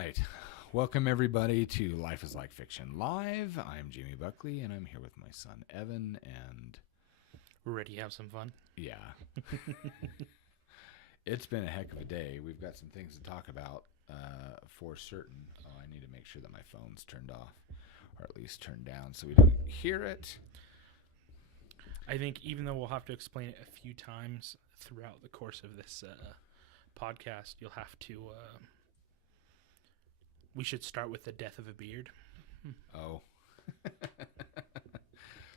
right. Welcome, everybody, to Life is Like Fiction Live. I'm Jaime Buckley, and I'm here with my son, Evan, and... We're ready to have some fun? Yeah. It's been a heck of a day. We've got some things to talk about for certain. Oh, I need to make sure that my phone's turned off, or at least turned down so we don't hear it. I think even though we'll have to explain it a few times throughout the course of this podcast, you'll have to... we should start with the death of a beard. Oh.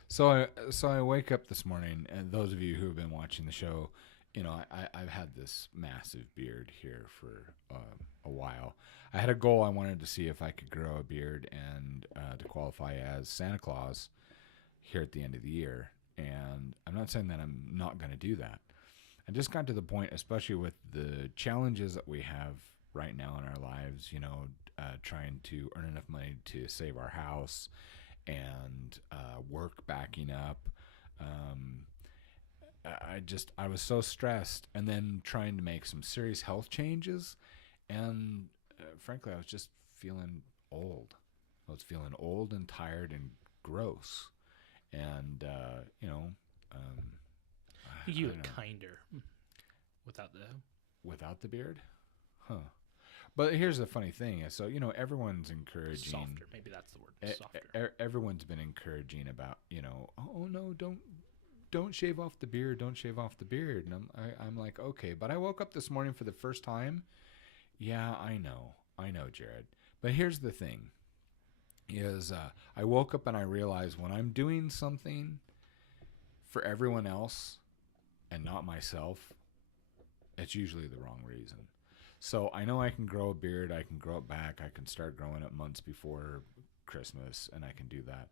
So I wake up this morning, and those of you who have been watching the show, you know, I've had this massive beard here for a while. I had a goal. I wanted to see if I could grow a beard and to qualify as Santa Claus here at the end of the year. And I'm not saying that I'm not going to do that. I just got to the point, especially with the challenges that we have right now in our lives, you know, trying to earn enough money to save our house and work backing up. I was so stressed, and then trying to make some serious health changes. And frankly, I was just feeling old. I was feeling old and tired and gross. And, you know, I think you look kinder without the beard? Huh. But here's the funny thing. So, you know, everyone's encouraging. Softer. Maybe that's the word. Softer. Everyone's been encouraging about, you know, oh no, don't shave off the beard. Don't shave off the beard. And I'm like, okay. But I woke up this morning for the first time. Yeah, I know, Jared. But here's the thing is I woke up and I realized when I'm doing something for everyone else and not myself, it's usually the wrong reason. So I know I can grow a beard, I can grow it back, I can start growing it months before Christmas, and I can do that.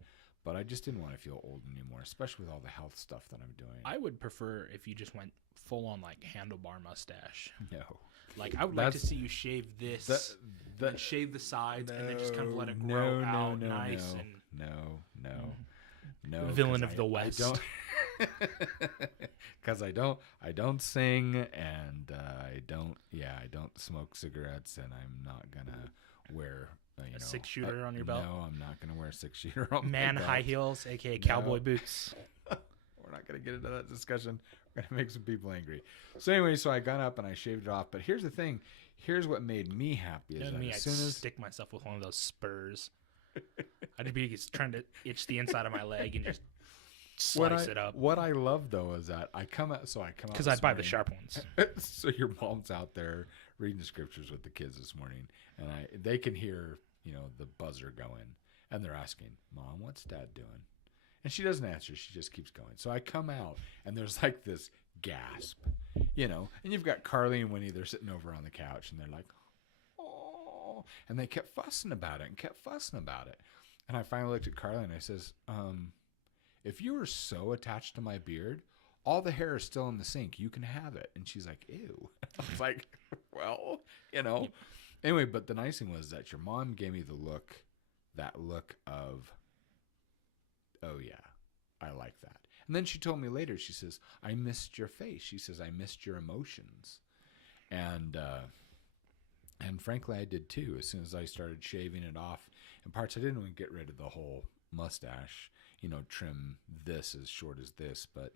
But I just didn't want to feel old anymore, especially with all the health stuff that I'm doing. I would prefer if you just went full on like handlebar mustache. No. Like I would like to see you shave this, and shave the sides, and then just kind of let it grow out nice. No. Villain of the West. Because I don't sing, and I don't smoke cigarettes, and I'm not gonna wear a 6-shooter on your belt. No, I'm not gonna wear a 6-shooter on my belt. High heels, aka cowboy boots. We're not gonna get into that discussion. We're gonna make some people angry. So anyway, so I got up and I shaved it off. But here's the thing. Here's what made me happy is that as soon as stick myself with one of those spurs, I'd be trying to itch the inside of my leg and just slice it up. What I love though is that I come out because I buy the sharp ones. So your mom's out there reading the scriptures with the kids this morning, and they can hear, you know, the buzzer going, and they're asking, "Mom, what's Dad doing?" And she doesn't answer. She just keeps going. So I come out, and there's like this gasp, you know, and you've got Carly and Winnie. They're sitting over on the couch, and they're like, "Oh," and they kept fussing about it. And I finally looked at Carly and I says, if you were so attached to my beard, all the hair is still in the sink. You can have it. And she's like, ew. I was like, well, you know. Anyway, but the nice thing was that your mom gave me that look of, oh, yeah, I like that. And then she told me later, she says, I missed your face. She says, I missed your emotions. And frankly, I did too. As soon as I started shaving it off in parts, I didn't want to get rid of the whole mustache. You know, trim this as short as this. But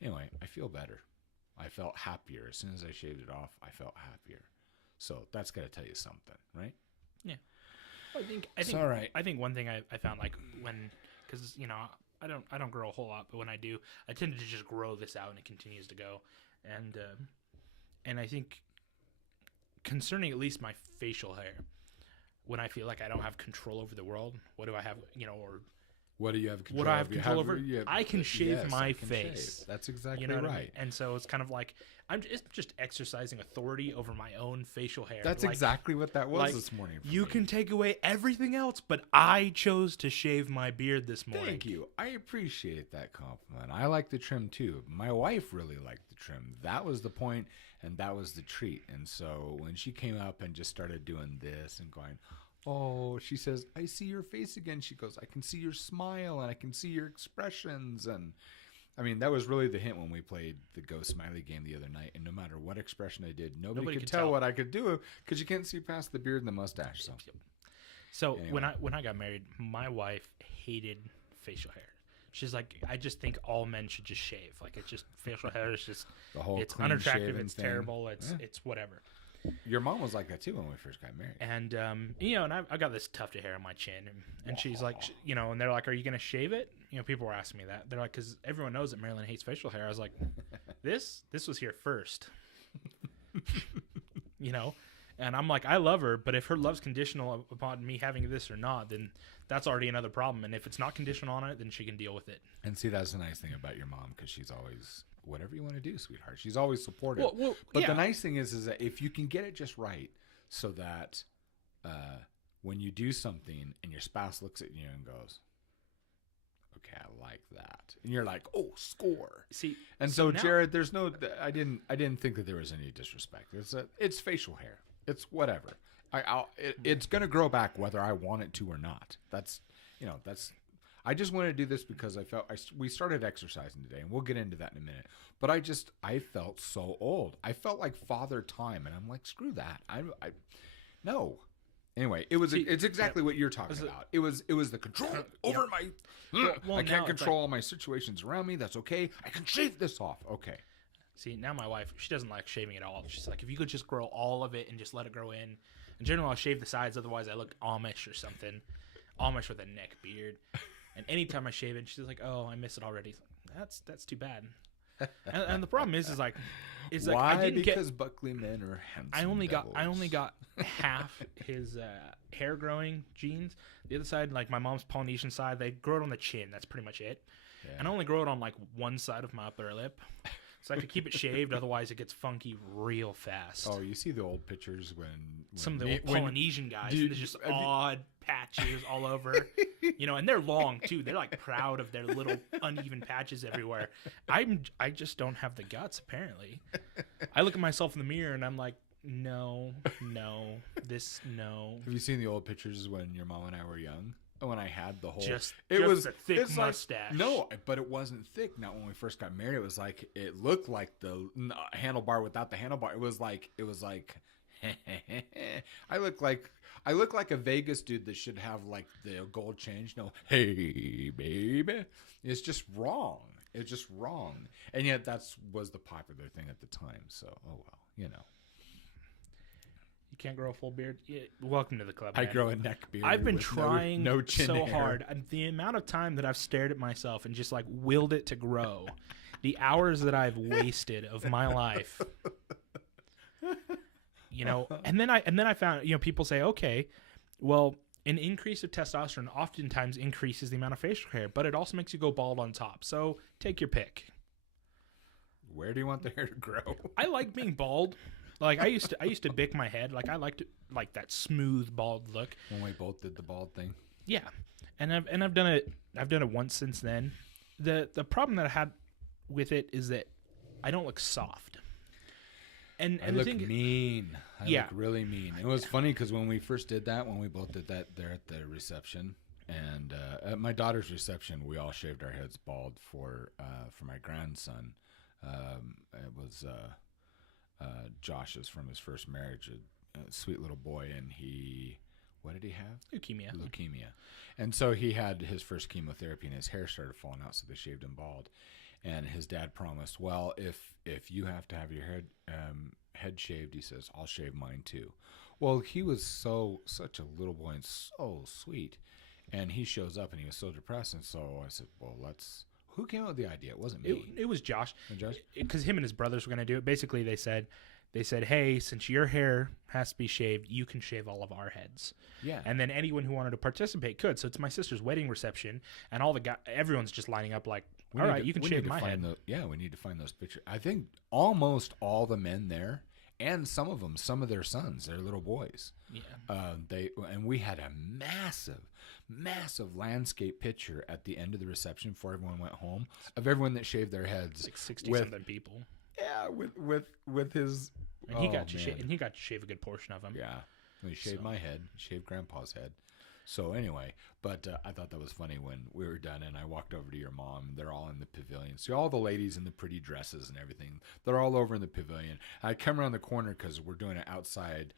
anyway, I feel better. I felt happier. As soon as I shaved it off, I felt happier. So that's got to tell you something, right? Yeah. I think all right. I think one thing I found, like, because, you know, I don't grow a whole lot, but when I do, I tend to just grow this out and it continues to go. And I think concerning at least my facial hair, when I feel like I don't have control over the world, what do I have, you know, or what do you have control over? What I have control over? Yeah, I can shave my face. That's exactly right. I mean? And so it's kind of like I'm just exercising authority over my own facial hair. That's like, exactly what that was this morning. You can take away everything else, but I chose to shave my beard this morning. Thank you. I appreciate that compliment. I like the trim too. My wife really liked the trim. That was the point, and that was the treat. And so when she came up and just started doing this and going, oh, she says, I see your face again. She goes, I can see your smile and I can see your expressions. And I mean, that was really the hint when we played the Ghost Smiley game the other night. And no matter what expression I did, nobody could tell what I could do because you can't see past the beard and the mustache. So anyway. when I got married, my wife hated facial hair. She's like, I just think all men should just shave. Like, it's just facial hair is just the whole it's unattractive. It's terrible. It's whatever. Your mom was like that too when we first got married. And and I got this tuft of hair on my chin, and she's like, and they're like, "Are you gonna shave it?" People were asking me that. They're like, because everyone knows that Marilyn hates facial hair. I was like, this was here first, And I'm like, I love her, but if her love's conditional upon me having this or not, then that's already another problem. And if it's not conditional on it, then she can deal with it. And see, that's the nice thing about your mom, because she's always, whatever you want to do, sweetheart. She's always supportive. But the nice thing is that if you can get it just right, so that when you do something and your spouse looks at you and goes, okay, I like that, and you're like, oh, score. See, and so now, Jared, there's no, I didn't think that there was any disrespect. It's facial hair. It's whatever. It's gonna grow back whether I want it to or not. That's. I just wanted to do this because I felt we started exercising today, and we'll get into that in a minute. But I felt so old. I felt like Father Time, and I'm like, screw that. No. Anyway, it's exactly what you're talking about. It was the control over my. I can't control all my situations around me. That's okay. I can shave this off. Okay. See, now my wife, she doesn't like shaving at all. She's like, if you could just grow all of it and just let it grow in. In general, I'll shave the sides. Otherwise, I look Amish or something. Amish with a neck beard. And anytime I shave it, she's like, oh, I miss it already. That's too bad. And the problem is like, why? I didn't because Buckley men are handsome. I only got half his hair growing genes. The other side, like my mom's Polynesian side, they grow it on the chin. That's pretty much it. Yeah. And I only grow it on like one side of my upper lip. So I could keep it shaved, otherwise it gets funky real fast. Oh, you see the old pictures when some of the old Polynesian guys, there's just odd patches all over, and they're long too. They're like proud of their little uneven patches everywhere. I just don't have the guts, apparently. I look at myself in the mirror and I'm like, no. Have you seen the old pictures when your mom and I were young? When I had the whole, it was a thick mustache. Like, no, but it wasn't thick. Not when we first got married. It was like it looked like the handlebar without the handlebar. It was like I look like a Vegas dude that should have like the gold change. No, hey baby, it's just wrong. It's just wrong. And yet was the popular thing at the time. So oh well, Can't grow a full beard. Yeah, welcome to the club. I grow a neck beard. I've been trying so hard. The amount of time that I've stared at myself and just like willed it to grow, the hours that I've wasted of my life. And then I found, people say, okay, well, an increase of testosterone oftentimes increases the amount of facial hair, but it also makes you go bald on top. So take your pick. Where do you want the hair to grow? I like being bald. Like I used to bick my head. Like I liked like that smooth bald look. When we both did the bald thing. Yeah, and I've done it. I've done it once since then. The problem that I had with it is that I don't look soft. And I look mean. I look really mean. It was funny because when we first did that, when we both did that there at the reception, and at my daughter's reception, we all shaved our heads bald for my grandson. It was. Josh's from his first marriage, a sweet little boy, and what did he have? Leukemia. And so he had his first chemotherapy and his hair started falling out, so they shaved him bald. And his dad promised, well, if you have to have your head shaved, he says, I'll shave mine too. Well, he was such a little boy and so sweet. And he shows up and he was so depressed. And so I said, well, who came up with the idea? It wasn't me. It was Josh. Because him and his brothers were going to do it. Basically, they said, hey, since your hair has to be shaved, you can shave all of our heads. Yeah. And then anyone who wanted to participate could. So it's my sister's wedding reception, and everyone's just lining up like, all right, you can shave my head. We need to find those pictures. I think almost all the men there, and some of their sons, their little boys. Yeah. And we had a massive landscape picture at the end of the reception before everyone went home of everyone that shaved their heads. Like 60-something people. Yeah, with his. And he got to shave a good portion of them. Yeah, he shaved my head, shaved Grandpa's head. So anyway, but I thought that was funny when we were done and I walked over to your mom. They're all in the pavilion. See all the ladies in the pretty dresses and everything. They're all over in the pavilion. I come around the corner because we're doing it outside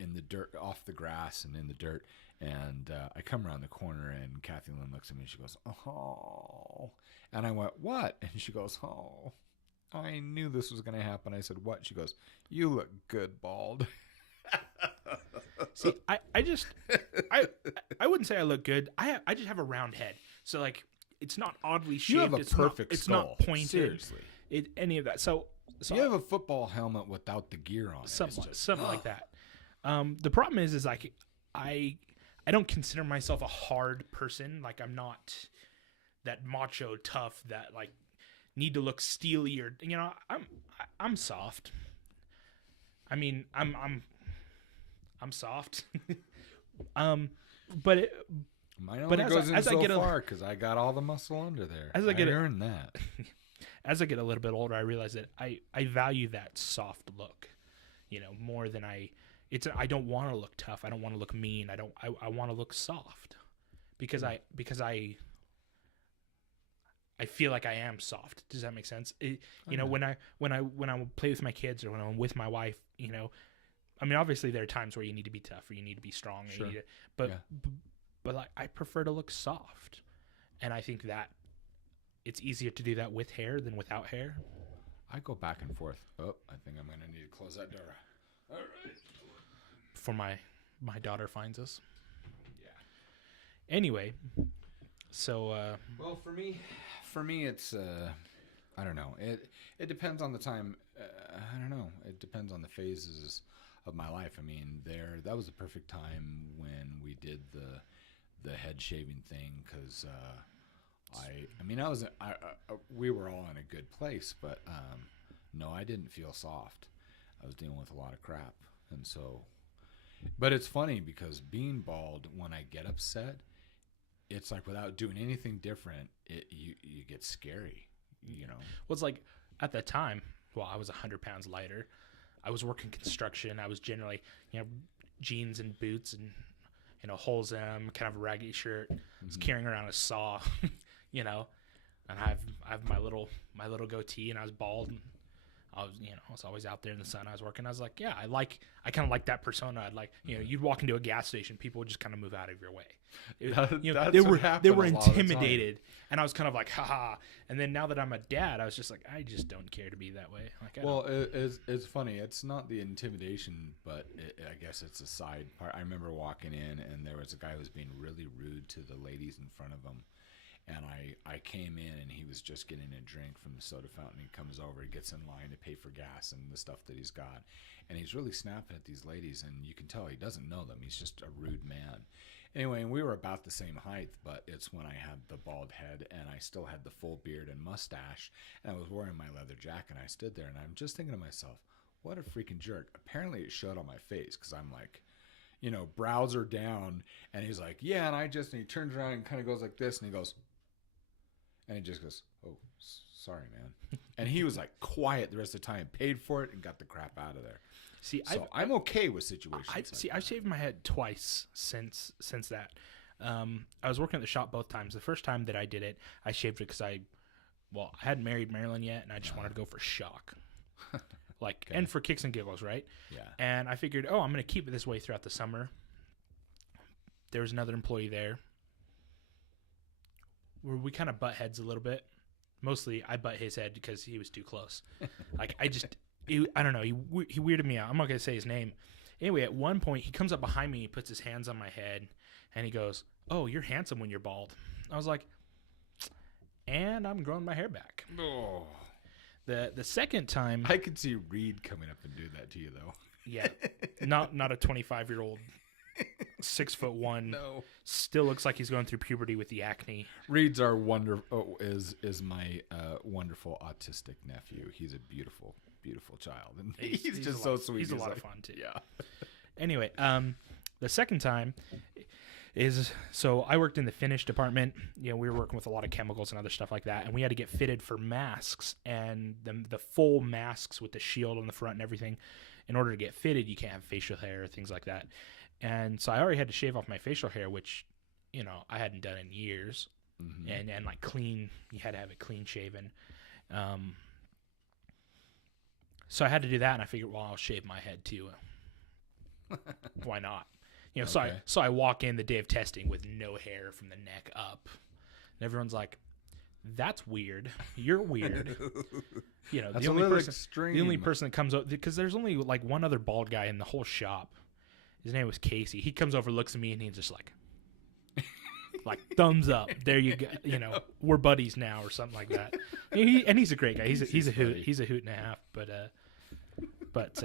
in the dirt, off the grass and in the dirt. And I come around the corner and Kathy Lynn looks at me and she goes, oh. And I went, what? And she goes, oh, I knew this was going to happen. I said, what? She goes, you look good bald. See, I wouldn't say I look good. I just have a round head, so like it's not oddly shaped. You have a it's perfect it's skull. not pointed. Seriously, any of that. So you have a football helmet without the gear on it. Something like that. The problem is like I don't consider myself a hard person. Like I'm not that macho tough that like need to look steely or I'm soft. I mean I'm soft. But mine only goes in so far because I got all the muscle under there. I earned that. As I get a little bit older, I realize that I value that soft look, more than I don't want to look tough. I don't want to look mean. I want to look soft because I feel like I am soft. Does that make sense? When I play with my kids or when I'm with my wife, I mean, obviously there are times where you need to be tough or you need to be strong, or but like I prefer to look soft, and I think that it's easier to do that with hair than without hair. I go back and forth. Oh, I think I'm gonna need to close that door. All right. Before my daughter finds us. Yeah. Anyway, so well, for me, it's I don't know. It depends on the time. I don't know. It depends on the phases of my life. I mean, that was the perfect time when we did the head shaving thing because we were all in a good place, but no, I didn't feel soft. I was dealing with a lot of crap, and so. But it's funny because being bald, when I get upset, it's like without doing anything different, you get scary. Well, it's like at that time, well, I was 100 pounds lighter. I was working construction. I was generally, jeans and boots and, holes in them, kind of a raggy shirt. I was carrying around a saw, and I have my little goatee, and I was bald. And I was always out there in the sun. I was working. I was like, yeah, I kind of like that persona. I'd like, you'd walk into a gas station, people would just kind of move out of your way. They were intimidated, and I was kind of like, haha. And then now that I'm a dad, I was just like, I just don't care to be that way. Like, it's funny. It's not the intimidation, but I guess it's a side part. I remember walking in, and there was a guy who was being really rude to the ladies in front of him. And I came in, and he was just getting a drink from the soda fountain. He comes over, he gets in line to pay for gas and the stuff that he's got. And he's really snapping at these ladies, and you can tell he doesn't know them. He's just a rude man. Anyway, and we were about the same height, but it's when I had the bald head, and I still had the full beard and mustache, and I was wearing my leather jacket, and I stood there, and I'm just thinking to myself, what a freaking jerk. Apparently it showed on my face, because I'm like, brows are down, and he's like, yeah, and he turns around and kind of goes like this, and he goes, and he just goes, oh, sorry, man. And he was like quiet the rest of the time, paid for it, and got the crap out of there. See, I'm okay with situations. I've shaved my head twice since that. I was working at the shop both times. The first time that I did it, I shaved it because I hadn't married Marilyn yet, and I just wanted to go for shock. Okay. And for kicks and giggles, right? Yeah. And I figured, I'm going to keep it this way throughout the summer. There was another employee there where we kind of butt heads a little bit. Mostly I butt his head because he was too close. I don't know. He weirded me out. I'm not going to say his name. Anyway, at one point he comes up behind me, he puts his hands on my head, and he goes, oh, you're handsome when you're bald. I was like, and I'm growing my hair back. Oh. The second time. I could see Reed coming up and do that to you, though. Yeah. Not a 25-year-old 6'1". No, still looks like he's going through puberty with the acne. Reed's our is my wonderful autistic nephew. He's a beautiful child, and he's just so sweet. He's a lot of fun too. Yeah. Anyway, the second time, is so I worked in the finish department. You know, we were working with a lot of chemicals and other stuff like that, and we had to get fitted for masks, and the full masks with the shield on the front and everything. In order to get fitted, you can't have facial hair, things like that. And so I already had to shave off my facial hair, which, you know, I hadn't done in years. Mm-hmm. And like clean, you had to have it clean shaven. So I had to do that, and I figured, well, I'll shave my head too. Why not? You know, Okay. so I walk in the day of testing with no hair from the neck up, and everyone's like, "That's weird. You're weird." You know, That's the a only little person, extreme. the only person that comes up, because there's only like one other bald guy in the whole shop. His name was Casey. He comes over, looks at me, and he's just like thumbs up. There you go. You know, we're buddies now, or something like that. And he's a great guy. He's a hoot. He's a hoot and a half. But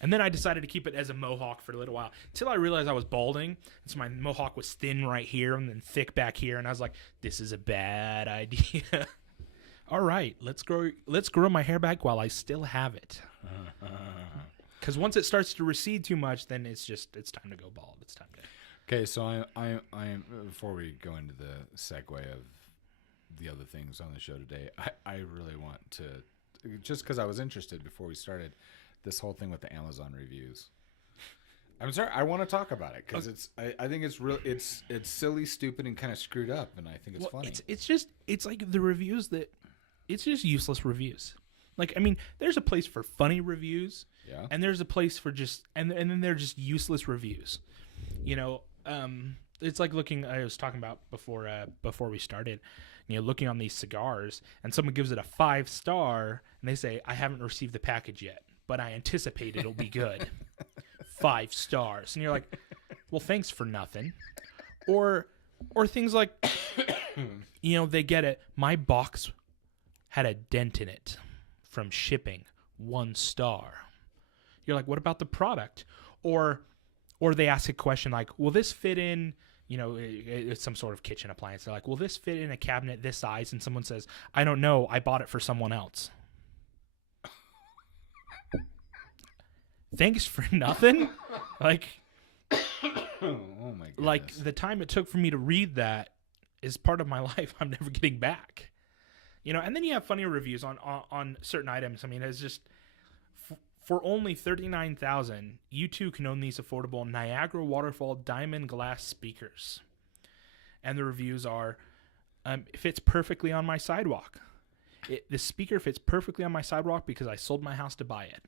and then I decided to keep it as a mohawk for a little while until I realized I was balding. So my mohawk was thin right here and then thick back here, and I was like, "This is a bad idea." All right, let's grow my hair back while I still have it. Because once it starts to recede too much, then it's time to go bald. It's time to. Okay, so I before we go into the segue of the other things on the show today, I really want to, just because I was interested before we started, this whole thing with the Amazon reviews. I'm sorry, I want to talk about it because I think it's real, it's silly, stupid, and kind of screwed up, and I think it's funny. It's like the reviews that, it's just useless reviews. Like, I mean, there's a place for funny reviews, yeah, and there's a place for just and then they're just useless reviews. You know, it's like looking. I was talking about before we started. You know, looking on these cigars, and someone gives it a 5-star, and they say, "I haven't received the package yet, but I anticipate it'll be good." 5 stars, and you're like, "Well, thanks for nothing." Or things like, you know, they get it. My box had a dent in it from shipping, 1 star. You're like, what about the product? Or they ask a question like, will this fit in, you know, it's some sort of kitchen appliance. They're like, will this fit in a cabinet this size? And someone says, I don't know. I bought it for someone else. Thanks for nothing. Like, oh my goodness. Like the time it took for me to read that is part of my life I'm never getting back. You know, and then you have funny reviews on certain items. I mean, it's just for only $39,000, you too can own these affordable Niagara Waterfall diamond glass speakers. And the reviews are, it fits perfectly on my sidewalk. The speaker fits perfectly on my sidewalk because I sold my house to buy it.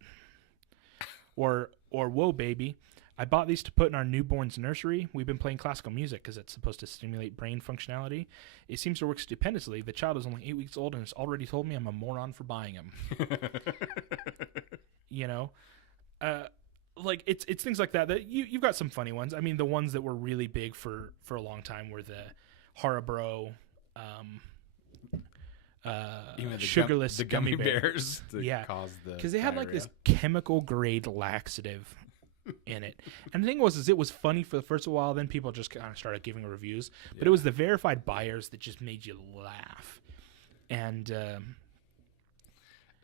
Or whoa, baby, I bought these to put in our newborn's nursery. We've been playing classical music because it's supposed to stimulate brain functionality. It seems to work stupendously. The child is only 8 weeks old and has already told me I'm a moron for buying them. You know, like it's things like that you've got some funny ones. I mean, the ones that were really big for a long time were the Haribo, sugarless the gummy bears. Yeah, because they had like diarrhea. this chemical grade laxative in it. And the thing was, it was funny for the first while. Then people just kind of started giving reviews. But it was the verified buyers that just made you laugh. And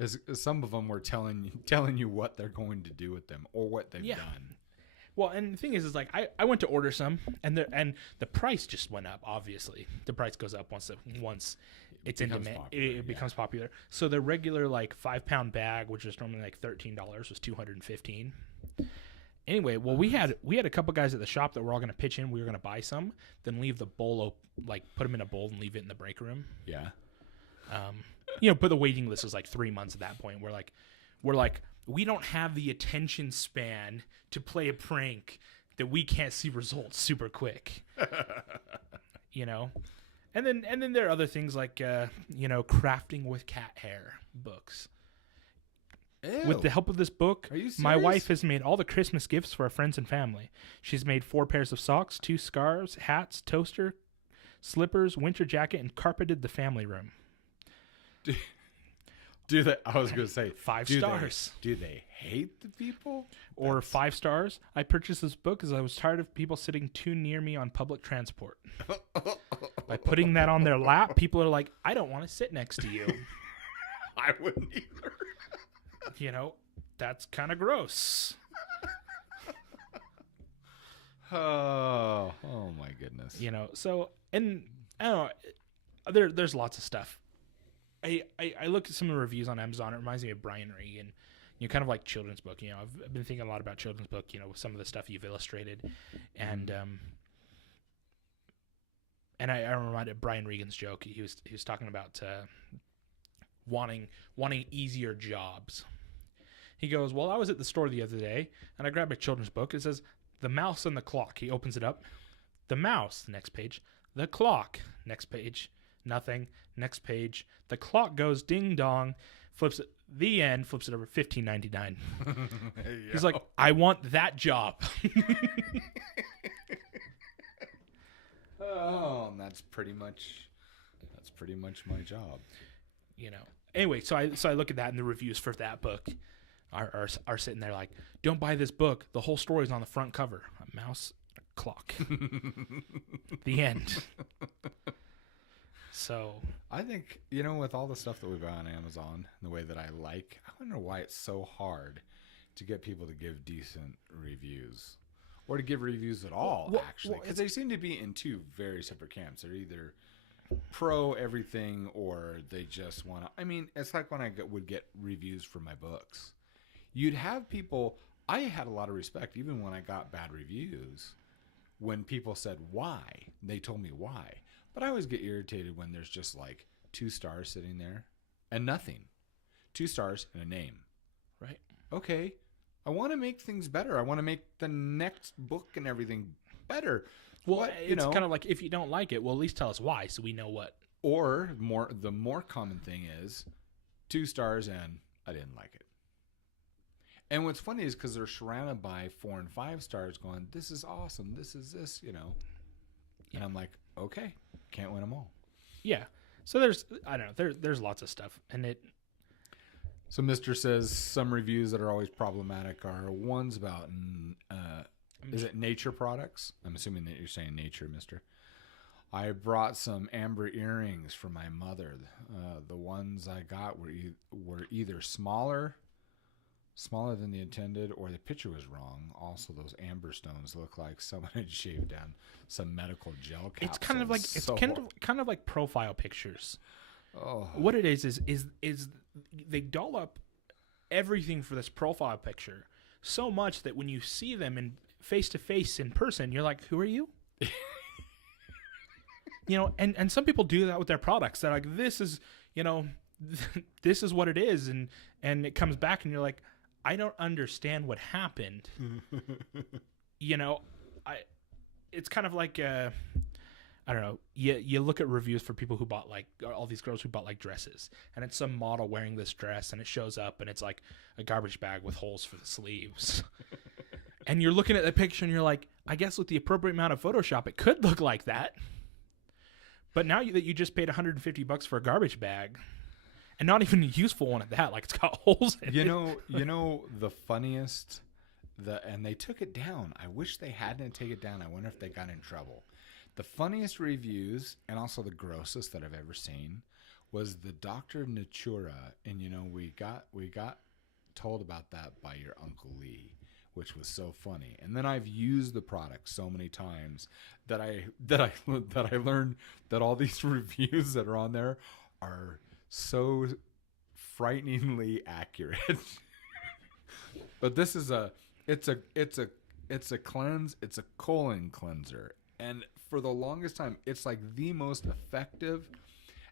As some of them were telling you what they're going to do with them or what they've done. Well, and the thing is like I went to order some, and the price just went up. Obviously, the price goes up once it's in demand. It becomes popular. So the regular like 5-pound bag, which was normally like $13, was $215. Anyway, well, we had a couple guys at the shop that were all going to pitch in. We were going to buy some, then leave the bowl, like put them in a bowl and leave it in the break room. Yeah. You know, but the waiting list was like 3 months at that point. We're like, we don't have the attention span to play a prank that we can't see results super quick. You know, and then there are other things like you know, crafting with cat hair books. Ew. With the help of this book, my serious? wife has made all the Christmas gifts for our friends and family. She's made 4 pairs of socks, 2 scarves, hats, toaster, slippers, winter jacket, and carpeted the family room. Do they? I was going to say 5 stars. Do they hate the people? Or 5 stars. I purchased this book because I was tired of people sitting too near me on public transport. By putting that on their lap, people are like, I don't want to sit next to you. I wouldn't either. You know, that's kind of gross. Oh my goodness. You know, so, and I don't know, there's lots of stuff. I look at some of the reviews on Amazon. It reminds me of Brian Regan. You know, kind of like children's book. You know, I've been thinking a lot about children's book. You know, with some of the stuff you've illustrated, and I reminded Brian Regan's joke. He was talking about wanting easier jobs. He goes, well, I was at the store the other day and I grabbed a children's book. It says The Mouse and the Clock. He opens it up. The mouse, next page. The clock, next page. Nothing, next page. The clock goes ding dong, flips it, the end, flips it over, $15.99. He's like, I want that job. Oh, that's pretty much my job. You know. Anyway, so I look at that, and the reviews for that book are sitting there like, don't buy this book. The whole story is on the front cover. A mouse, a clock. The end. So I think, you know, with all the stuff that we've got on Amazon, the way that I wonder why it's so hard to get people to give decent reviews or to give reviews at all, actually. Because they seem to be in two very separate camps. They're either pro everything or they just want to. I mean, it's like when I would get reviews for my books. You'd have people, I had a lot of respect, even when I got bad reviews, when people said why. They told me why. But I always get irritated when there's just like 2 stars sitting there and nothing. 2 stars and a name. Right. Okay. I want to make things better. I want to make the next book and everything better. Well, it's kind of like, if you don't like it, well, at least tell us why so we know what. Or the more common thing is 2 stars and I didn't like it. And what's funny is because they're surrounded by 4 and 5 stars going, this is awesome. This is this, you know. And I'm like, okay, can't win them all. Yeah. So there's lots of stuff. So Mr. says some reviews that are always problematic are ones about, is it nature products? I'm assuming that you're saying nature, Mr. I brought some amber earrings for my mother. The ones I got were either smaller than the intended, or the picture was wrong. Also, those amber stones look like someone had shaved down some medical gel capsules. It's kind of like profile pictures. Oh, what it is they doll up everything for this profile picture so much that when you see them in face to face in person, you're like, who are you? You know, and some people do that with their products. They're like, this is, you know, this is what it is, and it comes back, and you're like, I don't understand what happened. You know, it's kind of like I don't know. You look at reviews for people who bought, like, all these girls who bought like dresses, and it's some model wearing this dress, and it shows up, and it's like a garbage bag with holes for the sleeves. And you're looking at the picture, and you're like, I guess with the appropriate amount of Photoshop, it could look like that. But now that you just paid $150 for a garbage bag, and not even a useful one at that, like it's got holes in it. You know the funniest, and they took it down. I wish they hadn't taken it down. I wonder if they got in trouble. The funniest reviews, and also the grossest that I've ever seen, was the Dr. Natura, and you know we got told about that by your Uncle Lee, which was so funny. And then I've used the product so many times that I learned that all these reviews that are on there are so frighteningly accurate. But this is it's a cleanse, it's a colon cleanser. And for the longest time, it's like the most effective,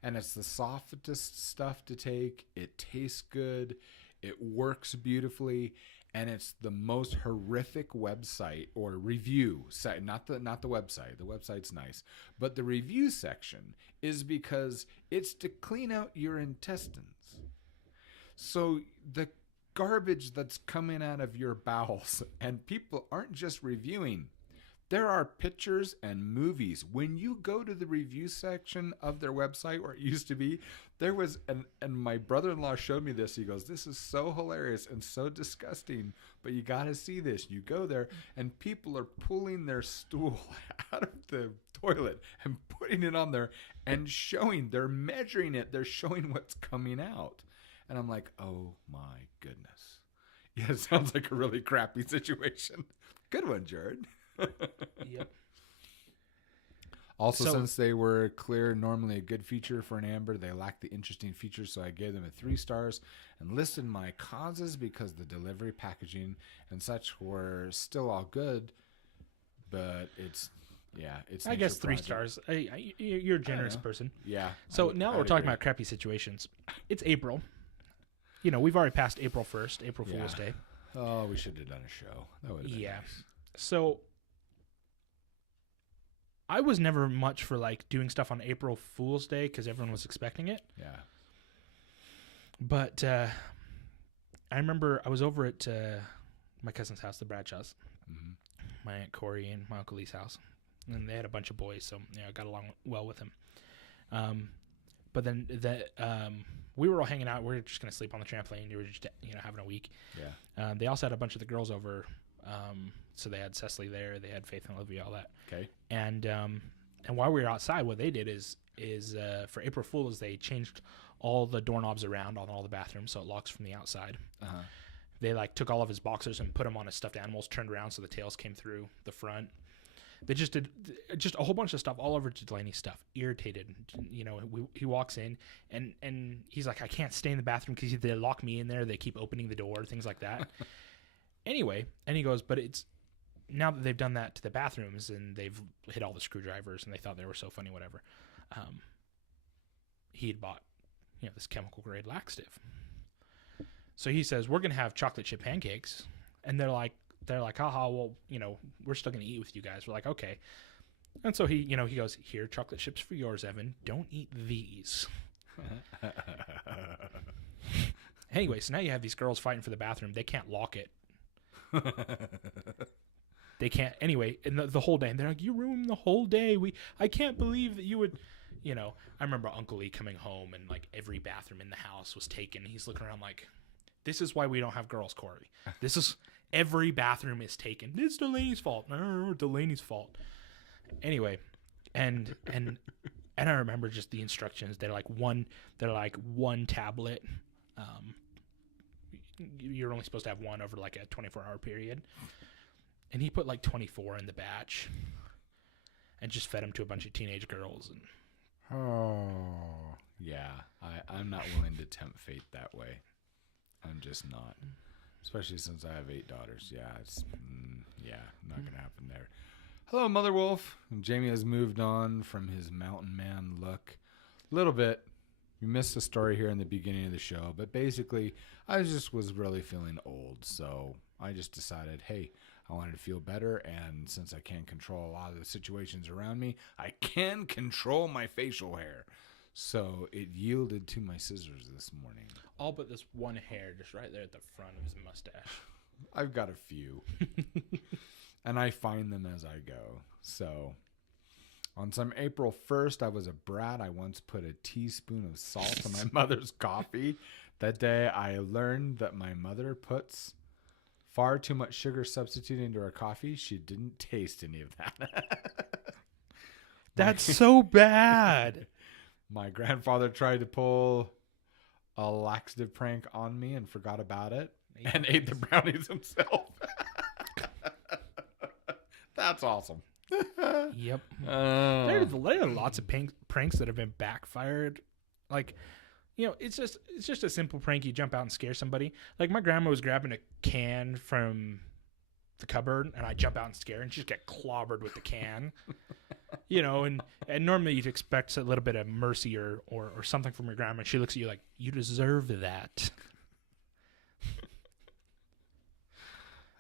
and it's the softest stuff to take. It tastes good. It works beautifully. And it's the most horrific website or review site, not the website. The website's nice, but the review section is because it's to clean out your intestines. So the garbage that's coming out of your bowels, and people aren't just reviewing. There are pictures and movies. When you go to the review section of their website, where it used to be, there was, and my brother-in-law showed me this. He goes, this is so hilarious and so disgusting, but you got to see this. You go there, and people are pulling their stool out of the toilet and putting it on there and showing. They're measuring it. They're showing what's coming out. And I'm like, oh, my goodness. Yeah, it sounds like a really crappy situation. Good one, Jared. Yep. Also, So- since they were clear, normally a good feature for an amber, they lacked the interesting features, so I gave them a 3 stars and listed my causes because the delivery, packaging, and such were still all good, but it's I guess nature 3 project. stars. You're a generous know. person. Yeah. So now that we're talking agree. about crappy situations, it's April. You know, we've already passed April 1st, April Fool's Yeah. Day. Oh, we should have done a show. That would have been Yeah. nice. So I was never much for like doing stuff on April Fool's Day because everyone was expecting it. Yeah. But I remember I was over at my cousin's house, the Bradshaws, Mm-hmm. my Aunt Corey and my Uncle Lee's house. And they had a bunch of boys, so I got along well with them. But then we were all hanging out. We were just going to sleep on the trampoline. We were just having a week. Yeah. They also had a bunch of the girls over. So they had Cecily there. They had Faith and Olivia, all that. Okay. And while we were outside, what they did is for April Fool's, they changed all the doorknobs around on all the bathrooms so it locks from the outside. Uh-huh. They like took all of his boxers and put them on his stuffed animals, turned around so the tails came through the front. They just did just a whole bunch of stuff all over Delaney's stuff. Irritated, he walks in and he's like, I can't stay in the bathroom because they lock me in there. They keep opening the door, things like that. Anyway, and he goes, but it's now that they've done that to the bathrooms and they've hit all the screwdrivers and they thought they were so funny, whatever. He had bought, this chemical grade laxative. So he says, we're going to have chocolate chip pancakes. And they're like, haha, well, we're still going to eat with you guys. We're like, okay. And so he goes, here, chocolate chips for yours, Evan. Don't eat these. Anyway, so now you have these girls fighting for the bathroom. They can't lock it. They can't. Anyway, and the whole day, and they're like, you ruined the whole day. I can't believe that you would, I remember Uncle Lee coming home and like every bathroom in the house was taken. He's looking around like, this is why we don't have girls, Corey. This is, every bathroom is taken. It's Delaney's fault. No, Delaney's fault. Anyway, and I remember just the instructions. They're like one tablet. You're only supposed to have one over like a 24-hour period. And he put like 24 in the batch and just fed them to a bunch of teenage girls. And Oh, yeah. I'm not willing to tempt fate that way. I'm just not. Especially since I have 8 daughters. Yeah, it's not going to happen there. Hello, Mother Wolf. Jamie has moved on from his mountain man look a little bit. You missed a story here in the beginning of the show, but basically I just was really feeling old. So I just decided, hey, I wanted to feel better, and since I can't control a lot of the situations around me, I can control my facial hair. So it yielded to my scissors this morning. all but this one hair just right there at the front of his mustache. I've got a few. And I find them as I go. So on some April 1st, I was a brat. I once put a teaspoon of salt in my mother's coffee. That day, I learned that my mother puts far too much sugar substitute into her coffee. She didn't taste any of that. That's so bad. My grandfather tried to pull a laxative prank on me and forgot about it and ate the brownies himself. That's awesome. Yep. Oh. There are lots of pranks that have been backfired. Like, it's just a simple prank. You jump out and scare somebody. Like, my grandma was grabbing a can from the cupboard, and I jump out and scare her, and she just get clobbered with the can. And normally you'd expect a little bit of mercy or something from your grandma. And she looks at you like, you deserve that.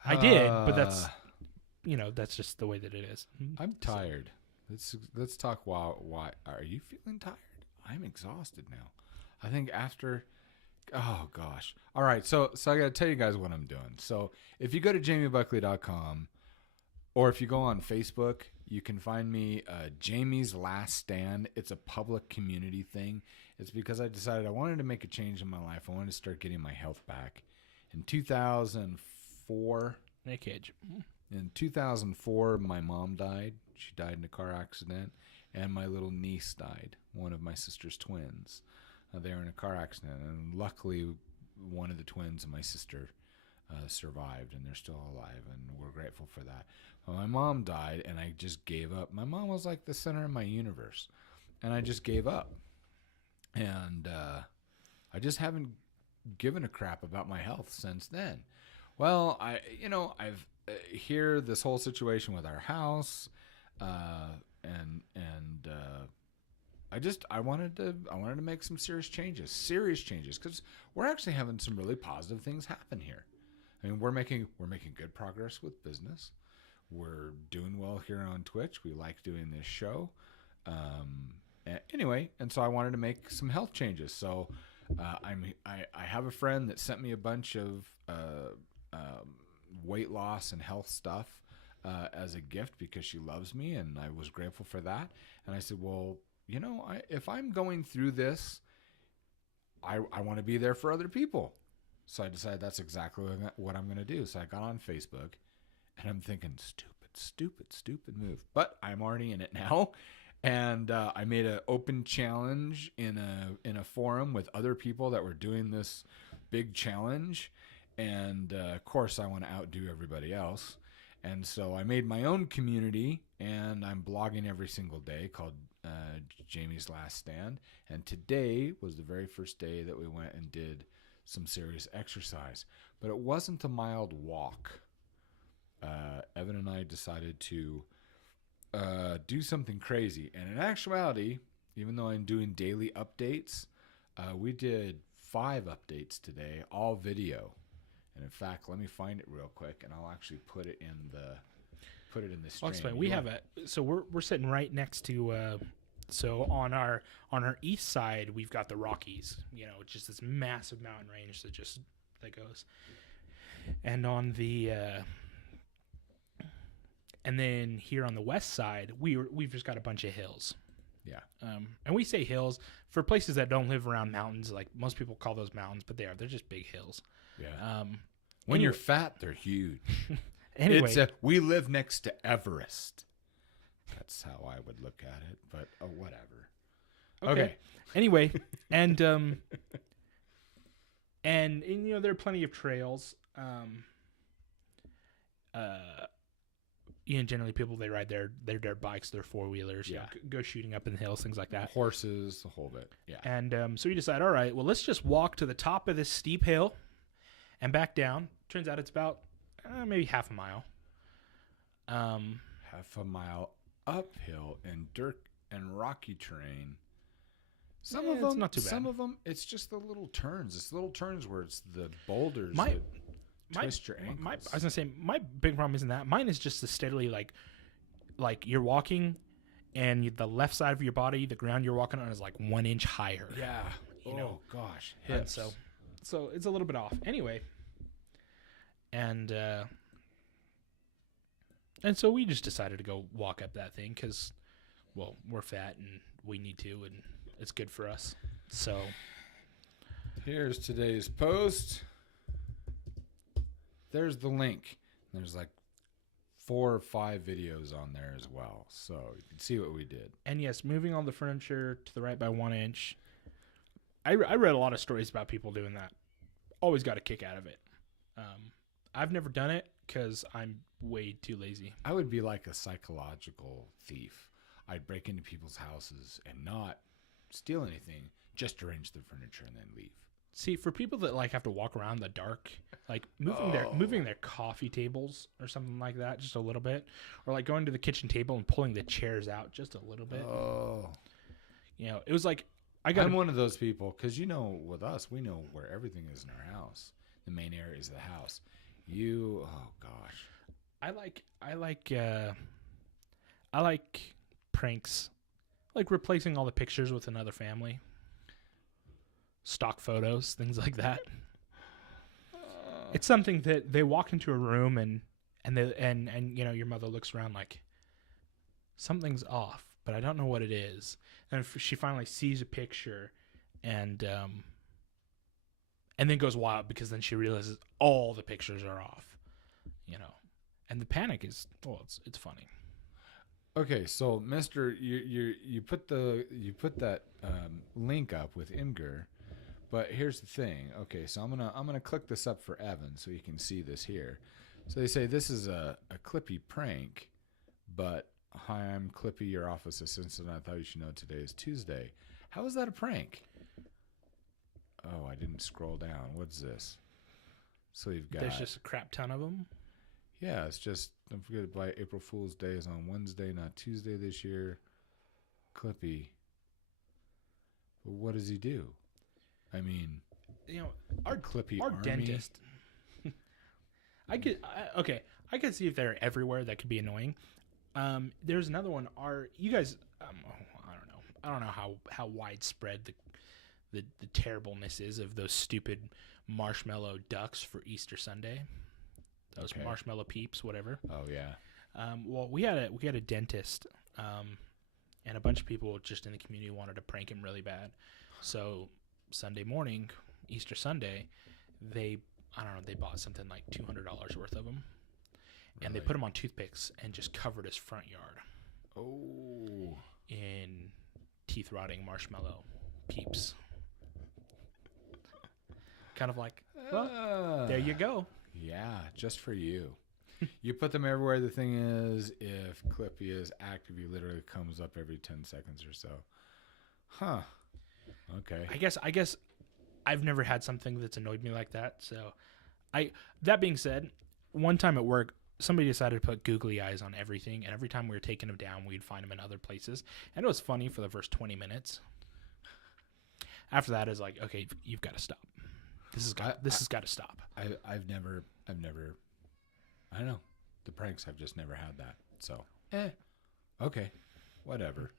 I did, but that's just the way that it is. I'm tired. Let's talk why. Are you feeling tired? I'm exhausted now. I think after, oh gosh. All right. So I got to tell you guys what I'm doing. So if you go to jamiebuckley.com or if you go on Facebook, you can find me Jamie's Last Stand. It's a public community thing. It's because I decided I wanted to make a change in my life. I wanted to start getting my health back. In 2004, Nick Cage. In 2004, my mom died. She died in a car accident. And my little niece died, one of my sister's twins. They were in a car accident. And luckily, one of the twins and my sister survived, and they're still alive, and we're grateful for that. Well, my mom died, and I just gave up. My mom was like the center of my universe, and I just gave up. And I just haven't given a crap about my health since then. Well, I've hear this whole situation with our house, and I wanted to make some serious changes, because we're actually having some really positive things happen here. I mean, we're making good progress with business. We're doing well here on Twitch. We like doing this show. Anyway, and so I wanted to make some health changes. So I have a friend that sent me a bunch of weight loss and health stuff as a gift because she loves me, and I was grateful for that. And I said, well, if I'm going through this, I want to be there for other people. So I decided that's exactly what I'm going to do. So I got on Facebook, and I'm thinking, stupid move. But I'm already in it now. And I made an open challenge in a forum with other people that were doing this big challenge. And of course, I want to outdo everybody else. And so I made my own community, and I'm blogging every single day, called Jaime's Last Stand. And today was the very first day that we went and did some serious exercise. But it wasn't a mild walk. Evan and I decided to do something crazy. And in actuality, even though I'm doing daily updates, we did 5 updates today, all video. And in fact, let me find it real quick, and I'll actually put it in the stream. I'll explain. We have so we're sitting right next to so on our east side we've got the Rockies, just this massive mountain range that goes. And on the and then here on the west side, we've just got a bunch of hills. Yeah. And we say hills for places that don't live around mountains. Like most people call those mountains, but they're just big hills. Yeah. When you're fat, they're huge. Anyway, we live next to Everest. That's how I would look at it, but whatever. Okay. Anyway, and there are plenty of trails. Generally people, they ride their dirt bikes, their 4-wheelers, go shooting up in the hills, things like that. Horses, the whole bit. Yeah. And so we decide, all right, well, let's just walk to the top of this steep hill and back down. Turns out it's about maybe half a mile. Half a mile uphill in dirt and rocky terrain. Some of them, it's not too bad. Some of them, it's just the little turns. It's little turns where it's the boulders. Twist your ankles. I was gonna say my big problem isn't that. Mine is just the steadily like you're walking, and the left side of your body, the ground you're walking on, is like 1 inch higher. Yeah. Gosh. Hips. And so it's a little bit off. Anyway, and so we just decided to go walk up that thing because, well, we're fat and we need to, and it's good for us. So here's today's post. There's the link. There's like 4 or 5 videos on there as well, so you can see what we did. And yes, moving all the furniture to the right by 1 inch. I read a lot of stories about people doing that. Always got a kick out of it. I've never done it because I'm way too lazy. I would be like a psychological thief. I'd break into people's houses and not steal anything, just arrange the furniture and then leave. See, for people that have to walk around in the dark, like moving their coffee tables or something like that, just a little bit, or going to the kitchen table and pulling the chairs out just a little bit. It was like I'm one of those people because with us, we know where everything is in our house. The main areas of the house. I like pranks, like replacing all the pictures with another family. Stock photos, things like that. It's something that they walk into a room and your mother looks around like something's off, but I don't know what it is. And she finally sees a picture and then goes wild because then she realizes all the pictures are off, and the panic is, it's funny. Okay, so Mister, you put that link up with Imgur. But here's the thing. Okay, so I'm gonna click this up for Evan so you can see this here. So they say this is a Clippy prank, but hi, I'm Clippy, your office assistant. I thought you should know today is Tuesday. How is that a prank? Oh, I didn't scroll down. What's this? So you've got... There's just a crap ton of them. Yeah, it's just, don't forget by April Fool's Day is on Wednesday, not Tuesday this year. Clippy. But what does he do? I mean, our Clippy our army. Dentist. I could see if they're everywhere. That could be annoying. There's another one. You guys? I don't know how widespread the terribleness is of those stupid marshmallow ducks for Easter Sunday. Those marshmallow peeps, whatever. Oh yeah. Well, we had a dentist, and a bunch of people just in the community wanted to prank him really bad. So Sunday morning, Easter Sunday, they bought something like $200 worth of them, and they put them on toothpicks and just covered his front yard. Oh. In teeth rotting marshmallow peeps. Kind of like, well, there you go. Yeah, just for you. You put them everywhere. The thing is, if Clippy is active, he literally comes up every 10 seconds or so. Huh. Okay. I guess I've never had something that's annoyed me like that. So that being said, one time at work, somebody decided to put googly eyes on everything, and every time we were taking them down, we'd find them in other places. And it was funny for the first 20 minutes. After that, it's like, okay, you've got to stop. This has got to stop. I've never, I don't know. The pranks, I've just never had that. So, okay, whatever.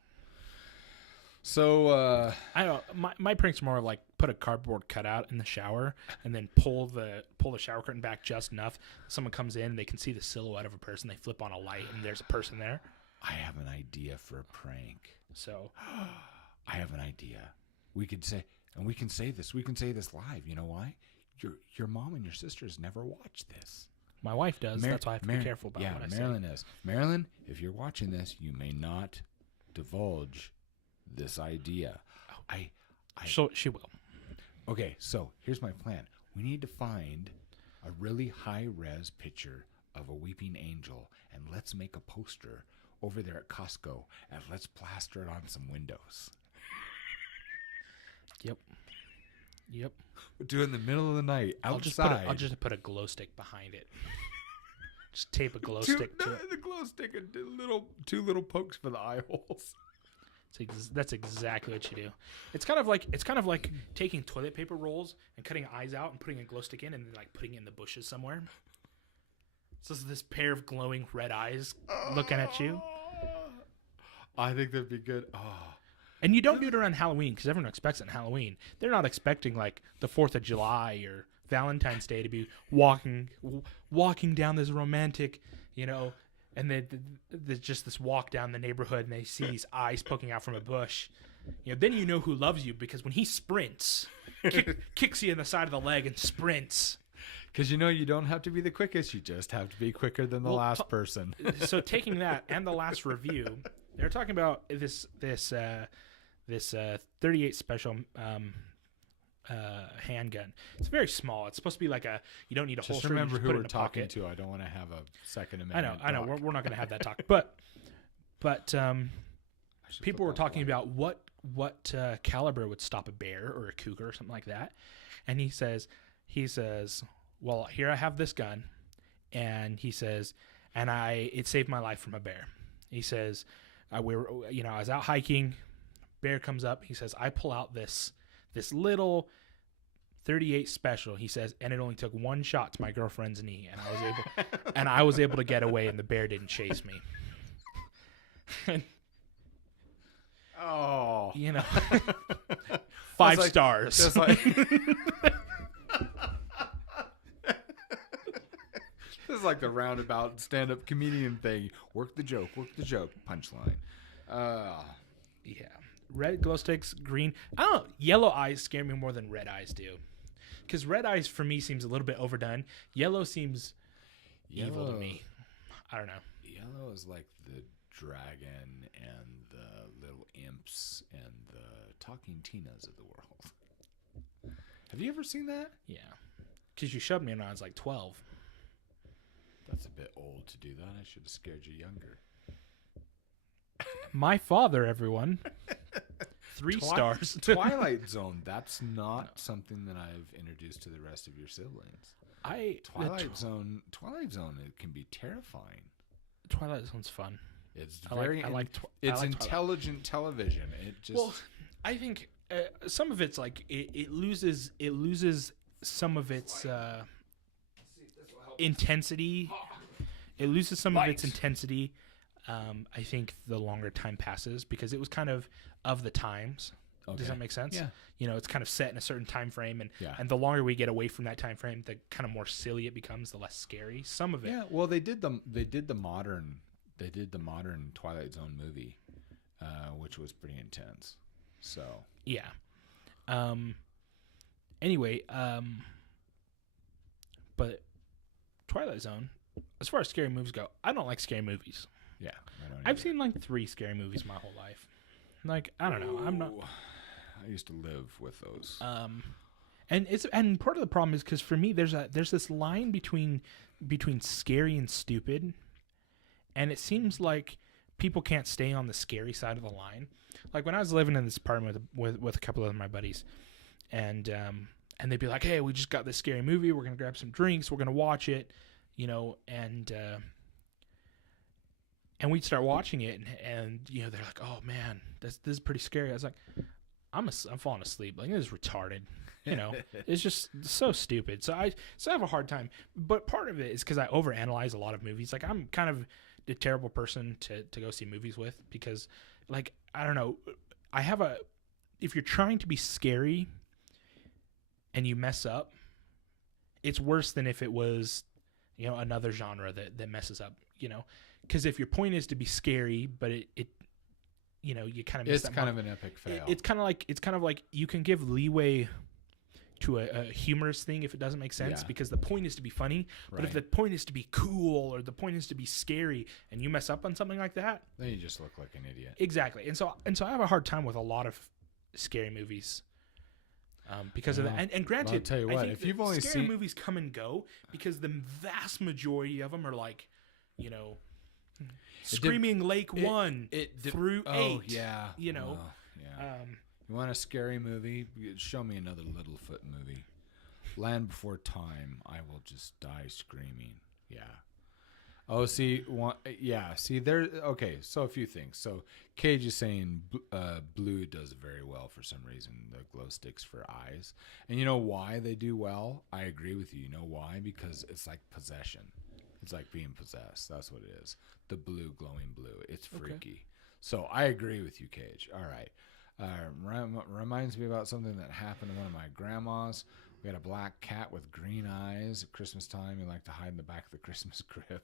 So, I don't know. My pranks are more like put a cardboard cutout in the shower and then pull the shower curtain back just enough. Someone comes in and they can see the silhouette of a person. They flip on a light and there's a person there. I have an idea for a prank. So, I have an idea. We can say this live. You know why? Your mom and your sisters never watch this. My wife does. That's why I have to be careful about what I say. Marilyn is. Marilyn, if you're watching this, you may not divulge this idea. She will. Okay, so here's my plan. We need to find a really high-res picture of a weeping angel, and let's make a poster over there at Costco, and let's plaster it on some windows. Yep. We'll do it in the middle of the night outside. I'll just put a glow stick behind it. Just tape a glow stick to it. The glow stick and two little pokes for the eye holes. That's exactly what you do. It's kind of like taking toilet paper rolls and cutting eyes out and putting a glow stick in and then like putting it in the bushes somewhere. So this pair of glowing red eyes looking at you. I think that'd be good. Oh. And you don't do it around Halloween because everyone expects it on Halloween. They're not expecting like the 4th of July or Valentine's Day to be walking down this romantic, and then there's just this walk down the neighborhood and they see these eyes poking out from a bush. Then you know who loves you because when he sprints, kicks you in the side of the leg and sprints. Because you don't have to be the quickest. You just have to be quicker than the last person. So taking that and the last review, they're talking about this 38 special handgun. It's very small. It's supposed to be like you don't need a holster. Just remember who we're talking pocket. to. I don't want to have a Second Amendment. I know. We're not going to have that talk. But people were talking about what caliber would stop a bear or a cougar or something like that. And he says, well, here I have this gun, and he says, and it saved my life from a bear. He says, I was out hiking, bear comes up. He says, I pull out this little 38 special. He says, and it only took one shot to my girlfriend's knee, and I was able to get away, and the bear didn't chase me. Oh, 5 stars. Just like. This is like the roundabout stand-up comedian thing. Work the joke, punchline. Yeah. Red glow sticks, green. I don't know. Yellow eyes scare me more than red eyes do. Because red eyes for me seems a little bit overdone. Yellow seems evil to me. I don't know. Yellow is like the dragon and the little imps and the talking Tinas of the world. Have you ever seen that? Yeah. Because you shoved me when I was like 12. That's a bit old to do that. I should have scared you younger. My father, everyone. 3 stars. Twilight Zone. That's not something that I've introduced to the rest of your siblings. Twilight Zone. It can be terrifying. Twilight Zone's fun. It's it's intelligent television. It just. Well, I think some of it's like it loses some of its intensity. It loses some of its intensity. I think the longer time passes because it was kind of the times. Okay. Does that make sense? Yeah. You know, it's kind of set in a certain time frame, and the longer we get away from that time frame, the kind of more silly it becomes, the less scary. Some of it. Yeah. Well, they did the modern Twilight Zone movie, which was pretty intense. So. Yeah. Anyway, but Twilight Zone, as far as scary movies go, I don't like scary movies. Yeah. I've seen like 3 scary movies my whole life. Like, I don't know. I'm not. I used to live with those. And part of the problem is because for me, there's this line between scary and stupid, and it seems like people can't stay on the scary side of the line. Like when I was living in this apartment with a couple of my buddies, and they'd be like, "Hey, we just got this scary movie. We're gonna grab some drinks. We're gonna watch it," you know, and we'd start watching it, and you know, they're like, "Oh man, this is pretty scary." I was like, I'm falling asleep. Like, this is retarded. You know, it's just so stupid. So I have a hard time. But part of it is because I overanalyze a lot of movies. Like, I'm kind of the terrible person to go see movies with because, like, I don't know. If you're trying to be scary and you mess up, it's worse than if it was, you know, another genre that messes up, you know. Because if your point is to be scary, but it you know, you kind of miss it's kind of an epic fail. It's kind of like you can give leeway to a humorous thing if it doesn't make sense because the point is to be funny. Right. But if the point is to be cool or the point is to be scary and you mess up on something like that, then you just look like an idiot. Exactly. And so I have a hard time with a lot of scary movies. Because of that, and granted, I'll tell you what, I think if you've only scary seen movies come and go because the vast majority of them are like, you know, Screaming Lake 1 through 8. Oh yeah, you know. Well, yeah. You want a scary movie? Show me another Littlefoot movie. Land Before Time. I will just die screaming. Yeah. Oh, see, see, there. Okay, so a few things. So Cage is saying Blue does very well for some reason. The glow sticks for eyes, and you know why they do well? I agree with you. You know why? Because it's like possession. It's like being possessed. That's what it is. The blue, glowing blue. It's freaky. Okay. So I agree with you, Cage. All right. Reminds me about something that happened to one of my grandmas. We had a black cat with green eyes. At Christmas time, he liked to hide in the back of the Christmas crib.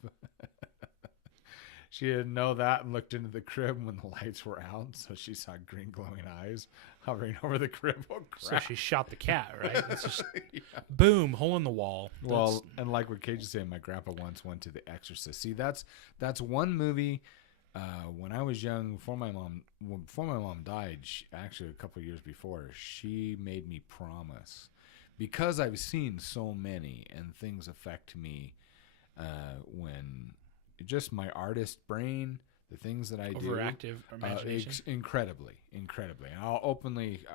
She didn't know that and looked into the crib when the lights were out, so she saw green glowing eyes hovering over the crib. Oh, crap. So she shot the cat, right? It's just boom, hole in the wall. Well, and like what Cage is saying, my grandpa once went to The Exorcist. See, that's one movie. When I was young, before my mom died, actually a couple of years before, she made me promise, because I've seen so many and things affect me when just my artist brain, the things that I do, overactive imagination, incredibly. And I'll openly,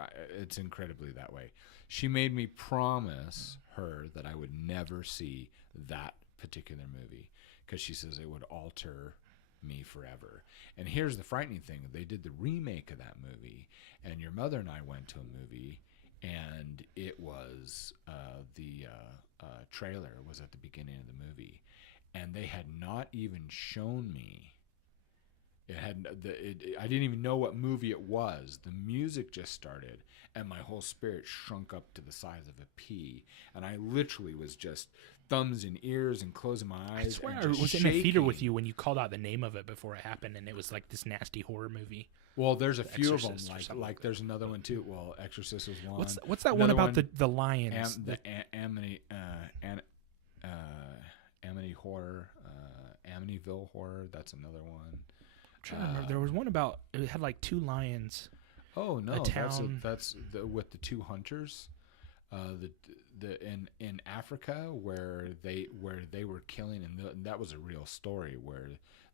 it's incredibly that way. She made me promise her that I would never see that particular movie because she says it would alter me forever. And here's the frightening thing: they did the remake of that movie, and your mother and I went to a movie, and it was the trailer was at the beginning of the movie, and they had not even shown me. I didn't even know what movie it was. The music just started, and my whole spirit shrunk up to the size of a pea, and I literally was just thumbs in ears and closing my eyes. I swear I was in the theater with you when you called out the name of it before it happened, and it was like this nasty horror movie. Well, there's a few of them. Like there's another one too. Well, Exorcist was one. What's that one about the lions? Amity horror, Amityville horror. That's another one. I'm trying to remember. There was one about it had like 2 lions. Oh no, a town. That's with the 2 hunters. the in Africa where they were killing, and that was a real story where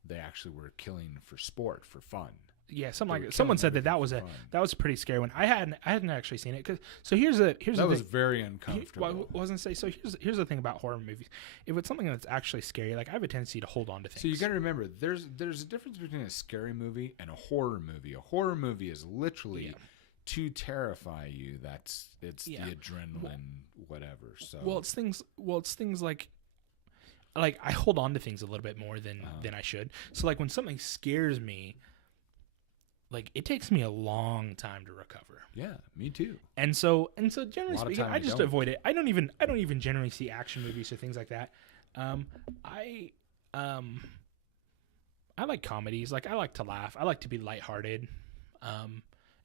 they actually were killing for sport, for fun. Yeah, someone said that was a pretty scary one. I hadn't actually seen it. So here's the was very uncomfortable. Wasn't say so. Here's the thing about horror movies. If it's something that's actually scary, like I have a tendency to hold on to things. So you got to remember, there's a difference between a scary movie and a horror movie. A horror movie is literally to terrify you. It's the adrenaline, whatever. So it's things like I hold on to things a little bit more than I should. So like when something scares me, like it takes me a long time to recover. Yeah, me too. And so generally speaking, I just avoid it. I don't even generally see action movies or things like that. I like comedies. Like I like to laugh. I like to be lighthearted, and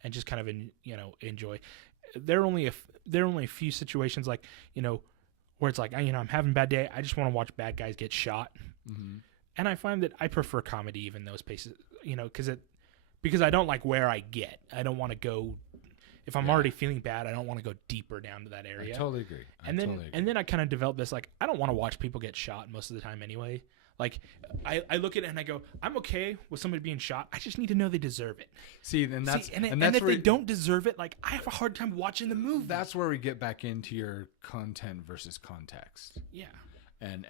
just kind of enjoy. There are only a few situations like where it's like I'm having a bad day. I just want to watch bad guys get shot, and I find that I prefer comedy even those places. Because I don't like where I get. I don't want to go. If I'm already feeling bad, I don't want to go deeper down to that area. I totally agree. And then I kind of developed this like I don't want to watch people get shot most of the time anyway. Like I look at it and I go, I'm okay with somebody being shot. I just need to know they deserve it. And if they don't deserve it, like I have a hard time watching the movie. That's where we get back into your content versus context. Yeah. And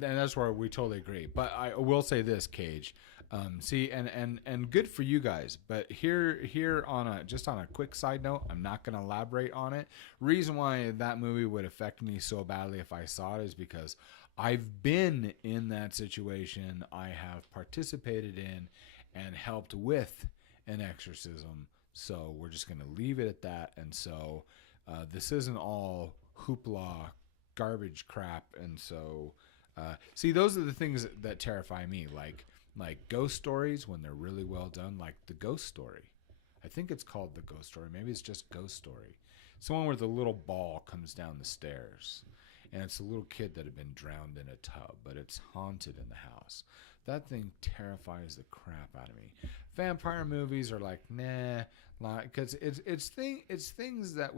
that's where we totally agree. But I will say this, Cage. And good for you guys. But here on a quick side note, I'm not going to elaborate on it. Reason why that movie would affect me so badly if I saw it is because I've been in that situation. I have participated in and helped with an exorcism. So we're just going to leave it at that. And so this isn't all hoopla garbage crap. And so those are the things that terrify me, like ghost stories when they're really well done, like The Ghost Story. I think it's called The Ghost Story. Maybe it's just Ghost Story. It's the one where the little ball comes down the stairs, and it's a little kid that had been drowned in a tub, but it's haunted in the house. That thing terrifies the crap out of me. Vampire movies are like, nah, because it's things that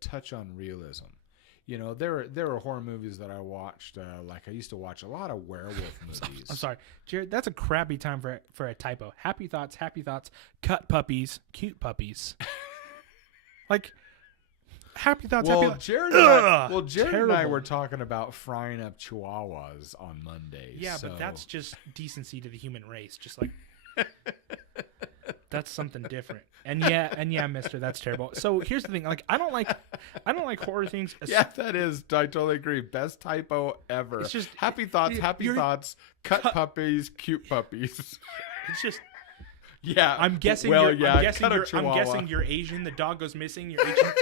touch on realism. There are horror movies that I watched. Like I used to watch a lot of werewolf movies. I'm sorry, Jared. That's a crappy time for a typo. Happy thoughts. Cut puppies. Cute puppies. Like happy thoughts. Well, happy Jared and I were talking about frying up chihuahuas on Monday. Yeah, but that's just decency to the human race. Just like that's something different. And yeah, mister, that's terrible. So here's the thing. Like I don't like horror things. Yeah, that is. I totally agree. Best typo ever. It's just happy thoughts, cut puppies, cute puppies. It's just yeah. I'm guessing you're Asian. The dog goes missing. You're Asian.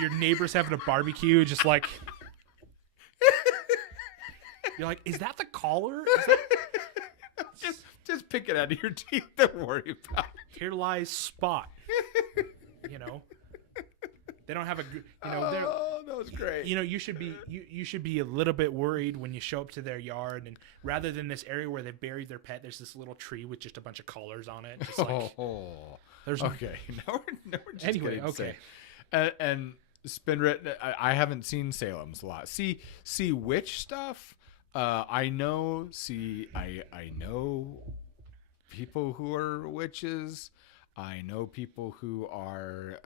Your neighbor's having a barbecue. Just like you're like, is that the collar? Just pick it out of your teeth. Don't worry about it. Here lies Spot. They don't have a. That was great. You should be a little bit worried when you show up to their yard, and rather than this area where they buried their pet, there's this little tree with just a bunch of collars on it. Just like, there's okay. Now we're just anyway. Okay. And Spinrit, I haven't seen Salem's Lot. See witch stuff. I know people who are witches. I know people who are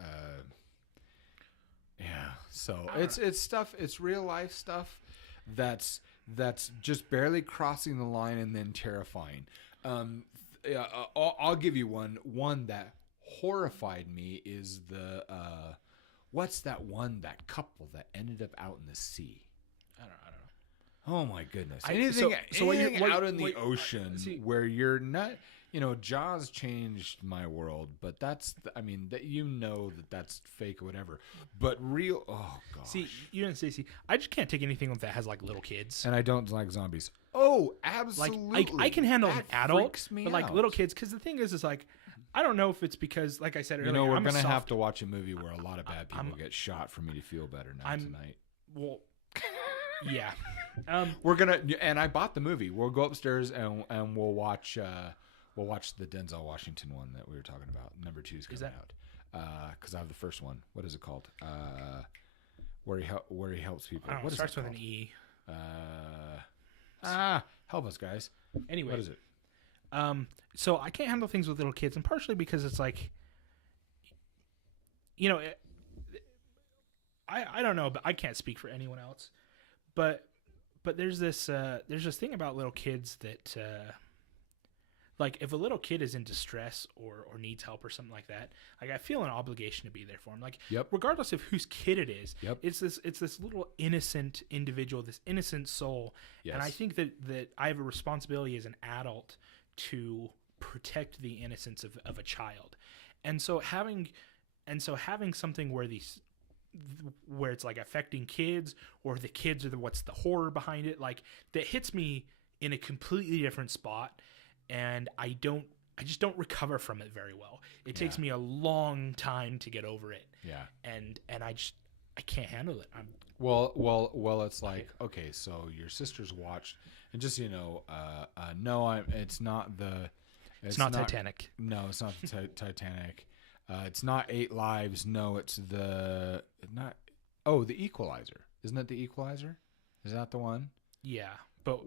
so it's stuff, it's real life stuff that's just barely crossing the line and then terrifying. I'll give you one that horrified me is the what's that couple that ended up out in the sea? I don't know. Oh my goodness! Anything out in the ocean where you're not, Jaws changed my world, but that's that's fake or whatever. But real, oh gosh. See, you didn't say. See, I just can't take anything that has like little kids, and I don't like zombies. Oh, absolutely! Like I can handle an adult, but like out. Little kids, because the thing is like. I don't know if it's because, like I said earlier, we're going to have to watch a movie where a lot of bad people get shot for me to feel better tonight. Well, yeah. We're gonna, and I bought the movie. We'll go upstairs and we'll watch the Denzel Washington one that we were talking about. Number 2 is coming out. because I have the first one. What is it called? Where he helps people. I don't know, What it is starts it with called? an E. Help us, guys. Anyway, What is it? So I can't handle things with little kids, and partially because it's like, you know, I don't know, but I can't speak for anyone else. But there's this thing about little kids that like if a little kid is in distress or needs help or something like that, like I feel an obligation to be there for him. Like regardless of whose kid it is, it's this little innocent individual, this innocent soul. Yes. And I think that I have a responsibility as an adult to protect the innocence of a child. And so having something where it's like affecting kids, or the kids are what's the horror behind it, like that hits me in a completely different spot, and I just don't recover from it very well. It takes me a long time to get over it. Yeah. And I can't handle it. Well, it's like, okay, so your sister's watched, and just, no, it's not Titanic. No, it's not Titanic. It's not 8 Lives. No, it's the Equalizer. Isn't it the Equalizer? Is that the one? Yeah, but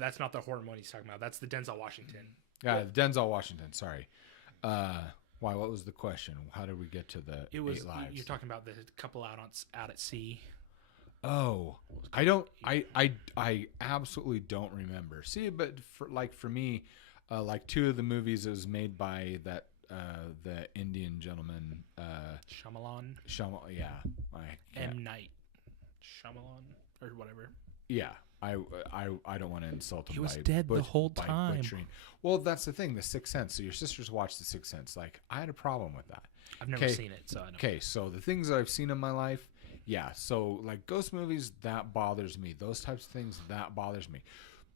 that's not the horror one he's talking about. That's the Denzel Washington. Yeah, Denzel Washington. Sorry. Why? What was the question? How did we get to the 8 Lives? You're talking about the couple out at sea. Oh, I don't. I absolutely don't remember. See, but for me, like 2 of the movies, it was made by that. The Indian gentleman, Shyamalan, yeah, M. Night Shyamalan or whatever. Yeah, I don't want to insult him. He was dead the whole time. Well, that's the thing, The Sixth Sense. So your sisters watched The Sixth Sense. Like, I had a problem with that. I've never seen it, so I don't. Okay, so the things that I've seen in my life, yeah. So like ghost movies, that bothers me. Those types of things, that bothers me.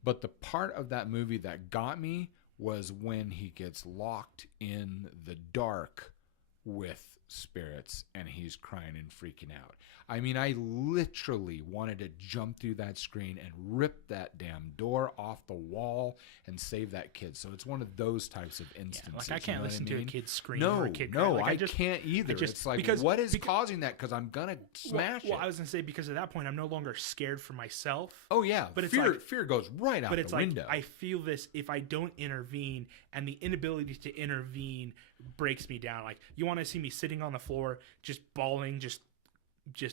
But the part of that movie that got me was when he gets locked in the dark with spirits and he's crying and freaking out. I mean, I literally wanted to jump through that screen and rip that damn door off the wall and save that kid. So it's one of those types of instances. Yeah, like I can't listen to a kid scream or a kid cry. No, like I can't either. It's like, what is causing that? Because I'm going to smash it. Well, I was going to say, because at that point, I'm no longer scared for myself. Oh, yeah. But fear goes right out the window. I feel this if I don't intervene, and the inability to intervene breaks me down. Like, you want to see me sitting on the floor, just bawling, just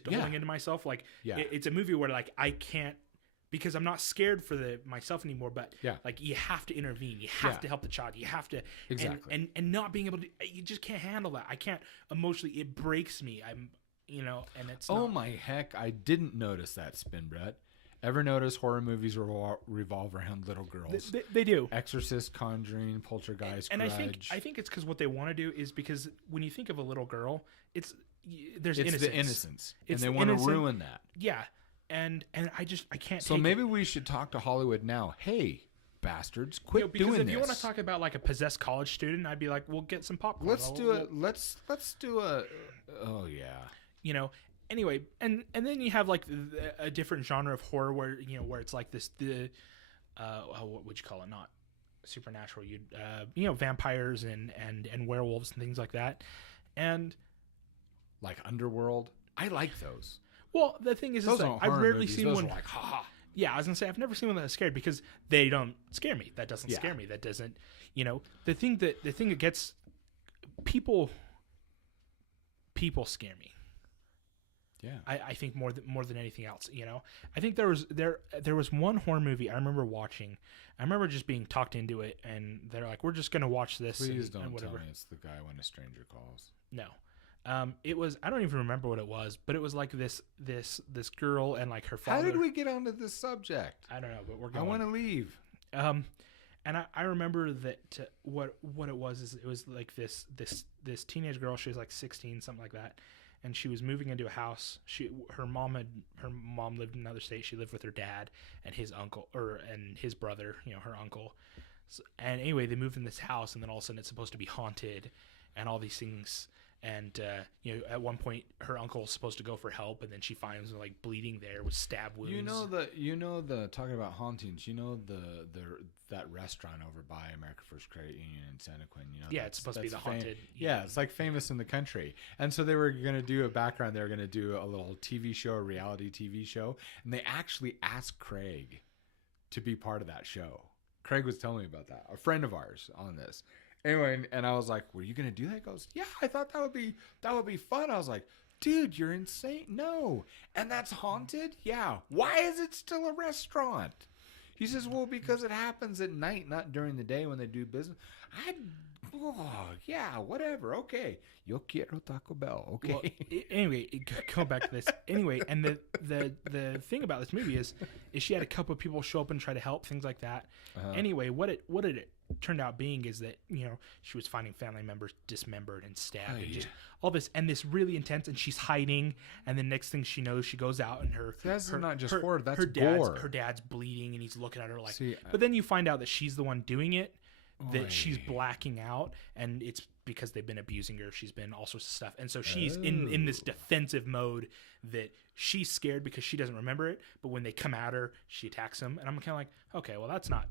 holding into myself. Like, it's a movie where like I can't, because I'm not scared for myself anymore, but like you have to intervene. You have to help the child. You have to, exactly. And not being able to, you just can't handle that. I can't emotionally, it breaks me. I'm, and it's oh my heck, I didn't notice that, Spin Brett. Ever notice horror movies revolve around little girls? They do. Exorcist, Conjuring, Poltergeist, and Grudge. I think it's because what they want to do is, because when you think of a little girl, there's innocence. The innocence, and they want to ruin that. Yeah, and I can't. So maybe we should talk to Hollywood now. Hey, bastards, quit doing this. If you want to talk about like a possessed college student, I'd be like, we'll get some popcorn. Let's do a. Oh yeah. Anyway, and then you have like a different genre of horror where it's like this what would you call it? Not supernatural. Vampires and werewolves and things like that, and like Underworld. I like those. Well, the thing is like, I've rarely seen one. Like, ha ha. Yeah, I was gonna say I've never seen one that's scared, because they don't scare me. That doesn't scare me. That doesn't. The thing that gets people scare me. Yeah, I think more than anything else. I think there was one horror movie I remember watching. I remember just being talked into it, and they're like, "We're just gonna watch this." Please don't tell me it's the guy When a Stranger Calls. No, it was. I don't even remember what it was, but it was like this girl and like her father. How did we get onto this subject? I don't know, but we're going. I want to leave. And I remember that what it was is, it was like this teenage girl. She was like 16, something like that. And she was moving into a house. Her mom lived in another state. She lived with her dad and his uncle, and his brother, her uncle. So, and anyway, they moved in this house, and then all of a sudden it's supposed to be haunted, and all these things. And at one point her uncle's supposed to go for help, and then she finds him like bleeding there with stab wounds. The talking about hauntings. That restaurant over by America First Credit Union in Santa Quinn. You know, Yeah, it's supposed to be the haunted. Yeah, it's like famous in the country. And so they were going to do a background. They were going to do a little TV show, a reality TV show. And they actually asked Craig to be part of that show. Craig was telling me about that. A friend of ours on this. Anyway, and I was like, "Were you going to do that?" He goes, "Yeah, I thought that would be fun." I was like, "Dude, you're insane." No. And that's haunted? Yeah. Why is it still a restaurant? He says, "Well, because it happens at night, not during the day when they do business." Yeah, whatever. Okay. Yo quiero Taco Bell. Okay. Well, anyway, go back to this. Anyway, and the thing about this movie is she had a couple of people show up and try to help, things like that. Anyway, what it turned out being is that, you know, she was finding family members dismembered and stabbed and just all this, and this really intense, and she's hiding, and the next thing she knows, she goes out and that's not just horror, that's gore. gore. Her dad's bleeding, and he's looking at her like, See, but then you find out that she's the one doing it, that she's blacking out, and it's because they've been abusing her. She's been all sorts of stuff, and so she's in this defensive mode that she's scared because she doesn't remember it, but when they come at her, she attacks them, and I'm kind of like, okay, well, that's not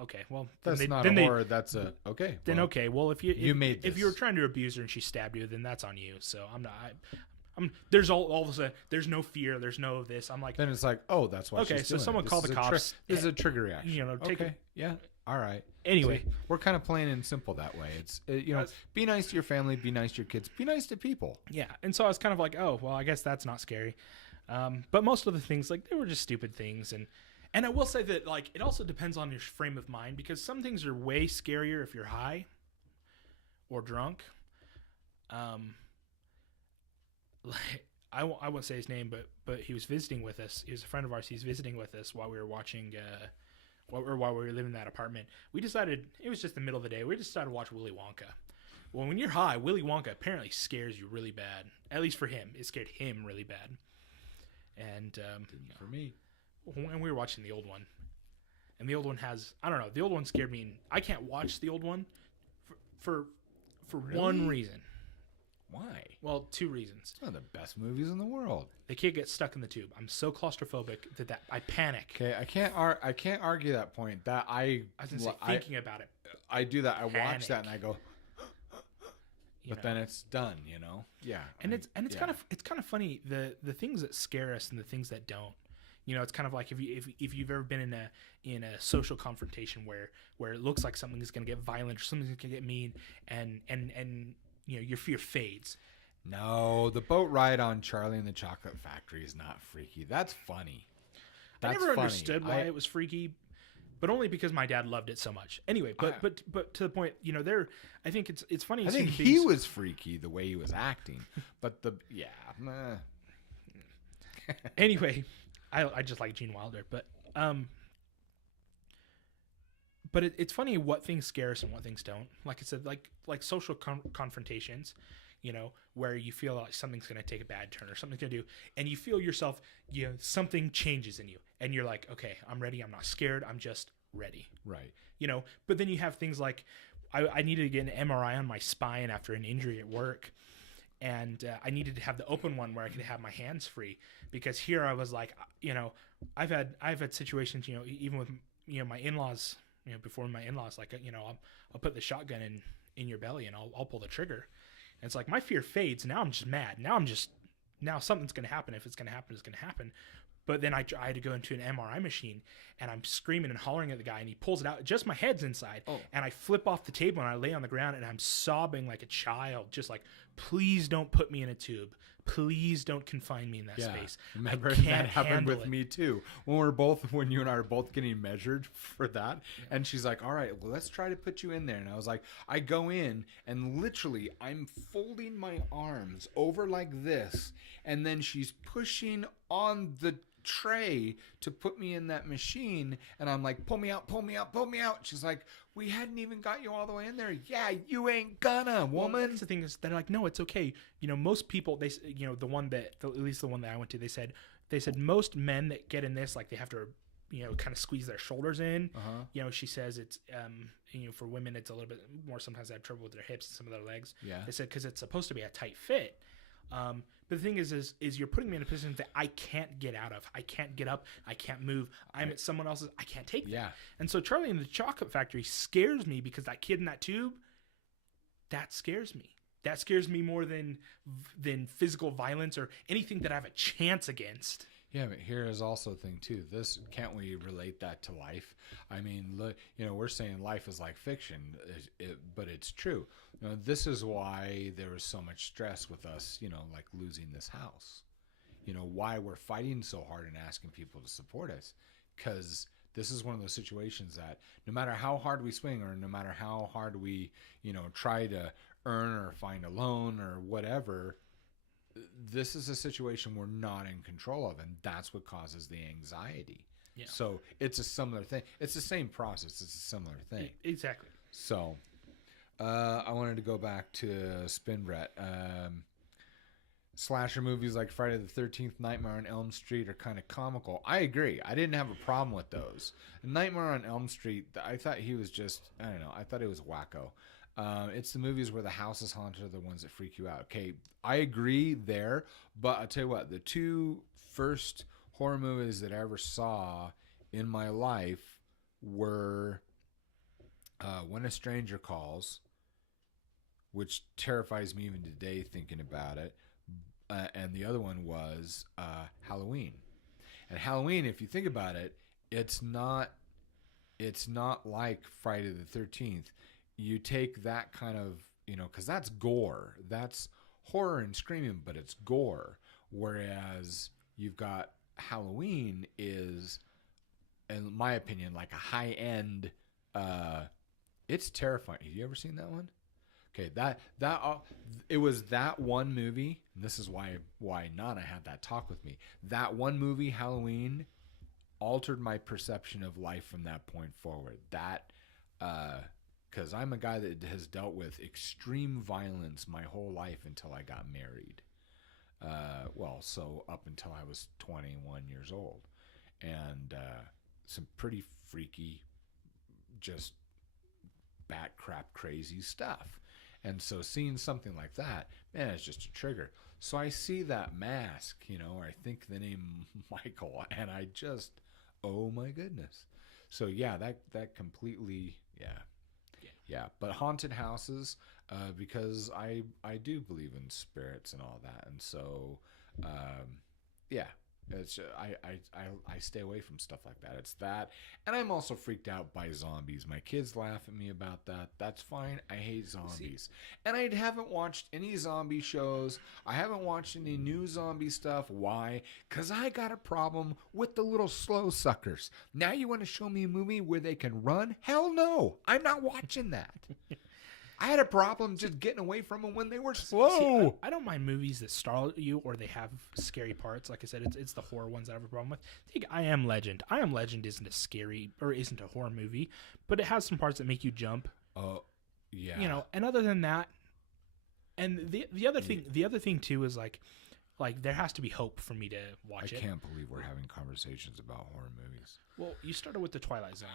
okay. Well, that's not a horror. That's a okay. Then well, okay. Well, if you made this. if you were trying to abuse her and she stabbed you, then that's on you. So I'm not. There's all of a sudden there's no fear. There's no this. I'm like. Then it's like, oh, that's why. Okay, she's so doing someone it. call the cops. This is a trigger reaction. You know, take okay. Yeah. All right. Anyway, see, we're kind of plain and simple that way. It's you know, be nice to your family, be nice to your kids, be nice to people. Yeah, and so I was kind of like, oh, well, I guess that's not scary. But most of the things, like, they were just stupid things, and I will say that, like, it also depends on your frame of mind, because some things are way scarier if you're high or drunk. Like, I won't say his name, but he was visiting with us. He was a friend of ours. He's visiting with us while we were watching. While we were living in that apartment, we decided, it was just the middle of the day, we just decided to watch Willy Wonka. Well, when you're high, Willy Wonka apparently scares you really bad. At least for him. It scared him really bad. And Didn't for me. And we were watching the old one. And the old one has, I don't know, the old one scared me. And I can't watch the old one for Really? one reason. Why? Well, two reasons. It's one of the best movies in the world. The kid gets stuck in the tube. I'm so claustrophobic that I panic. Okay, I can't argue that point. That I was gonna say, thinking about it. I do that. I watch Panic. that and I go, but then it's done. You know. Yeah. And it's kind of funny the things that scare us and the things that don't. You know, it's kind of like if you've ever been in a social confrontation where it looks like something is going to get violent or something's going to get mean, and you know, your fear fades. No, the boat ride on Charlie and the Chocolate Factory is not freaky. That's funny. I never understood why it was freaky, but only because my dad loved it so much. Anyway, but to the point, you know, I think it's funny. I think he was freaky the way he was acting, but Anyway, I just like Gene Wilder, but it's funny what things scare us and what things don't. Like I said, like social confrontations, you know, where you feel like something's going to take a bad turn or something's going to do, and you feel yourself, you know, something changes in you, and you're like, okay, I'm ready. I'm not scared. I'm just ready. Right. You know, but then you have things like, I needed to get an MRI on my spine after an injury at work. And I needed to have the open one where I could have my hands free, because here I was like, you know, I've had situations, you know, even with, you know, my in-laws, you know, before my in-laws, like, you know, I'll put the shotgun in your belly and I'll pull the trigger. And it's like my fear fades. Now I'm just mad. Now something's going to happen. If it's going to happen, it's going to happen. But then I had to go into an MRI machine, and I'm screaming and hollering at the guy, and he pulls it out. Just my head's inside. Oh. And I flip off the table, and I lay on the ground, and I'm sobbing like a child, just like, please don't put me in a tube. Please don't confine me in that space. Remember, that happened with me too. When you and I were both getting measured for that, and she's like, all right, well, let's try to put you in there. And I was like, I go in, and literally I'm folding my arms over like this, and then she's pushing on the tray to put me in that machine, and I'm like, pull me out. She's like, we hadn't even got you all the way in there. Yeah, you ain't gonna, woman. Well, that's the thing, is they're like, no, it's okay. You know, most people, you know, at least the one that I went to, they said most men that get in this, like, they have to, you know, kind of squeeze their shoulders in. You know, she says it's you know, for women it's a little bit more, sometimes they have trouble with their hips and some of their legs. Yeah, they said because it's supposed to be a tight fit. But the thing is you're putting me in a position that I can't get out of. I can't get up. I can't move. I'm at someone else's. I can't take that. Yeah. And so Charlie and the Chocolate Factory scares me because that kid in that tube, that scares me. That scares me more than physical violence or anything that I have a chance against. Yeah, but here is also a thing too. Can't we relate that to life? I mean, look, we're saying life is like fiction, but it's true. This is why there was so much stress with us, like losing this house. Why we're fighting so hard and asking people to support us, because this is one of those situations that no matter how hard we swing or no matter how hard we, try to earn or find a loan or whatever, this is a situation we're not in control of, and that's what causes the anxiety. Yeah. So it's a similar thing. It's the same process. It's a similar thing. Exactly. So I wanted to go back to Spin Brett. Slasher movies like Friday the 13th, Nightmare on Elm Street are kind of comical. I agree. I didn't have a problem with those. Nightmare on Elm Street, I thought he was just, I don't know, I thought it was wacko. It's the movies where the house is haunted are the ones that freak you out. Okay, I agree there, but I'll tell you what, the two first horror movies that I ever saw in my life were When a Stranger Calls, which terrifies me even today thinking about it, and the other one was Halloween. And Halloween, if you think about it, it's not like Friday the 13th. You take that kind of, because that's gore. That's horror and screaming, but it's gore. Whereas you've got Halloween is, in my opinion, like a high-end, it's terrifying. Have you ever seen that one? Okay, it was that one movie, and this is why Nana had that talk with me. That one movie, Halloween, altered my perception of life from that point forward. Because I'm a guy that has dealt with extreme violence my whole life until I got married. So up until I was 21 years old. And some pretty freaky, just bat crap crazy stuff. And so seeing something like that, man, it's just a trigger. So I see that mask, or I think the name Michael, and I just, oh my goodness. So yeah, that completely, yeah. But haunted houses, because I do believe in spirits and all that, and so yeah, it's I stay away from stuff like that. It's that, and I'm also freaked out by zombies. My kids laugh at me about that. That's fine. I hate zombies, and I haven't watched any zombie shows. I haven't watched any new zombie stuff. Why? Because I got a problem with the little slow suckers. Now you want to show me a movie where they can run? Hell no! I'm not watching that. I had a problem just getting away from them when they were slow. See, I don't mind movies that startle you or they have scary parts. Like I said, it's the horror ones that I have a problem with. Take I Am Legend. I Am Legend isn't a scary or isn't a horror movie, but it has some parts that make you jump. Oh, yeah. And other than that, and the other thing too is like there has to be hope for me to watch it. I can't believe we're having conversations about horror movies. Well, you started with the Twilight Zone.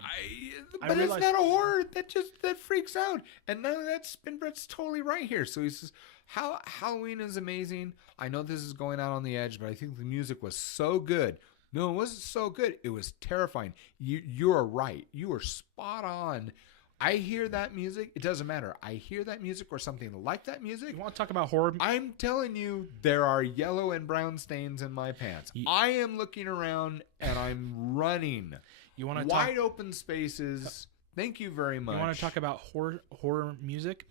But it's not a horror. That freaks out. And none of that Spin Brett's totally right here. So he says, Halloween is amazing. I know this is going out on the edge, but I think the music was so good. No, it wasn't so good. It was terrifying. You are right. You are spot on. I hear that music. It doesn't matter. I hear that music or something like that music. You want to talk about horror? I'm telling you, there are yellow and brown stains in my pants. I am looking around and I'm running. You want to wide open spaces. Thank you very much. You want to talk about horror music?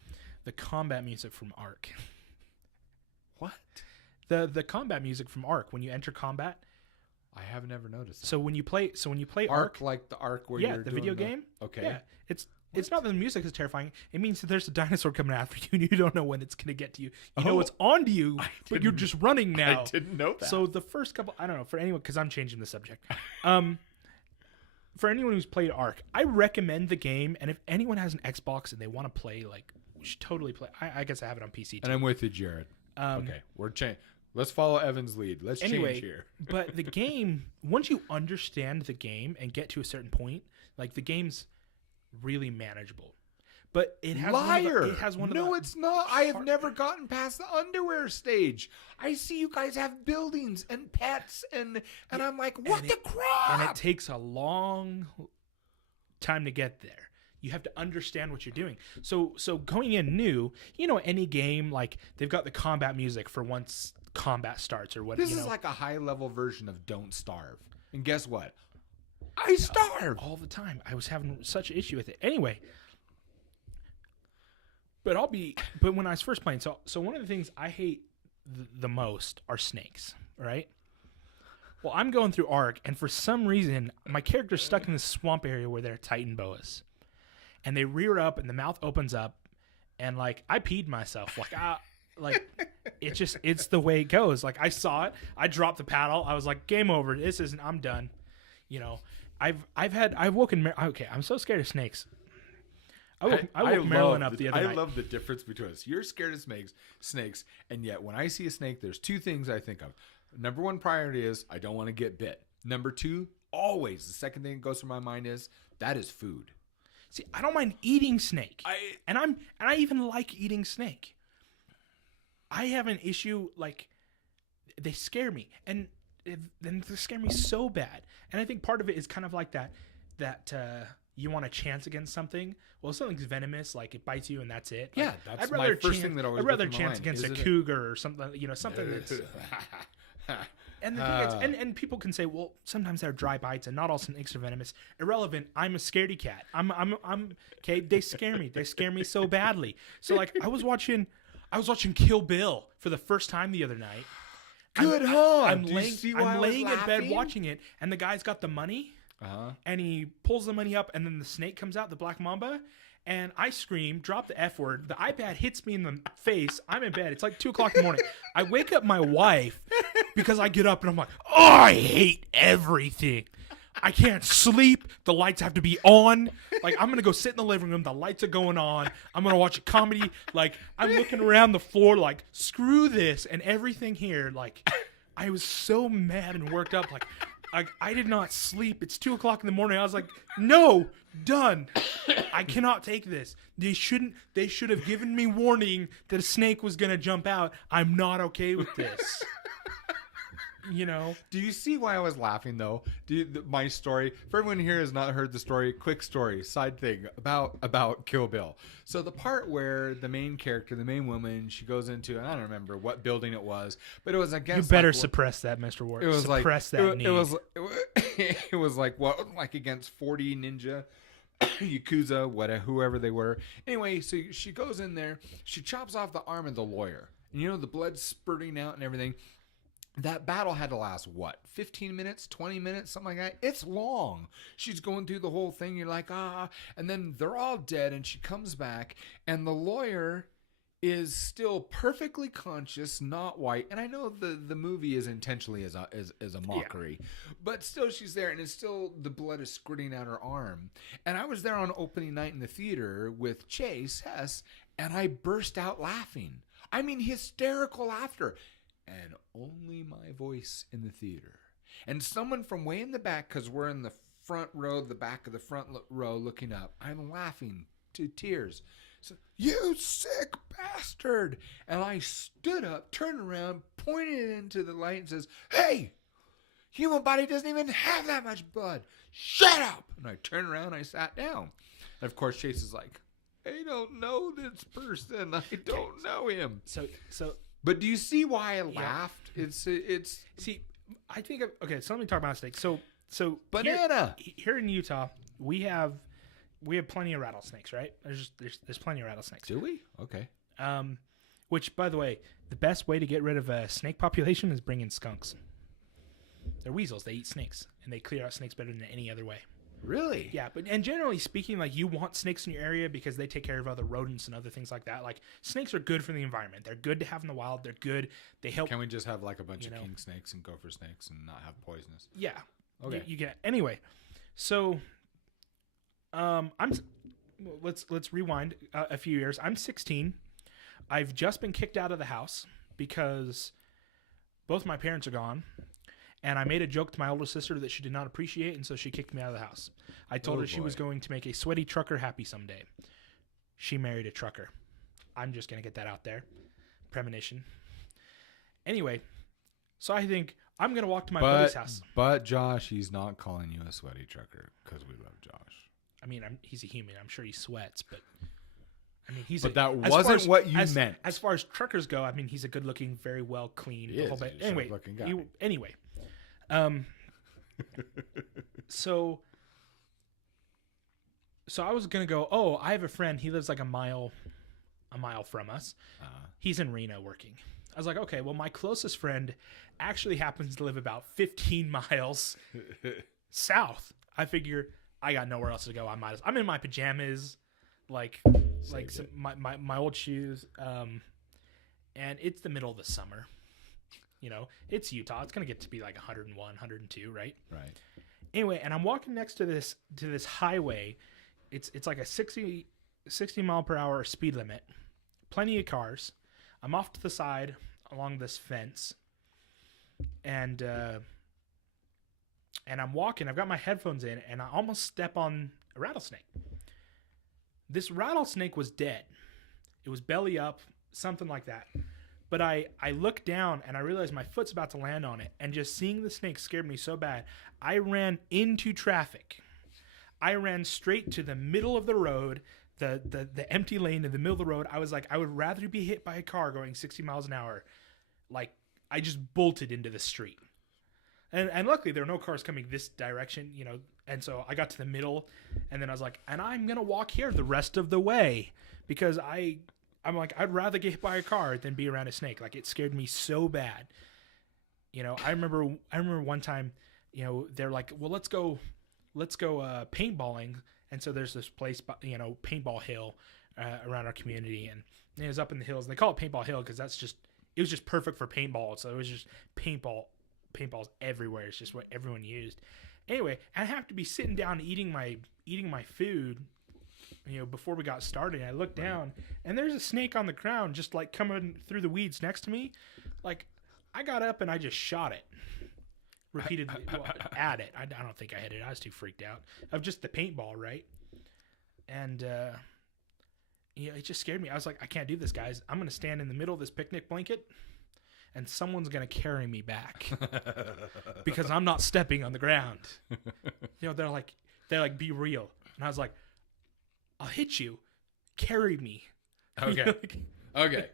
The combat music from Ark. What? The combat music from Ark when you enter combat. I have never noticed that. So when you play Ark, like the Ark where you're the doing video game. Okay. Yeah, it's not that the music is terrifying. It means that there's a dinosaur coming after you, and you don't know when it's going to get to you. You know it's on to you, but you're just running now. I didn't know that. So the first couple, I don't know, for anyone, because I'm changing the subject. For anyone who's played Ark, I recommend the game, and if anyone has an Xbox and they want to play, we should totally play. I guess I have it on PC too. And I'm with you, Jared. Okay, we're changing. Let's follow Evan's lead. Let's change here. But the game, once you understand the game and get to a certain point, the game's really manageable. But it has Liar! it has one of no, the it's not. I have never gotten past the underwear stage. I see you guys have buildings and pets, and I'm like, what the crap? And it takes a long time to get there. You have to understand what you're doing. So going in new, any game, like they've got the combat music for once combat starts or what. This is like a high level version of Don't Starve. And guess what? I starve all the time. I was having such an issue with it. Anyway. But when I was first playing, so one of the things I hate the most are snakes, right? Well, I'm going through Ark, and for some reason, my character's stuck in this swamp area where there are Titan boas. And they rear up, and the mouth opens up, and, like, I peed myself. It's the way it goes. Like, I saw it. I dropped the paddle. I was like, game over. I'm done. I've woken, okay, I'm so scared of snakes. I woke Marilyn up the other night. I love the difference between us. You're scared of snakes, and yet when I see a snake, there's two things I think of. Number one priority is I don't want to get bit. Number two, always the second thing that goes through my mind is that is food. See, I don't mind eating snake, and I even like eating snake. I have an issue, like, they scare me, and then they scare me so bad. And I think part of it is kind of like that you want a chance against something. Well, if something's venomous, like it bites you and that's it. Yeah, like, that's my first thing that always. I'd rather chance against a cougar or something. Something that's. And the thing is, and people can say, well, sometimes they're dry bites, and not all snakes are venomous. Irrelevant. I'm a scaredy cat. I'm okay. They scare me. They scare me so badly. So like, I was watching Kill Bill for the first time the other night. I'm laying in bed watching it, and the guy's got the money. And he pulls the money up, and then the snake comes out, the black mamba, and I scream, drop the F word. The iPad hits me in the face. I'm in bed. It's like 2:00 in the morning. I wake up my wife because I get up, and I'm like, oh, I hate everything. I can't sleep. The lights have to be on. Like, I'm going to go sit in the living room. The lights are going on. I'm going to watch a comedy. Like, I'm looking around the floor like, screw this and everything here. Like, I was so mad and worked up. Like, I did not sleep. It's 2:00 in the morning. I was like, no, done. I cannot take this. They should have given me warning that a snake was going to jump out. I'm not okay with this. Do you see why I was laughing though? My story, for everyone here has not heard the story, quick story, side thing about Kill Bill. So the part where the main character, the main woman, she goes into, and I don't remember what building it was, but it was against. You better suppress that, Mr. Ward. It was suppress that need. It was like like against 40 ninja. Yakuza, whoever they were. Anyway, so she goes in there, she chops off the arm of the lawyer. And the blood's spurting out and everything. That battle had to last, 15 minutes, 20 minutes, something like that? It's long. She's going through the whole thing. You're like, and then they're all dead, and she comes back, and the lawyer is still perfectly conscious, not white. And I know the movie is intentionally as a mockery, but still she's there, and it's still, the blood is squirting out her arm. And I was there on opening night in the theater with Chase Hess, and I burst out laughing. I mean, hysterical laughter. And only my voice in the theater. And someone from way in the back, because we're in the front row, the back of the front row looking up, I'm laughing to tears. So, you sick bastard. And I stood up, turned around, pointed into the light and says, hey, human body doesn't even have that much blood. Shut up. And I turned around, I sat down. And of course, Chase is like, I don't know this person. I don't know him. So But do you see why I laughed? It's see, I think okay. So let me talk about snakes. So banana here in Utah, we have plenty of rattlesnakes, right? There's plenty of rattlesnakes. Do we? Okay. Which, by the way, the best way to get rid of a snake population is bring in skunks. They're weasels. They eat snakes, and they clear out snakes better than any other way. Really? Yeah, and generally speaking, like, you want snakes in your area because they take care of other rodents and other things like that. Like, snakes are good for the environment. They're good to have in the wild. They're good. They help. Can we just have like a bunch of king snakes and gopher snakes and not have poisonous? Yeah. Okay. You get anyway. So, let's rewind a few years. I'm 16. I've just been kicked out of the house because both my parents are gone. And I made a joke to my older sister that she did not appreciate, and so she kicked me out of the house. I told her she was going to make a sweaty trucker happy someday. she married a trucker. I'm just going to get that out there. Premonition. Anyway, so I think I'm going to walk to my buddy's house. But Josh, he's not calling you a sweaty trucker because we love Josh. I mean, he's a human. I'm sure he sweats, but I mean, But that wasn't what you meant. As far as truckers go, I mean, he's a good-looking, very well clean. He is. He's a Anyway, sharp-looking guy. So I was gonna go. Oh, I have a friend. He lives like a mile from us. He's in Reno working. I was like, okay, well, my closest friend actually happens to live about 15 miles south. I figure I got nowhere else to go. I'm in my pajamas, like my old shoes, and it's the middle of the summer. You know, it's Utah. It's gonna get to be like 101, 102, right? Right. Anyway, and I'm walking next to this highway. It's like a 60 mile per hour speed limit. Plenty of cars. I'm off to the side along this fence, and I'm walking. I've got my headphones in, and I almost step on a rattlesnake. This rattlesnake was dead. It was belly up, something like that. But I looked down, and I realized my foot's about to land on it, and just seeing the snake scared me so bad, I ran into traffic. I ran straight to the middle of the road, the empty lane in the middle of the road. I was like, I would rather be hit by a car going 60 miles an hour. Like, I just bolted into the street. And luckily, there were no cars coming this direction, you know. And so I got to the middle, and then I was like, and I'm going to walk here the rest of the way. Because I'm like, I'd rather get hit by a car than be around a snake. Like, it scared me so bad. You know, I remember one time, you know, they're like, well, let's go paintballing. And so there's this place, you know, Paintball Hill around our community, and it was up in the hills. And they call it Paintball Hill because it was just perfect for paintball. So it was just paintballs everywhere. It's just what everyone used. Anyway, I have to be sitting down eating my food, you know, before we got started. I looked down, and there's a snake on the ground just like coming through the weeds next to me. Like, I got up and I just shot it. Repeatedly at it. I don't think I hit it. I was too freaked out of just the paintball, right? And you know, it just scared me. I was like, I can't do this, guys. I'm gonna stand in the middle of this picnic blanket, and someone's gonna carry me back because I'm not stepping on the ground. You know, they're like, be real, and I was like, I'll hit you, carry me. Okay. You know, like, Okay.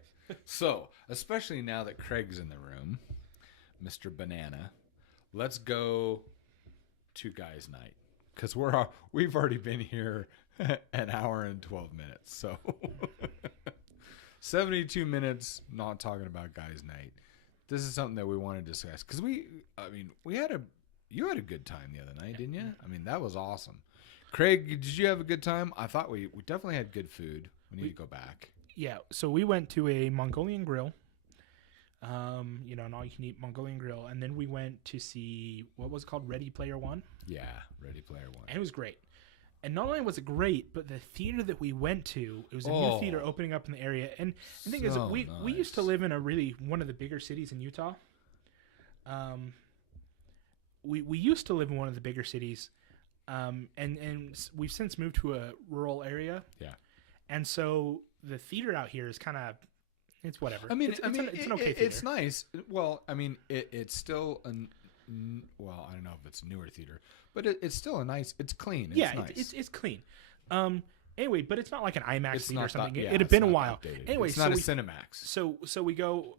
So, especially now that Craig's in the room, Mr. Banana. Let's go to guys' night, because we've already been here an hour and 12 minutes. So 72 minutes not talking about guys' night. This is something that we want to discuss because you had a good time the other night, didn't you? I mean, that was awesome. Craig, did you have a good time? I thought we definitely had good food. We need to go back. Yeah. So we went to a Mongolian grill. You know, an all-you-can-eat Mongolian grill, and then we went to see what was called Ready Player One. Yeah, Ready Player One. And it was great. And not only was it great, but the theater that we went to, it was a new theater opening up in the area. And the thing is, we used to live in one of the bigger cities in Utah. We used to live in one of the bigger cities, and we've since moved to a rural area. Yeah. And so the theater out here is kind of. It's whatever. I mean, it's an okay theater. It's nice. Well, I mean, it's still well, I don't know if it's a newer theater, but it's still a nice. It's clean. It's nice. It's clean. Anyway, but it's not like an IMAX theater or something. It had been a while. Updated. Anyway, it's not a Cinemax. So we go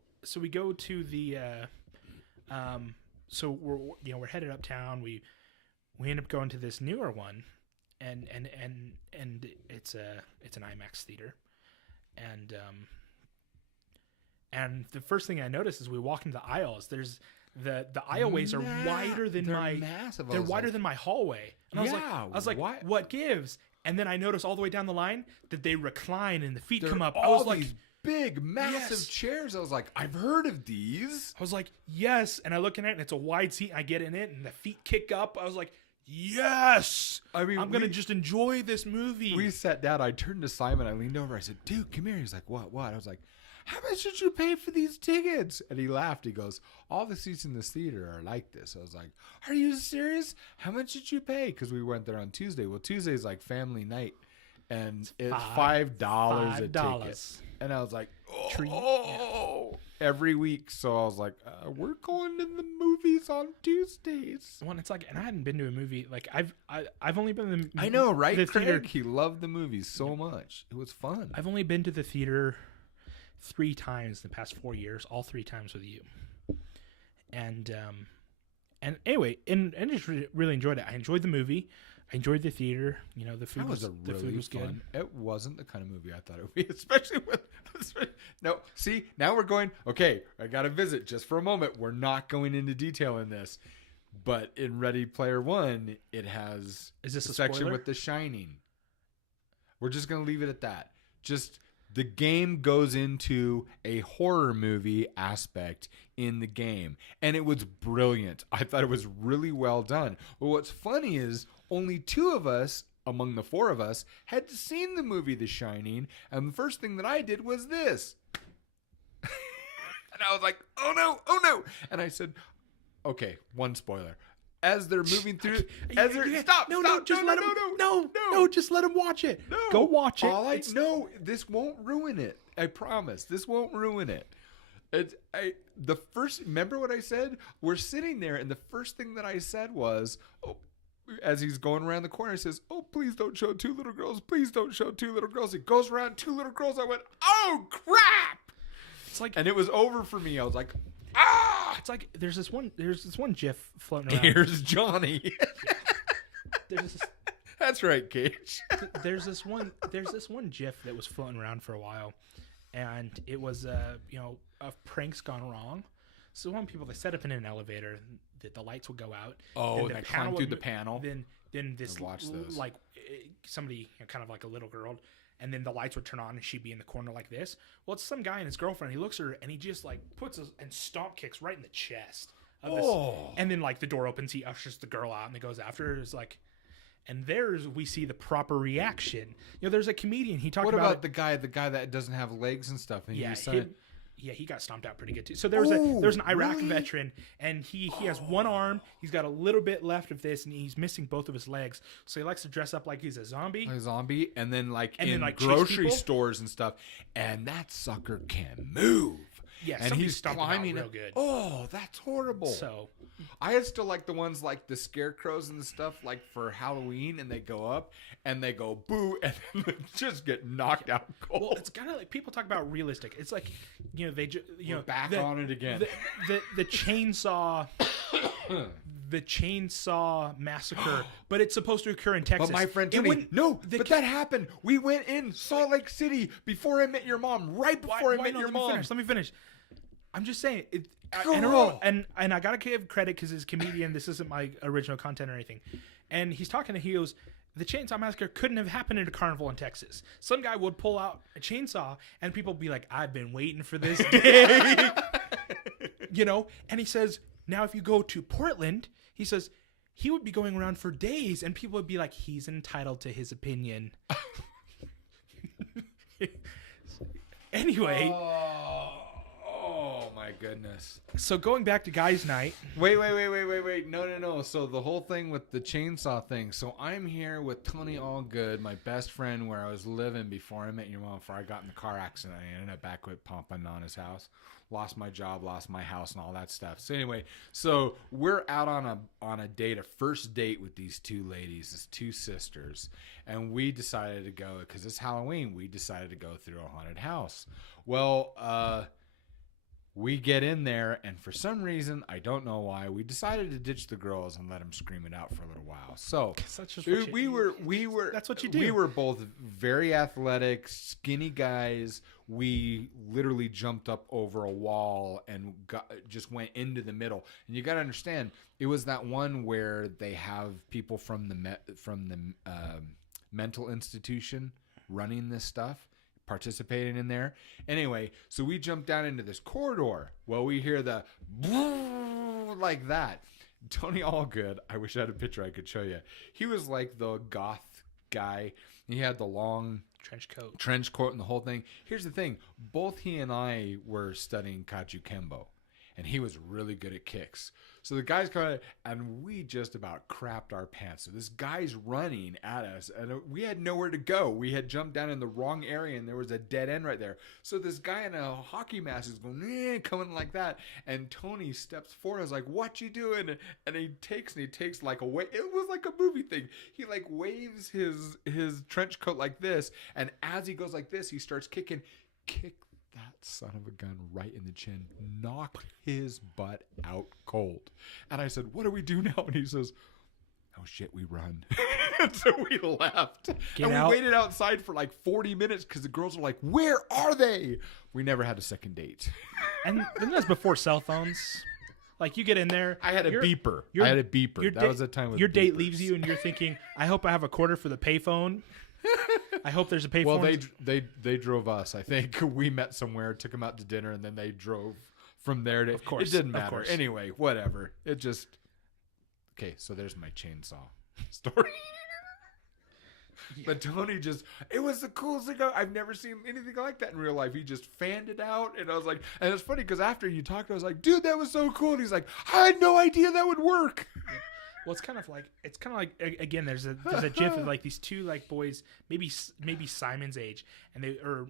to the. So we're headed uptown. We end up going to this newer one, and it's an IMAX theater, and the first thing I noticed is we walk into the aisles. There's the aisleways are wider than they're wider than my hallway. And I was like, what gives? And then I noticed all the way down the line that they recline and the feet come up. I was like, these big, massive chairs. I was like, I've heard of these. I was like, yes. And I look in it and it's a wide seat. I get in it and the feet kick up. I was like, yes. I mean, I'm going to just enjoy this movie. We sat down. I turned to Simon. I leaned over. I said, dude, come here. He's like, what? I was like, how much did you pay for these tickets? And he laughed. He goes, all the seats in this theater are like this. I was like, are you serious? How much did you pay? Because we went there on Tuesday. Well, Tuesday is like family night. and it's $5 a ticket. And I was like, every week. So I was like, we're going to the movies on Tuesdays. Well, it's like, and I hadn't been to a movie. Like I've only been to the I know, right? The Craig, theater. he loved the movies so much. It was fun. I've only been to the theater 3 times in the past 4 years, all 3 times with you. And anyway, and just really enjoyed it. I enjoyed the movie. I enjoyed the theater. You know, the food was good. It wasn't the kind of movie I thought it would be, especially with. No, see, now we're going. Okay, I got to visit just for a moment. We're not going into detail in this, but in Ready Player One, it has a section spoiler? with The Shining. We're just gonna leave it at that. Just the game goes into a horror movie aspect in the game, and it was brilliant. I thought it was really well done. But what's funny is only 2 of us among the 4 of us had seen the movie The Shining, and the first thing that I did was this. And I was like, oh no. And I said, okay, one spoiler. As they're moving through, stop, just let them watch it. No, go watch it. This won't ruin it. I promise. This won't ruin it. Remember what I said? We're sitting there, and the first thing that I said was, as he's going around the corner, he says, "Oh, please don't show 2 little girls. Please don't show 2 little girls." He goes around 2 little girls. I went, "Oh crap!" It's like, and it was over for me. I was like, "Ah!" It's like there's this one GIF floating around. Here's Johnny. That's right, Cage. There's this one GIF that was floating around for a while, and it was of pranks gone wrong. So one people, they set up in an elevator that the lights would go out. Oh, and they climb through the panel. Then this watch those. Like somebody, kind of like a little girl, and then the lights would turn on and she'd be in the corner like this. Well, it's some guy and his girlfriend. He looks at her and he just like puts and stomp kicks right in the chest of this. And then like the door opens, he ushers the girl out and it goes after her. It's like, and we see the proper reaction. There's a comedian. He talked about. What about the guy that doesn't have legs and stuff? And he got stomped out pretty good too. So there's an Iraq veteran, and he has one arm. He's got a little bit left of this, and he's missing both of his legs. So he likes to dress up like he's a zombie. And then in grocery stores and stuff. And that sucker can move. Yeah, and he's climbing real good. Oh, that's horrible. So I still like the ones like the scarecrows and the stuff like for Halloween, and they go up and they go boo and then they just get knocked out cold. Well, it's kind of like people talk about realistic. It's like We're back on it again. The chainsaw. The chainsaw massacre, but it's supposed to occur in Texas. But my friend told me, but that happened. We went in Salt Lake City before I met your mom, right before I met your mom. Let me finish. I'm just saying, and I gotta give credit because as a comedian, this isn't my original content or anything. And he's talking to, he goes, the Chainsaw Massacre couldn't have happened at a carnival in Texas. Some guy would pull out a chainsaw and people would be like, I've been waiting for this day. And he says, now if you go to Portland, he says, he would be going around for days and people would be like, he's entitled to his opinion. Anyway. Oh my goodness. So going back to guys' night. Wait. No. So the whole thing with the chainsaw thing. So I'm here with Tony Allgood, my best friend where I was living before I met your mom, before I got in the car accident. I ended up back with pumping on his house. Lost my job, lost my house, and all that stuff. So anyway, so we're out on a date, a first date with these 2 ladies, these 2 sisters, and we decided to go, because it's Halloween, we decided to go through a haunted house. Well, we get in there, and for some reason, I don't know why, we decided to ditch the girls and let them scream it out for a little while. So we were that's what you do. We were both very athletic, skinny guys. We literally jumped up over a wall and just went into the middle. And you got to understand, it was that one where they have people from the mental institution running this stuff, participating in there. Anyway, so we jumped down into this corridor. Well, we hear the like that. Tony Allgood, I wish I had a picture I could show you. He was like the goth guy. He had the long trench coat and the whole thing. Here's the thing. Both he and I were studying Kaiju Kembo. and he was really good at kicks. So the guy's coming, and we just about crapped our pants. So this guy's running at us, and we had nowhere to go. We had jumped down in the wrong area, and there was a dead end right there. So this guy in a hockey mask is going, coming like that, and Tony steps forward. I was like, "What you doing?" And he takes like a way. It was like a movie thing. He like waves his trench coat like this, and as he goes like this, he starts kicking. Kick that son of a gun right in the chin, knocked his butt out cold. And I said, "What do we do now?" And he says, "Oh shit, we run." And so we left. We waited outside for like 40 minutes because the girls were like, "Where are they?" We never had a second date. And then that's before cell phones. Like, you get in there. I had a beeper. That was the time with your date beepers. leaves you and you're thinking, I hope I have a quarter for the payphone. I hope there's a payphone. Well, they drove us. I think we met somewhere, took them out to dinner, and then they drove from there to. Of course, it didn't matter. Anyway, whatever. It just. Okay, so there's my chainsaw story. Yeah. But Tony it was the coolest thing. I've never seen anything like that in real life. He just fanned it out, and I was like, and it's funny because after you talked, I was like, "Dude, that was so cool." And he's like, "I had no idea that would work." Yeah. Well, it's kind of like again. There's a gif of like these two like boys, maybe Simon's age, and they or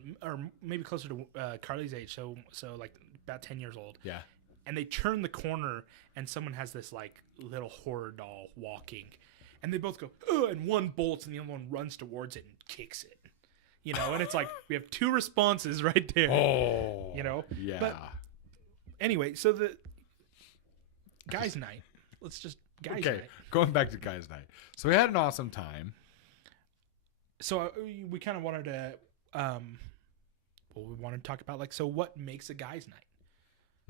maybe closer to Carly's age, so like about 10 years old. Yeah. And they turn the corner, and someone has this like little horror doll walking, and they both go, "Ugh," and one bolts, and the other one runs towards it and kicks it. You know, and it's like we have two responses right there. Oh, you know, yeah. But anyway, so the guys' night. Let's just. Guys night. Going back to guys' night. So we had an awesome time. So we kind of wanted to, we wanted to talk about like, so what makes a guys' night?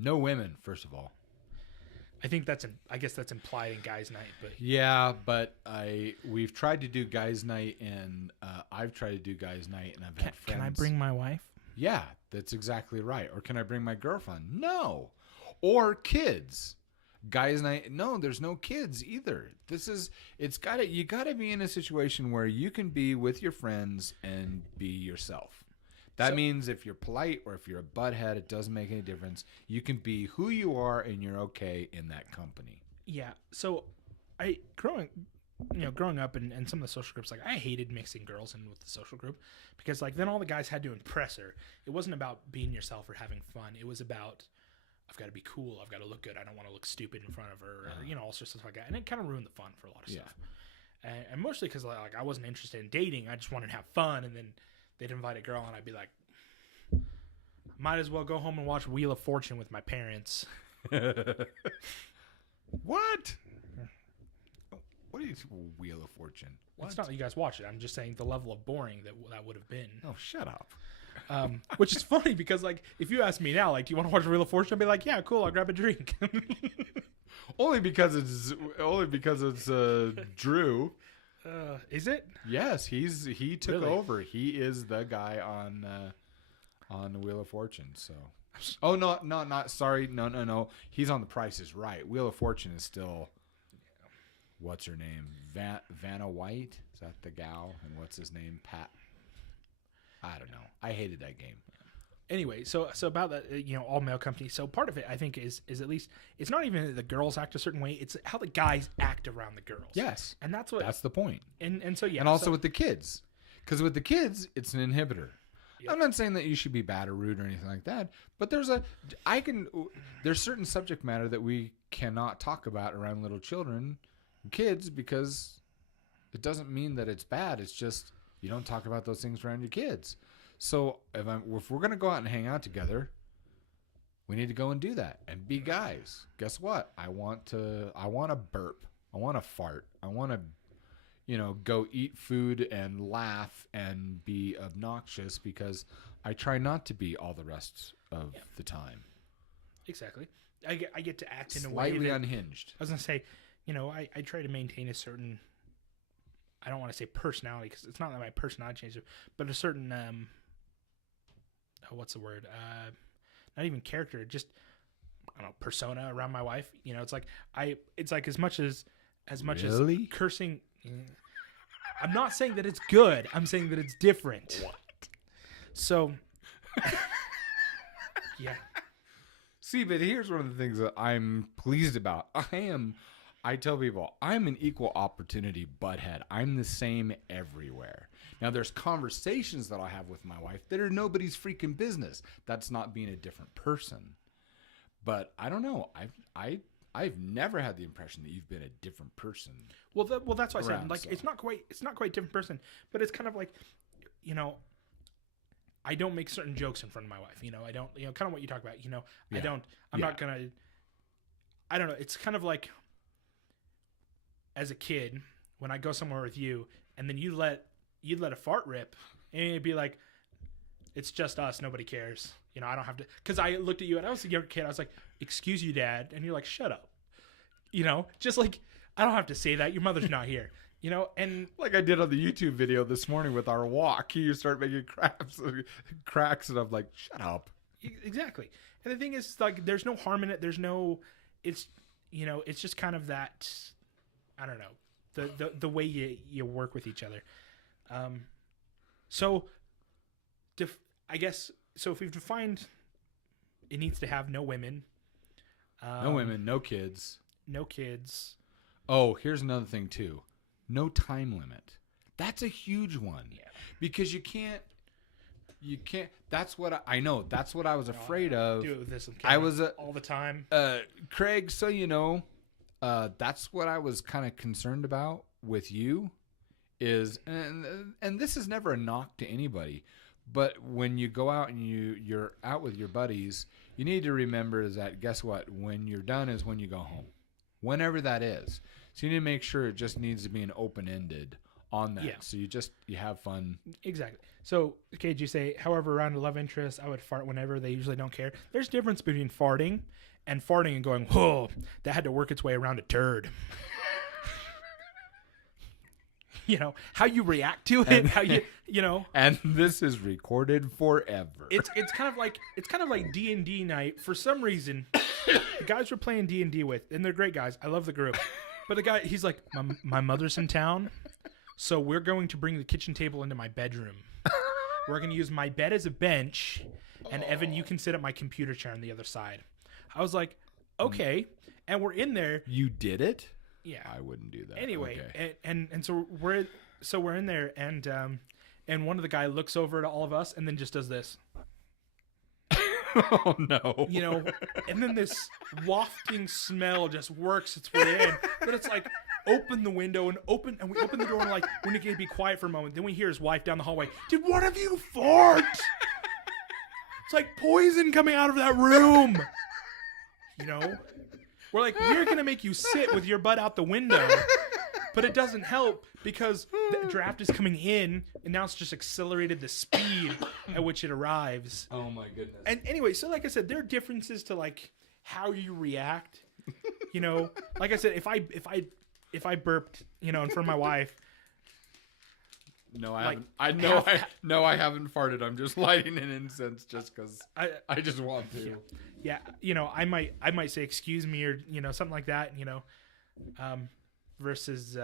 No women, first of all. I think I guess that's implied in guys' night, but yeah, but we've tried to do guys' night, and I've tried to do guys' night, and I've had friends. Can I bring my wife? Yeah, that's exactly right. Or can I bring my girlfriend? No. Or kids. Guys night, no, there's no kids either. You gotta be in a situation where you can be with your friends and be yourself. That means if you're polite or if you're a butthead, it doesn't make any difference. You can be who you are and you're okay in that company. Yeah. So growing up in some of the social groups, like I hated mixing girls in with the social group because like then all the guys had to impress her. It wasn't about being yourself or having fun. It was about I've got to be cool. I've got to look good. I don't want to look stupid in front of her, or all sorts of stuff like that. And it kind of ruined the fun for a lot of stuff. And mostly because like I wasn't interested in dating. I just wanted to have fun. And then they'd invite a girl, and I'd be like, might as well go home and watch Wheel of Fortune with my parents. What? What is Wheel of Fortune? What? It's not that you guys watch it. I'm just saying the level of boring that would have been. Oh, shut up. Which is funny because like if you ask me now, like, do you want to watch Wheel of Fortune? I'd be like, yeah, cool. I'll grab a drink. only because it's Drew. Is it? Yes, he took over. He is the guy on the Wheel of Fortune. So, oh no, not sorry, no. He's on The Price is Right. Wheel of Fortune is still. What's her name? Vanna White? Is that the gal? And what's his name? Pat. I don't know. I hated that game. Anyway, so about that, all male company. So part of it, I think, is at least it's not even that the girls act a certain way. It's how the guys act around the girls. Yes, and that's the point. And so yeah, and also with the kids, because with the kids, it's an inhibitor. Yep. I'm not saying that you should be bad or rude or anything like that, but there's certain subject matter that we cannot talk about around little children, kids, because it doesn't mean that it's bad. It's just. You don't talk about those things around your kids. So if we're going to go out and hang out together, we need to go and do that and be guys. Guess what? I want to burp. I want to fart. I want to, go eat food and laugh and be obnoxious because I try not to be all the rest of the time. Exactly. I get to act in a way slightly unhinged. I was going to say, I try to maintain a certain... I don't want to say personality because it's not that my personality changes, but a certain, what's the word? Not even character, just, I don't know, persona around my wife. It's like as much as cursing. I'm not saying that it's good. I'm saying that it's different. What? So, yeah. See, but here's one of the things that I'm pleased about. I tell people, I'm an equal opportunity butthead. I'm the same everywhere. Now, there's conversations that I have with my wife that are nobody's freaking business. That's not being a different person. But I don't know. I've never had the impression that you've been a different person. Well, that's what I said. Like, so. it's not quite different person, but it's kind of like, you know, I don't make certain jokes in front of my wife. You know, I don't, you know, kind of what you talk about. You know, Yeah. I'm not gonna. I don't know. It's kind of like, as a kid, when I go somewhere with you, and then you'd let a fart rip, and it'd be like, it's just us, nobody cares. You know, I don't have to, because I looked at you and I was a younger kid. I was like, excuse you, Dad, and you're like, shut up. You know, just like, I don't have to say that. Your mother's not here. You know, and like I did on the YouTube video this morning with our walk, you start making cracks, and I'm like, shut up. Exactly. And the thing is, like, there's no harm in it. There's no, it's, you know, it's just kind of that, I don't know, the way you work with each other. So, I guess, so if we've defined it needs to have no women. No women, no kids. No kids. Oh, here's another thing, too. No time limit. That's a huge one. Yeah. Because you can't, that's what I know. That's what I was afraid of. Do it with this. I was all the time. Craig, so you know, that's what I was kind of concerned about with you is, and this is never a knock to anybody, but when you go out and you're out with your buddies, you need to remember is that, guess what? When you're done is when you go home. Whenever that is. So you need to make sure it just needs to be an open-ended on that. Yeah. So you have fun. Exactly. So, okay, you say, however, around a love interest, I would fart whenever. They usually don't care. There's a difference between farting and going, whoa, that had to work its way around a turd. You know, how you react to it, how you know. And this is recorded forever. It's kind of like D&D night. For some reason, the guys we're playing D&D with, and they're great guys. I love the group. But the guy, he's like, my mother's in town, so we're going to bring the kitchen table into my bedroom. We're going to use my bed as a bench, and Evan, you can sit at my computer chair on the other side. I was like, okay. And we're in there. You did it? Yeah. I wouldn't do that. Anyway, okay. and so we're in there, and one of the guy looks over to all of us and then just does this. Oh no. You know, and then this wafting smell just works its way in. But it's like, open the window and we open the door and like, we need to be quiet for a moment. Then we hear his wife down the hallway. Did one of you fart? It's like poison coming out of that room. You know? We're like, we're going to make you sit with your butt out the window. But it doesn't help because the draft is coming in, and now it's just accelerated the speed at which it arrives. Oh my goodness. And anyway, so like I said, there are differences to like how you react. You know, like I said, if I burped, you know, in front of my wife. No, I like, haven't. I haven't farted. I'm just lighting an incense just because I just want to. Yeah, you know, I might say excuse me or you know something like that. You know, versus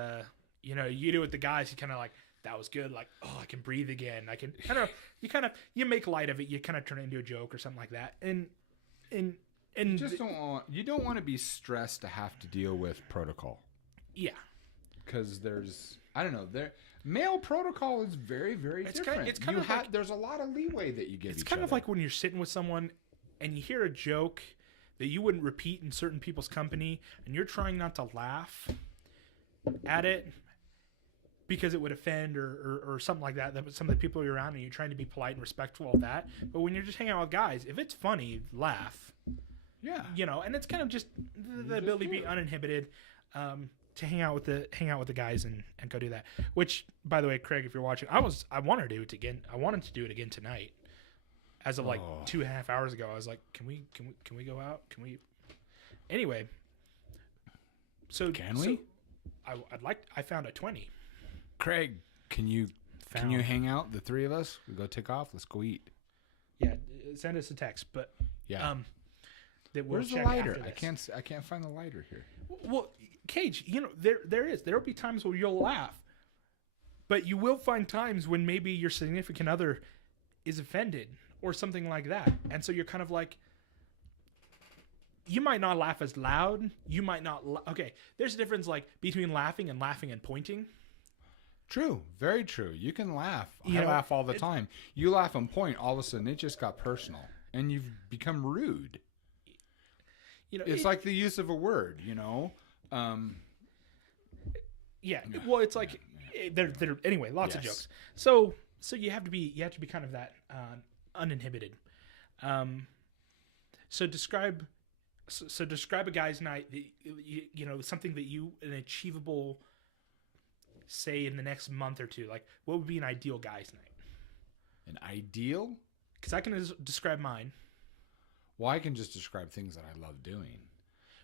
you know, you do with the guys, you kind of like, that was good, like, oh, I can breathe again, I can you make light of it, you kind of turn it into a joke or something like that, and you just don't want to be stressed to have to deal with protocol. Yeah, because there's, I don't know, male protocol is very, very different. It's kind of like, there's a lot of leeway that you give. It's kind of like when you're sitting with someone and you hear a joke that you wouldn't repeat in certain people's company, and you're trying not to laugh at it because it would offend or something like that some of the people you're around, and you're trying to be polite and respectful of that. But when you're just hanging out with guys, if it's funny, laugh. Yeah. You know, and it's kind of just the ability to be uninhibited, to hang out with the guys and go do that. Which, by the way, Craig, if you're watching, I wanted to do it again. I wanted to do it again tonight. As of like 2.5 hours ago, I was like, can we go out? Can we? Anyway. So can we? I found a 20. Craig, can you hang out, the three of us? We go take off. Let's go eat. Yeah, send us a text. But yeah, where's the lighter? I can't find the lighter here. Well, Cage, you know there will be times where you'll laugh, but you will find times when maybe your significant other is offended or something like that, and so you're kind of like, you might not laugh as loud. You might not. Okay, there's a difference like between laughing and pointing. True, very true. You can laugh. You I know, laugh all the time. You laugh and point, all of a sudden it just got personal, and you've become rude. You know, It's like the use of a word. You know. Yeah. Well, it's like they're anyway. Lots of Yes. jokes. So you have to be kind of that uninhibited. So describe a guy's night that you know, something that an achievable, say in the next month or two. Like, what would be an ideal guy's night? An ideal? Because I can describe mine. Well, I can just describe things that I love doing.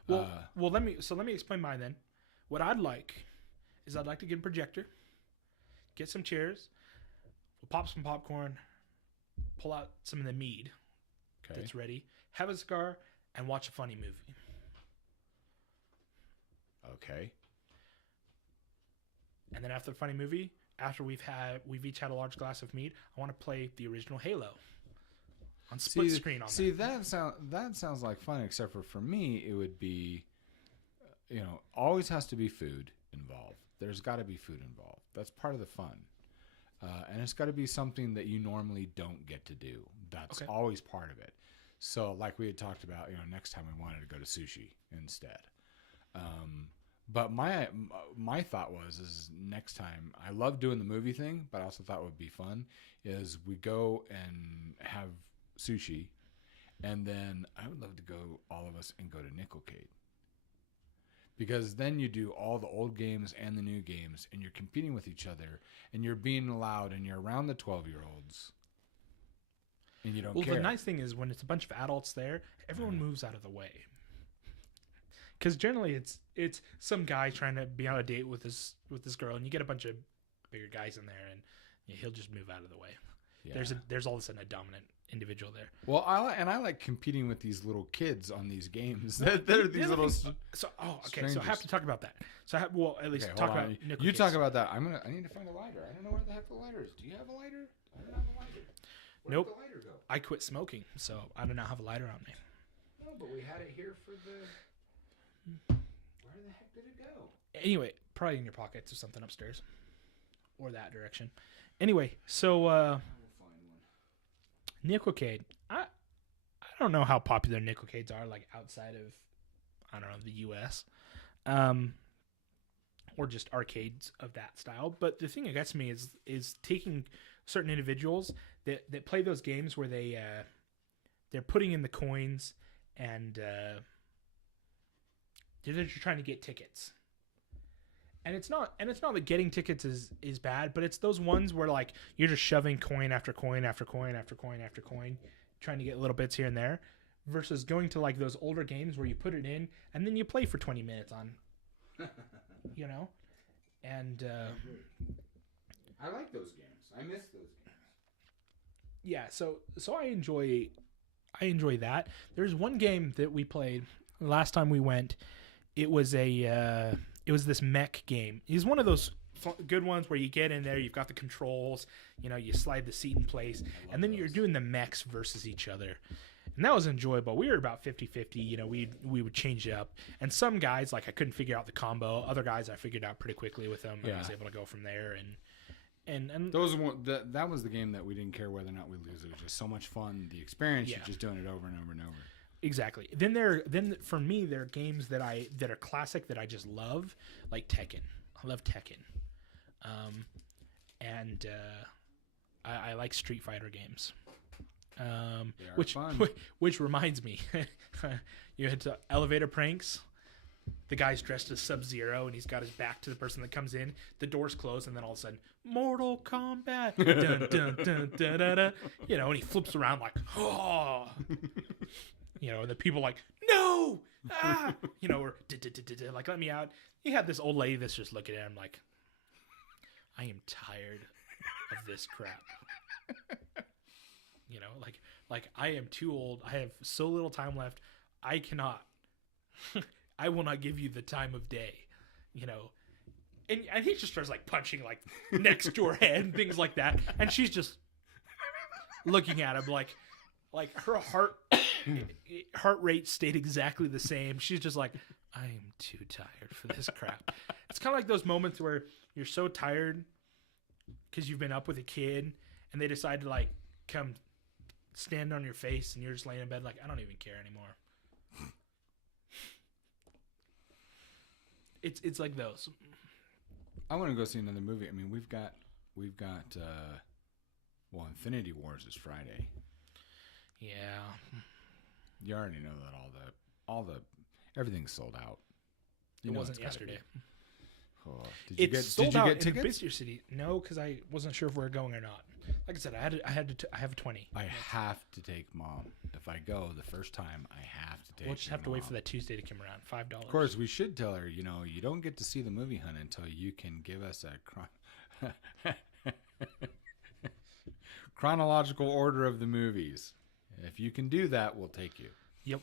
Well, let me explain mine then. What I'd like is I'd like to get a projector, get some chairs, we'll pop some popcorn, pull out some of the mead that's ready, have a cigar, and watch a funny movie. Okay. And then after the funny movie, after we've each had a large glass of mead, I want to play the original Halo on split screen. That sounds like fun, except for me, it would be, always has to be food involved. There's got to be food involved. That's part of the fun. And it's got to be something that you normally don't get to do. That's always part of it. So like we had talked about, next time we wanted to go to sushi instead. But my thought is next time, I love doing the movie thing, but I also thought would be fun is we go and have sushi, and then I would love to go, all of us, and go to Nickelcade. Because then you do all the old games and the new games, and you're competing with each other, and you're being loud, and you're around the 12-year-olds, and you don't care. Well, the nice thing is when it's a bunch of adults there, everyone moves out of the way. Because generally it's some guy trying to be on a date with this girl, and you get a bunch of bigger guys in there, and he'll just move out of the way. Yeah. There's all of a sudden a dominant individual there. Well, I like competing with these little kids on these games. They're these little. So I have to talk about that. So at least talk about Nickel you Case. Talk about that. I need to find a lighter. I don't know where the heck the lighter is. Do you have a lighter? I don't have a lighter. Nope. Where did the lighter go? I quit smoking, so I do not have a lighter on me. No, but we had it here for the. Where the heck did it go? Anyway, probably in your pockets or something upstairs, or that direction. Anyway, so Nickelcade. I don't know how popular Nickelcades are, like outside of, I don't know, the U.S. Or just arcades of that style. But the thing that gets me is taking certain individuals that play those games where they're putting in the coins and they're just trying to get tickets. And it's not that getting tickets is bad, but it's those ones where like you're just shoving coin after coin after coin after coin after coin, trying to get little bits here and there, versus going to like those older games where you put it in and then you play for 20 minutes on, and I like those games. I miss those games. Yeah, so I enjoy that. There's one game that we played last time we went. It was this mech game. It's one of those good ones where you get in there, you've got the controls, you slide the seat in place, and then you're doing the mechs versus each other. And that was enjoyable. We were about 50-50, we would change it up. And some guys, like I couldn't figure out the combo. Other guys I figured out pretty quickly with them. Yeah. I was able to go from there and those that was the game that we didn't care whether or not we lose. It was just so much fun. The experience, you're just doing it over and over and over. Exactly. Then for me, there are games that are classic that I just love, like Tekken. I love Tekken, and I like Street Fighter games. Which reminds me, you had to elevator pranks. The guy's dressed as Sub-Zero and he's got his back to the person that comes in. The doors close and then all of a sudden, Mortal Kombat, dun, dun, dun, dun, dun, dun. And he flips around like, oh. And the people like, no, or like, let me out. You have this old lady that's just looking at him like, I am tired of this crap. Like I am too old. I have so little time left. I cannot, I will not give you the time of day, And he just starts like punching like next to her head and things like that. And she's just looking at him like her heart heart rate stayed exactly the same. She's just like, I am too tired for this crap. It's kind of like those moments where you're so tired because you've been up with a kid and they decide to like come stand on your face and you're just laying in bed like, I don't even care anymore. It's like those. I want to go see another movie. I mean, we've got Infinity Wars is Friday. Yeah. You already know that everything's sold out. It wasn't yesterday. Oh, Did you get tickets? In Bistro City? No, because I wasn't sure if we were going or not. Like I said, I have 20. I have to take Mom. If I go the first time, I have to take. We'll just have to wait for that Tuesday to come around. $5. Of course, we should tell her. You know, you don't get to see the movie hunt until you can give us a chronological order of the movies. If you can do that, we'll take you. Yep.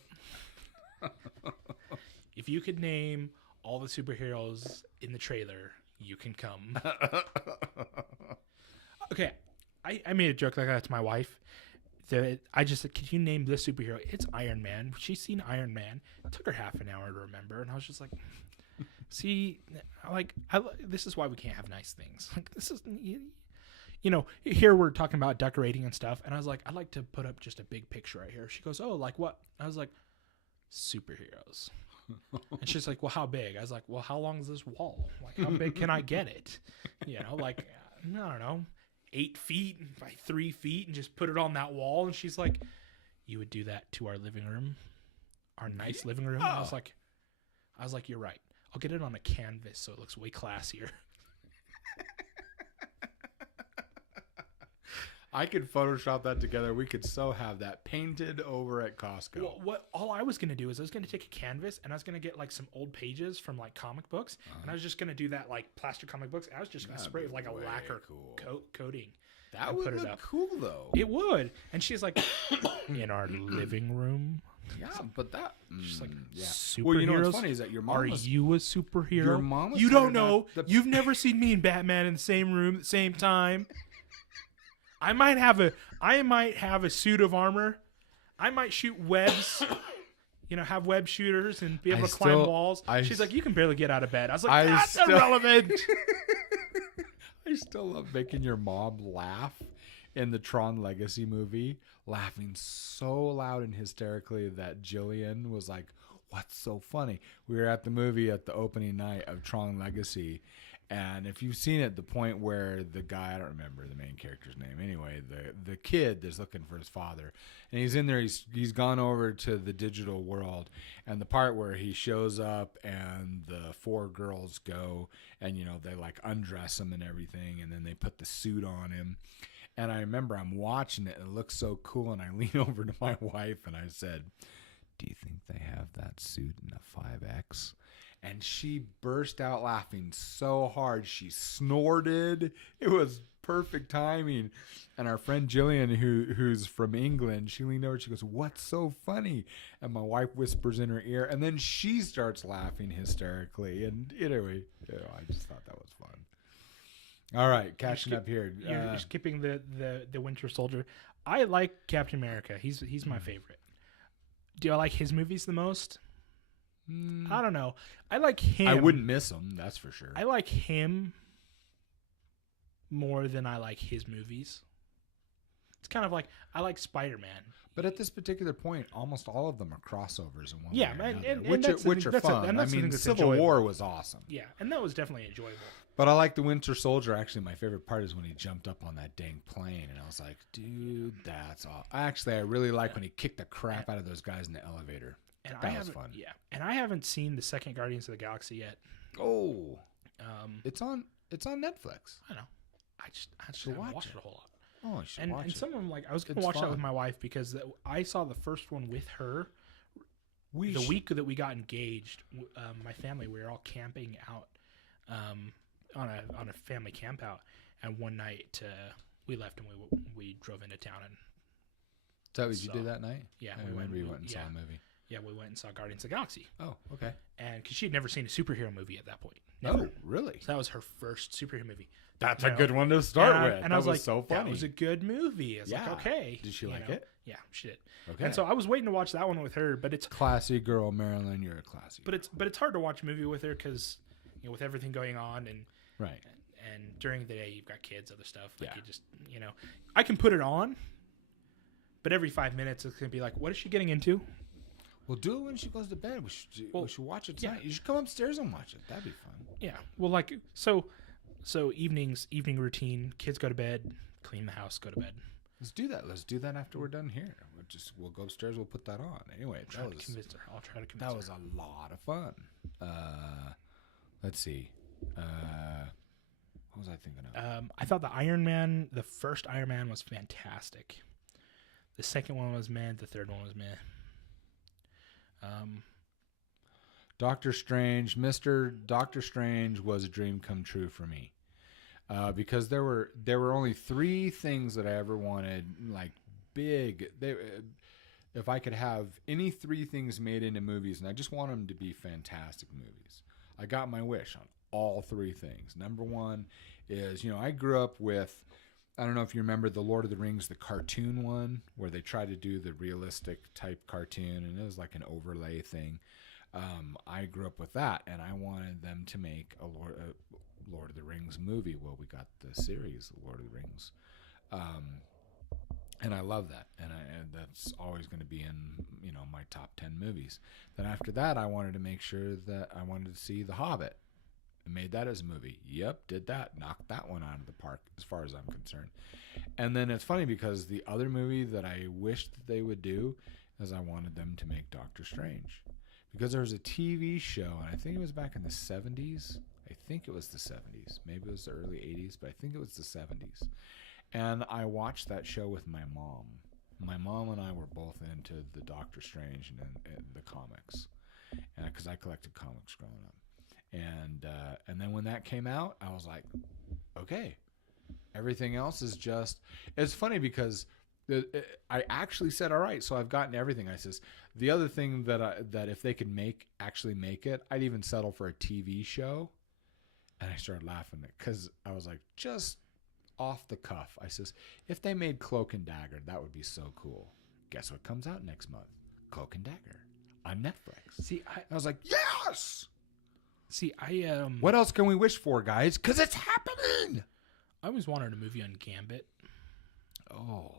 If you could name all the superheroes in the trailer, you can come. Okay, I made a joke like that to my wife. I just said, "Could you name this superhero?" It's Iron Man. She's seen Iron Man. It took her half an hour to remember, and I was just like, "See, this is why we can't have nice things. Like this is, you know, here we're talking about decorating and stuff." And I was like, "I'd like to put up just a big picture right here." She goes, "Oh, like what?" I was like, "Superheroes." And she's like, "Well, how big?" I was like, "Well, how long is this wall? Like, how big can I get it? You know, like, I don't know, 8 feet by 3 feet, and just put it on that wall." And she's like, "You would do that to our living room, our nice living room?" And I was like, "You're right. I'll get it on a canvas so it looks way classier." I could Photoshop that together. We could so have that painted over at Costco. Well, all I was going to do is I was going to take a canvas and I was going to get like some old pages from like comic books. And I was just going to do that like plastic comic books. I was just going to spray it with like a lacquer coating. That would look cool though. It would. And she's like, "In our living room?" Yeah, but that she's like, "Superheroes? Well, you know what's funny is that your mom you a superhero? Your mom was you don't know. You've never seen me and Batman in the same room at the same time. I might have a suit of armor. I might shoot webs, have web shooters and be able to climb walls." She's like, "You can barely get out of bed." I was like, "That's irrelevant." I still love making your mom laugh in the Tron Legacy movie, laughing so loud and hysterically that Jillian was like, "What's so funny?" We were at the movie at the opening night of Tron Legacy. And if you've seen it, the point where the guy, I don't remember the main character's name. Anyway, the kid is looking for his father. And he's in there. He's gone over to the digital world. And the part where he shows up and the 4 girls go and, they like undress him and everything. And then they put the suit on him. And I remember I'm watching it. And it looks so cool. And I lean over to my wife and I said, "Do you think they have that suit in a 5X? And she burst out laughing so hard. She snorted. It was perfect timing. And our friend Jillian, who's from England, she leaned over. She goes, "What's so funny?" And my wife whispers in her ear. And then she starts laughing hysterically. And anyway, I just thought that was fun. All right, catching up here. You're skipping the Winter Soldier. I like Captain America. He's my favorite. Do I like his movies the most? I don't know. I like him. I wouldn't miss him, that's for sure. I like him more than I like his movies. It's kind of like I like Spider-Man. But at this particular point, almost all of them are crossovers in one way or another, which are fun. I mean, Civil War was awesome. Yeah, and that was definitely enjoyable. But I like the Winter Soldier. Actually, my favorite part is when he jumped up on that dang plane, and I was like, "Dude, that's awesome." Actually, I really like when he kicked the crap out of those guys in the elevator. And that was fun. Yeah, and I haven't seen the second Guardians of the Galaxy yet. Oh, it's on Netflix. I know. I just haven't watched it a whole lot. Oh, you should watch it. And some of them, like, I was going to watch that with my wife because I saw the first one with her. The week that we got engaged, my family, we were all camping out on a family camp out, and one night we left and we drove into town and. Is that what you did that night? Yeah, I remember you went and saw a movie. Yeah, we went and saw Guardians of the Galaxy. Oh, okay. And because she had never seen a superhero movie at that point. Never. Oh, really? So that was her first superhero movie. That's a good one to start with. And that I was like, so funny. that was a good movie. I was like, okay. Did she like it? Yeah, she did. Okay. And so I was waiting to watch that one with her, but it's classy girl, Marilyn. You're a classy. but it's hard to watch a movie with her because with everything going on and right. And during the day you've got kids, other stuff. Like Yeah. you just I can put it on, but every 5 minutes it's gonna be like, what is she getting into? Well, do it when she goes to bed. We should watch it tonight. Yeah. You should come upstairs and watch it. That'd be fun. Yeah. Well, like so evening routine. Kids go to bed, clean the house, go to bed. Let's do that. Let's do that after we're done here. We'll go upstairs. We'll put that on. Anyway, I'll try to convince her. That was a lot of fun. Let's see. What was I thinking of? I thought the first Iron Man was fantastic. The second one was meh. The third one was meh. Doctor Strange, Mr. Doctor Strange was a dream come true for me. Because there were only 3 things that I ever wanted, like big. If I could have any 3 things made into movies, and I just want them to be fantastic movies, I got my wish on all 3 things. Number 1 is, I grew up with, I don't know if you remember the Lord of the Rings, the cartoon one, where they tried to do the realistic type cartoon, and it was like an overlay thing. I grew up with that, and I wanted them to make a Lord of the Rings movie. Well, we got the series, The Lord of the Rings. And I love that. And that's always going to be in, my top 10 movies. Then after that, I wanted to make sure that I wanted to see The Hobbit. I made that as a movie. Yep, did that. Knocked that one out of the park as far as I'm concerned. And then it's funny because the other movie that I wished that they would do is I wanted them to make Doctor Strange. Because there was a TV show, and I think it was back in the 70s. I think it was the 70s. Maybe it was the early 80s, but I think it was the 70s. And I watched that show with my mom. My mom and I were both into the Doctor Strange and the comics, because I collected comics growing up. And then when that came out, I was like, okay, everything else is just. It's funny because I actually said, all right, so I've gotten everything. I says the other thing that if they could actually make it, I'd even settle for a TV show. And I started laughing because I was like, just off the cuff. I says, if they made Cloak and Dagger, that would be so cool. Guess what comes out next month? Cloak and Dagger on Netflix. See, I was like, yes. See, What else can we wish for, guys? Because it's happening. I always wanted a movie on Gambit. Oh,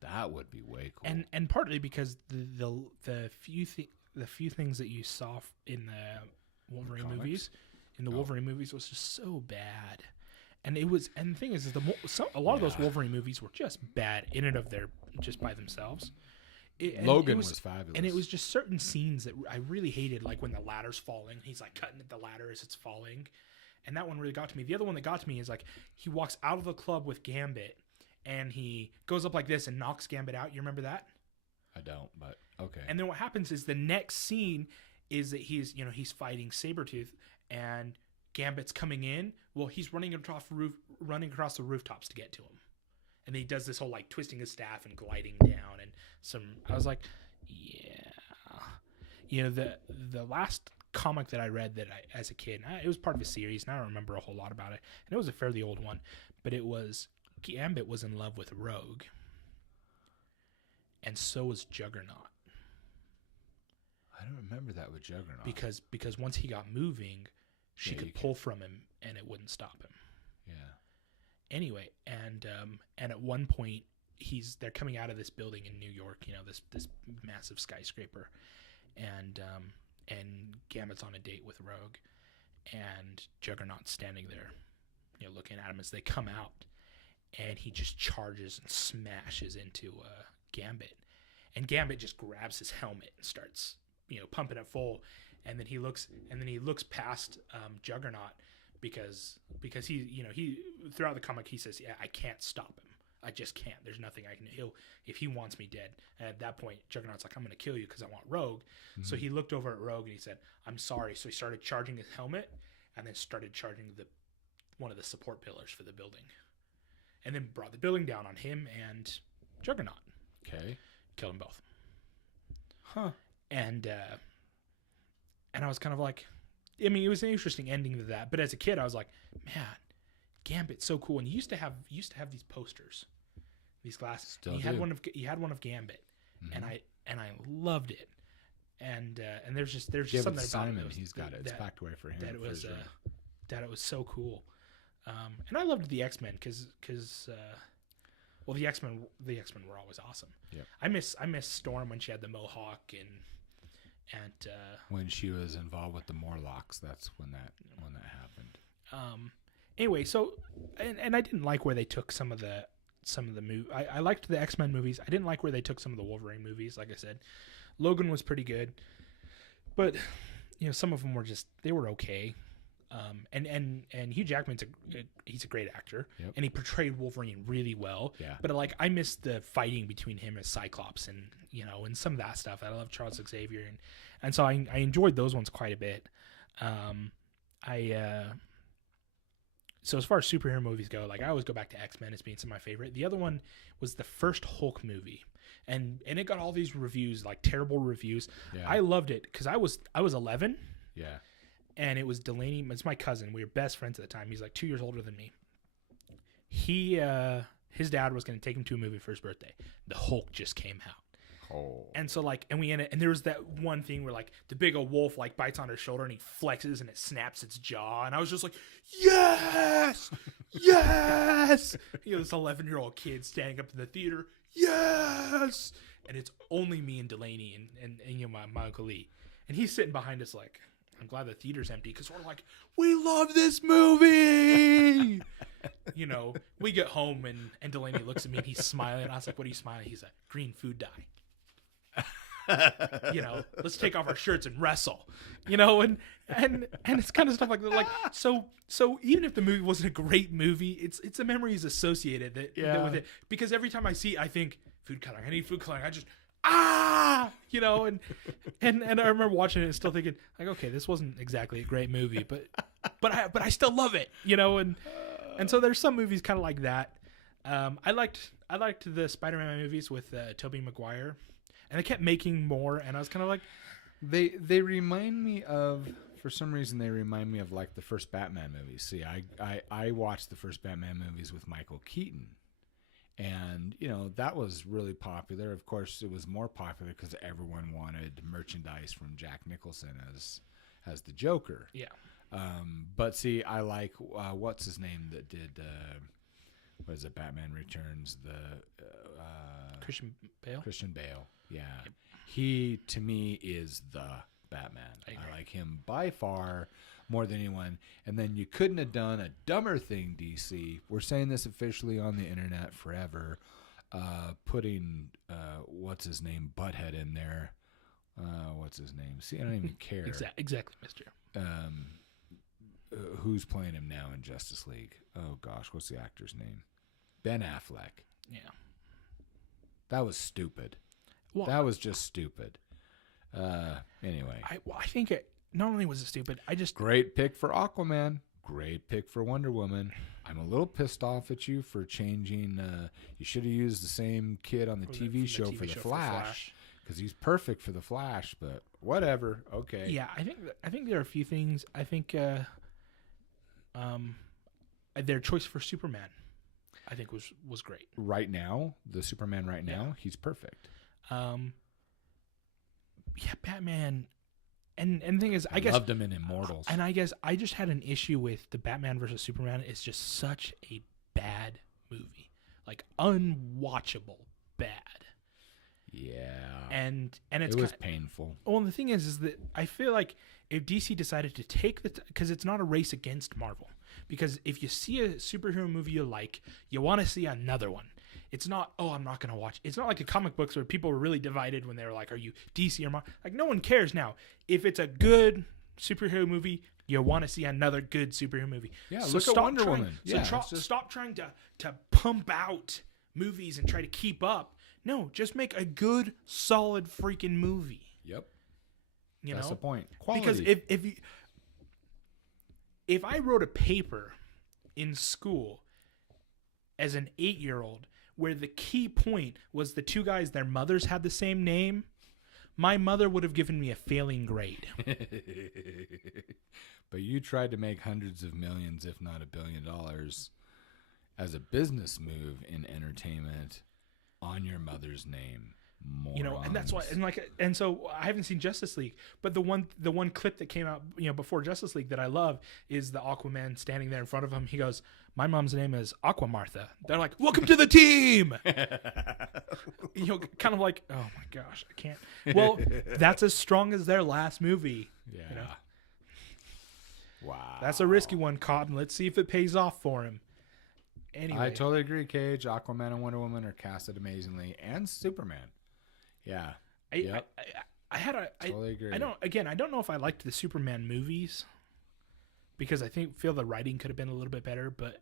that would be way cool. And partly because the few things that you saw in the Wolverine movies, Wolverine movies was just so bad. And the thing is a lot of those Wolverine movies were just bad in and of just by themselves. Logan was fabulous. And it was just certain scenes that I really hated, like when the ladder's falling. He's like cutting at the ladder as it's falling. And that one really got to me. The other one that got to me is like he walks out of the club with Gambit and he goes up like this and knocks Gambit out. You remember that? I don't, but okay. And then what happens is the next scene is that he's fighting Sabretooth and Gambit's coming in. Well, he's running across the rooftops to get to him. And he does this whole like twisting his staff and gliding down and I was like, yeah. The last comic that I read as a kid, it was part of a series and I don't remember a whole lot about it. And it was a fairly old one, but it was Gambit was in love with Rogue. And so was Juggernaut. I don't remember that with Juggernaut. Because once he got moving, she could pull from him and it wouldn't stop him. Yeah. Anyway, and at one point they're coming out of this building in New York, this massive skyscraper, and Gambit's on a date with Rogue, and Juggernaut's standing there, looking at him as they come out, and he just charges and smashes into Gambit, and Gambit just grabs his helmet and starts pumping it full, and then he looks past Juggernaut because he throughout the comic he says, yeah, I can't stop him. I just can't. There's nothing I can do. If he wants me dead. And at that point, Juggernaut's like, I'm going to kill you because I want Rogue. Mm-hmm. So he looked over at Rogue and he said, I'm sorry. So he started charging his helmet and then started charging one of the support pillars for the building. And then brought the building down on him and Juggernaut. Okay. Killed them both. Huh. and I was kind of like, I mean, it was an interesting ending to that. But as a kid, I was like, man, Gambit's so cool. And you used to have these posters, these glasses. Still and do. you had one of Gambit, Mhm. and I loved it. And there's just Give something it to about Simon. it. He's got it. It's packed away for him. That it for was his room. that it was so cool. And I loved the X-Men because well, the X-Men were always awesome. Yep. I miss Storm when she had the mohawk and When she was involved with the Morlocks, that's when that happened. anyway, so and I didn't like where they took some of the movie. I liked the X-Men movies. I didn't like where they took some of the Wolverine movies. Like I said, Logan was pretty good, but some of them were they were okay. And Hugh Jackman's he's a great actor, Yep. and he portrayed Wolverine really well. Yeah. But I missed the fighting between him as Cyclops, and and some of that stuff. I love Charles Xavier, and so I enjoyed those ones quite a bit. So as far as superhero movies go, I always go back to X-Men as being some of my favorite. The other one was the first Hulk movie, and it got all these reviews, terrible reviews. Yeah. I loved it because I was 11. Yeah. And it was Delaney. It's my cousin. We were best friends at the time. He's 2 years older than me. His dad was going to take him to a movie for his birthday. The Hulk just came out. Oh. And so and there was that one thing where the big old wolf bites on her shoulder and he flexes and it snaps its jaw. And I was just like, yes, yes. This 11-year-old kid standing up in the theater. Yes. And it's only me and Delaney and my Uncle Lee. And he's sitting behind us I'm glad the theater's empty because we're we love this movie. We get home and Delaney looks at me and he's smiling. I was like, what are you smiling? He's like, green food dye. Let's take off our shirts and wrestle. And it's kind of stuff like that. So even if the movie wasn't a great movie, it's a memories associated that with it. Because every time I see it, I think food coloring. I need food coloring. I just and I remember watching it and still thinking okay, this wasn't exactly a great movie, but I still love it, and so there's some movies kind of like that. I liked the Spider-Man movies with Tobey Maguire, and they kept making more, and I was kind of they remind me of, for some reason they remind me of the first Batman movies. See, I watched the first Batman movies with Michael Keaton. And, that was really popular. Of course, it was more popular because everyone wanted merchandise from Jack Nicholson as the Joker. Yeah. But see, I like, what's his name that did, what is it, Batman Returns? Christian Bale? Christian Bale, yeah. Yep. He, to me, is the Batman. I like him by far more than anyone. And then you couldn't have done a dumber thing, DC. We're saying this officially on the internet forever. Putting what's his name, Butthead, in there. What's his name? See, I don't even care. Exactly, Mister. Who's playing him now in Justice League? Oh gosh, what's the actor's name? Ben Affleck. Yeah. That was stupid. Well, that was just stupid. Anyway. I think it not only was it stupid, great pick for Aquaman. Great pick for Wonder Woman. I'm a little pissed off at you for changing. You should have used the same kid on the TV show for the Flash, because he's perfect for the Flash. But whatever. Okay. Yeah, I think there are a few things. I think their choice for Superman, I think was great. Right now, the Superman right now, he's perfect. Yeah, Batman. And the thing is, I guess loved him in Immortals. And I guess I just had an issue with the Batman versus Superman. It's just such a bad movie, unwatchable bad. Yeah. And it was painful. Well, and the thing is that I feel like if DC decided to take because it's not a race against Marvel. Because if you see a superhero movie you like, you want to see another one. It's not, I'm not going to watch. It's not like the comic books where people were really divided when they were are you DC or Marvel? No one cares now. If it's a good superhero movie, you want to see another good superhero movie. Yeah, so look at Wonder Woman. Stop trying to pump out movies and try to keep up. No, just make a good, solid freaking movie. Yep. That's the point. Quality. Because if I wrote a paper in school as an 8-year-old where the key point was the two guys, their mothers had the same name, my mother would have given me a failing grade. But you tried to make hundreds of millions, if not $1 billion, as a business move in entertainment on your mother's name. Morons. You know, and that's why, and so I haven't seen Justice League, but the one clip that came out, you know, before Justice League that I love is the Aquaman standing there in front of him. He goes, "My mom's name is Aqua Martha." They're like, "Welcome to the team." You know, kind of like, oh my gosh, I can't. Well, that's as strong as their last movie. Yeah. You know? Wow. That's a risky one, Cotton. Let's see if it pays off for him. Anyway, I totally agree, Cage. Aquaman and Wonder Woman are casted amazingly, and Superman. Yeah. I Totally agree. I don't know if I liked the Superman movies because I feel the writing could have been a little bit better, but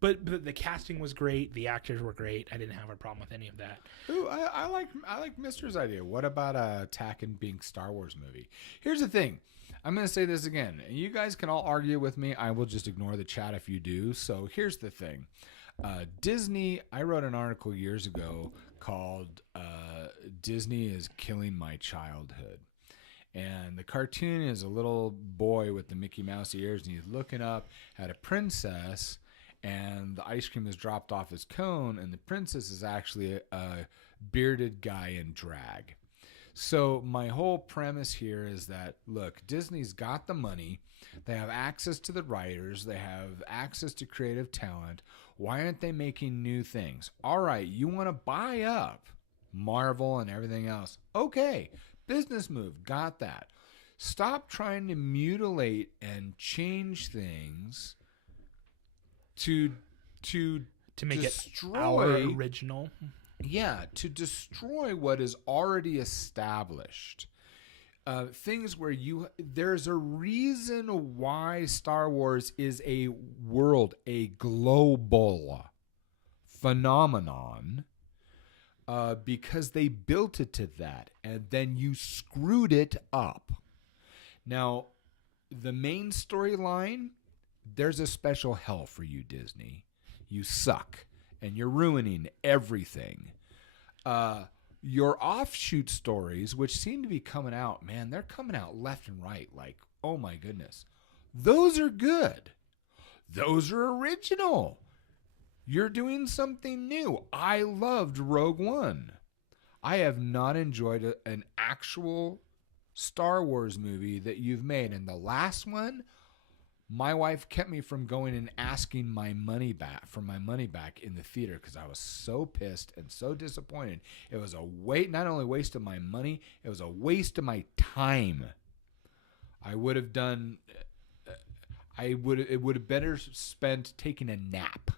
the casting was great, the actors were great. I didn't have a problem with any of that. Ooh, I like Mister's idea. What about a Tacken being Star Wars movie? Here's the thing. I'm going to say this again. You guys can all argue with me. I will just ignore the chat if you do. So here's the thing. Disney, I wrote an article years ago called Disney is Killing My Childhood. And the cartoon is a little boy with the Mickey Mouse ears, and he's looking up at a princess, and the ice cream is dropped off his cone, and the princess is actually a bearded guy in drag. So my whole premise here is that, look, Disney's got the money. They have access to the writers. They have access to creative talent. Why aren't they making new things? All right, you want to buy up Marvel and everything else. Okay, business move. Got that. Stop trying to mutilate and change things to make destroy, it our original. Yeah, to destroy what is already established. Things where there's a reason why Star Wars is a global phenomenon, because they built it to that, and then you screwed it up. Now, the main storyline, there's a special hell for you, Disney. You suck, and you're ruining everything. Your offshoot stories, which seem to be coming out, man, they're coming out left and right. Like, oh my goodness. Those are good. Those are original. You're doing something new. I loved Rogue One. I have not enjoyed an actual Star Wars movie that you've made. And the last one, my wife kept me from going and asking my money back in the theater because I was so pissed and so disappointed. It was not only a waste of my money, it was a waste of my time. It would have better spent taking a nap.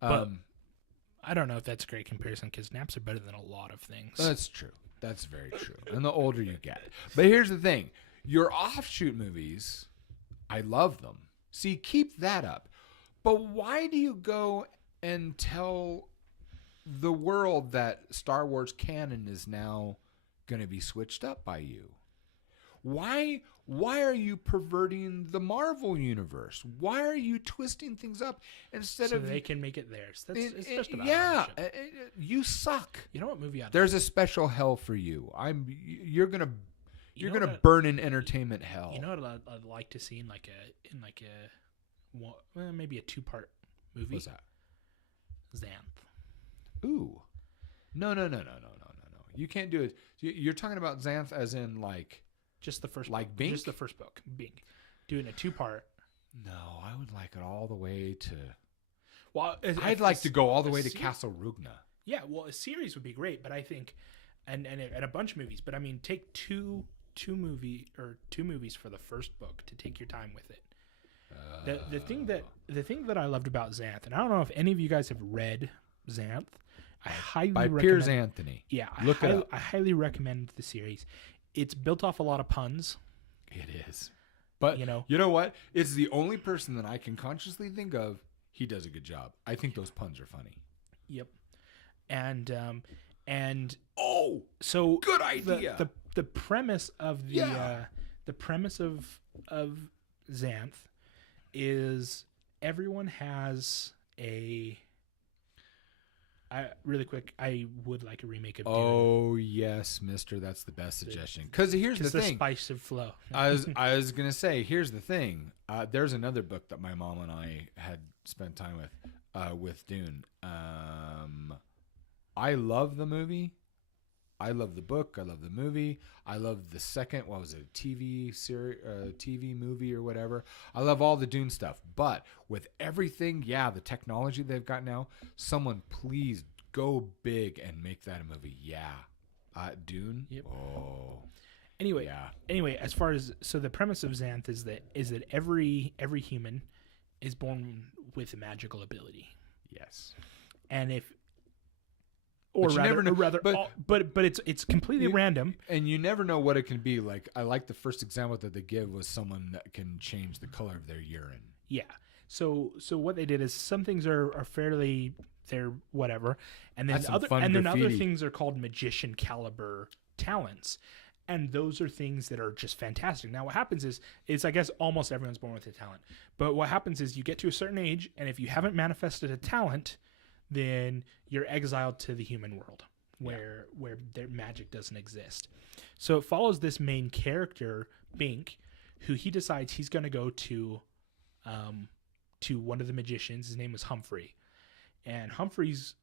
But I don't know if that's a great comparison because naps are better than a lot of things. That's true. That's very true. And the older you get. But here's the thing. Your offshoot movies, I love them. See, keep that up. But why do you go and tell the world that Star Wars canon is now going to be switched up by you? Why are you perverting the Marvel universe? Why are you twisting things up instead so of they can make it theirs? It's just about you suck. You know what movie? There's a special hell for you. You're gonna burn in entertainment hell. You know what I'd like to see in maybe a 2-part movie? What's that? Xanth. Ooh, no. You can't do it. You're talking about Xanth as in like just the first, like Bink? Just the first book, Bink. Doing a 2-part. No, I would like it all the way to. Well, I'd like to go all the way to Castle Rugna. Yeah, well, a series would be great, but I think, and a bunch of movies. But I mean, take two movies for the first book to take your time with it. The thing that I loved about Xanth, and I don't know if any of you guys have read Xanth. I highly recommend. Piers Anthony. Yeah, look it up. I highly recommend the series. It's built off a lot of puns. It is, but you know what? It's the only person that I can consciously think of. He does a good job. I think those puns are funny. Yep, and so good idea. The premise of the premise of Xanth is everyone has a really quick, I would like a remake of Dune. Oh yes, Mister. That's the best suggestion. Because here's the thing. Spice of flow. I was gonna say, here's the thing. There's another book that my mom and I had spent time with Dune. I love the movie. I love the book. I love the movie. I love the second. What was it? A TV series, TV movie or whatever. I love all the Dune stuff. But with everything, the technology they've got now, someone please go big and make that a movie. Yeah, Dune. Yep. Oh. Anyway, as far as the premise of Xanth is that every human is born with a magical ability. Yes. And if but it's completely random, and you never know what it can be. Like, I like the first example that they give was someone that can change the color of their urine. Yeah. So what they did is some things are fairly, they're whatever, and then other things are called magician caliber talents. And those are things that are just fantastic. Now, what happens is I guess almost everyone's born with a talent. But what happens is you get to a certain age, and if you haven't manifested a talent, then you're exiled to the human world where their magic doesn't exist. So it follows this main character, Bink, who he decides he's going to go to one of the magicians. His name was Humphrey. And Humphrey's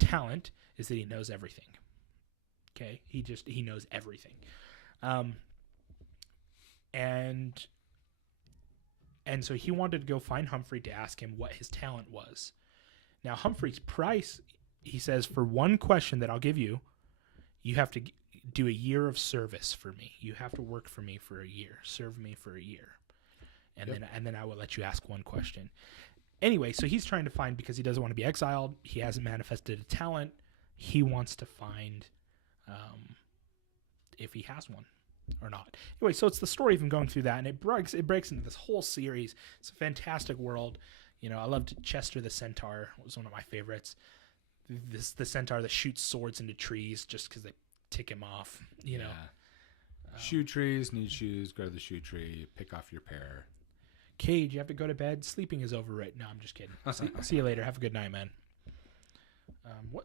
talent is that he knows everything. Okay? He knows everything. And so he wanted to go find Humphrey to ask him what his talent was. Now, Humphrey's price, he says, for one question that I'll give you, you have to do a year of service for me. You have to work for me for a year. Serve me for a year. And then I will let you ask one question. Anyway, so he's trying to find, because he doesn't want to be exiled, he hasn't manifested a talent, he wants to find if he has one or not. Anyway, so it's the story of him going through that, and it breaks into this whole series. It's a fantastic world. You know, I loved Chester the Centaur. It was one of my favorites. The centaur that shoots swords into trees just because they tick him off, you know. Shoe trees, need shoes, go to the shoe tree, pick off your pair. Cage, you have to go to bed. Sleeping is overrated. No, I'm just kidding. See you later. Have a good night, man. What?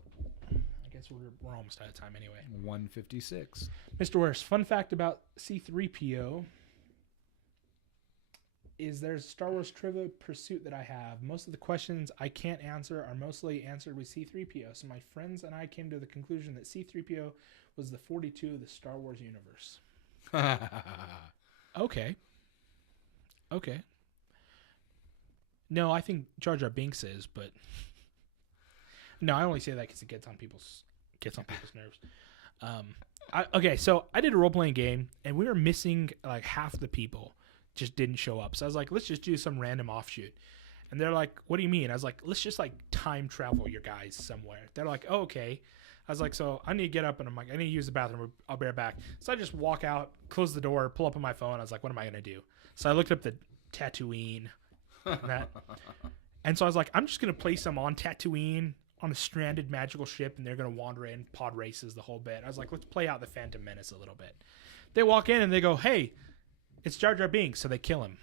I guess we're almost out of time anyway. 1:56. Mr. Worst, fun fact about C-3PO is there's a Star Wars trivia pursuit that I have. Most of the questions I can't answer are mostly answered with C-3PO. So my friends and I came to the conclusion that C-3PO was the 42 of the Star Wars universe. Okay. No, I think Jar Jar Binks is, but no, I only say that because it gets on people's nerves. Okay, so I did a role-playing game, and we were missing like half the people. Just didn't show up. So I was like, let's just do some random offshoot. And they're like, what do you mean? I was like, let's just like time travel your guys somewhere. They're like, oh, okay. I was like, so I need to get up, and I'm like, I need to use the bathroom. I'll be right back. So I just walk out, close the door, pull up on my phone. I was like, what am I going to do? So I looked up the Tatooine and that. And so I was like, I'm just going to place them on Tatooine on a stranded magical ship, and they're going to wander in, pod races, the whole bit. I was like, let's play out the Phantom Menace a little bit. They walk in, and they go, hey, it's Jar Jar Binks, so they kill him.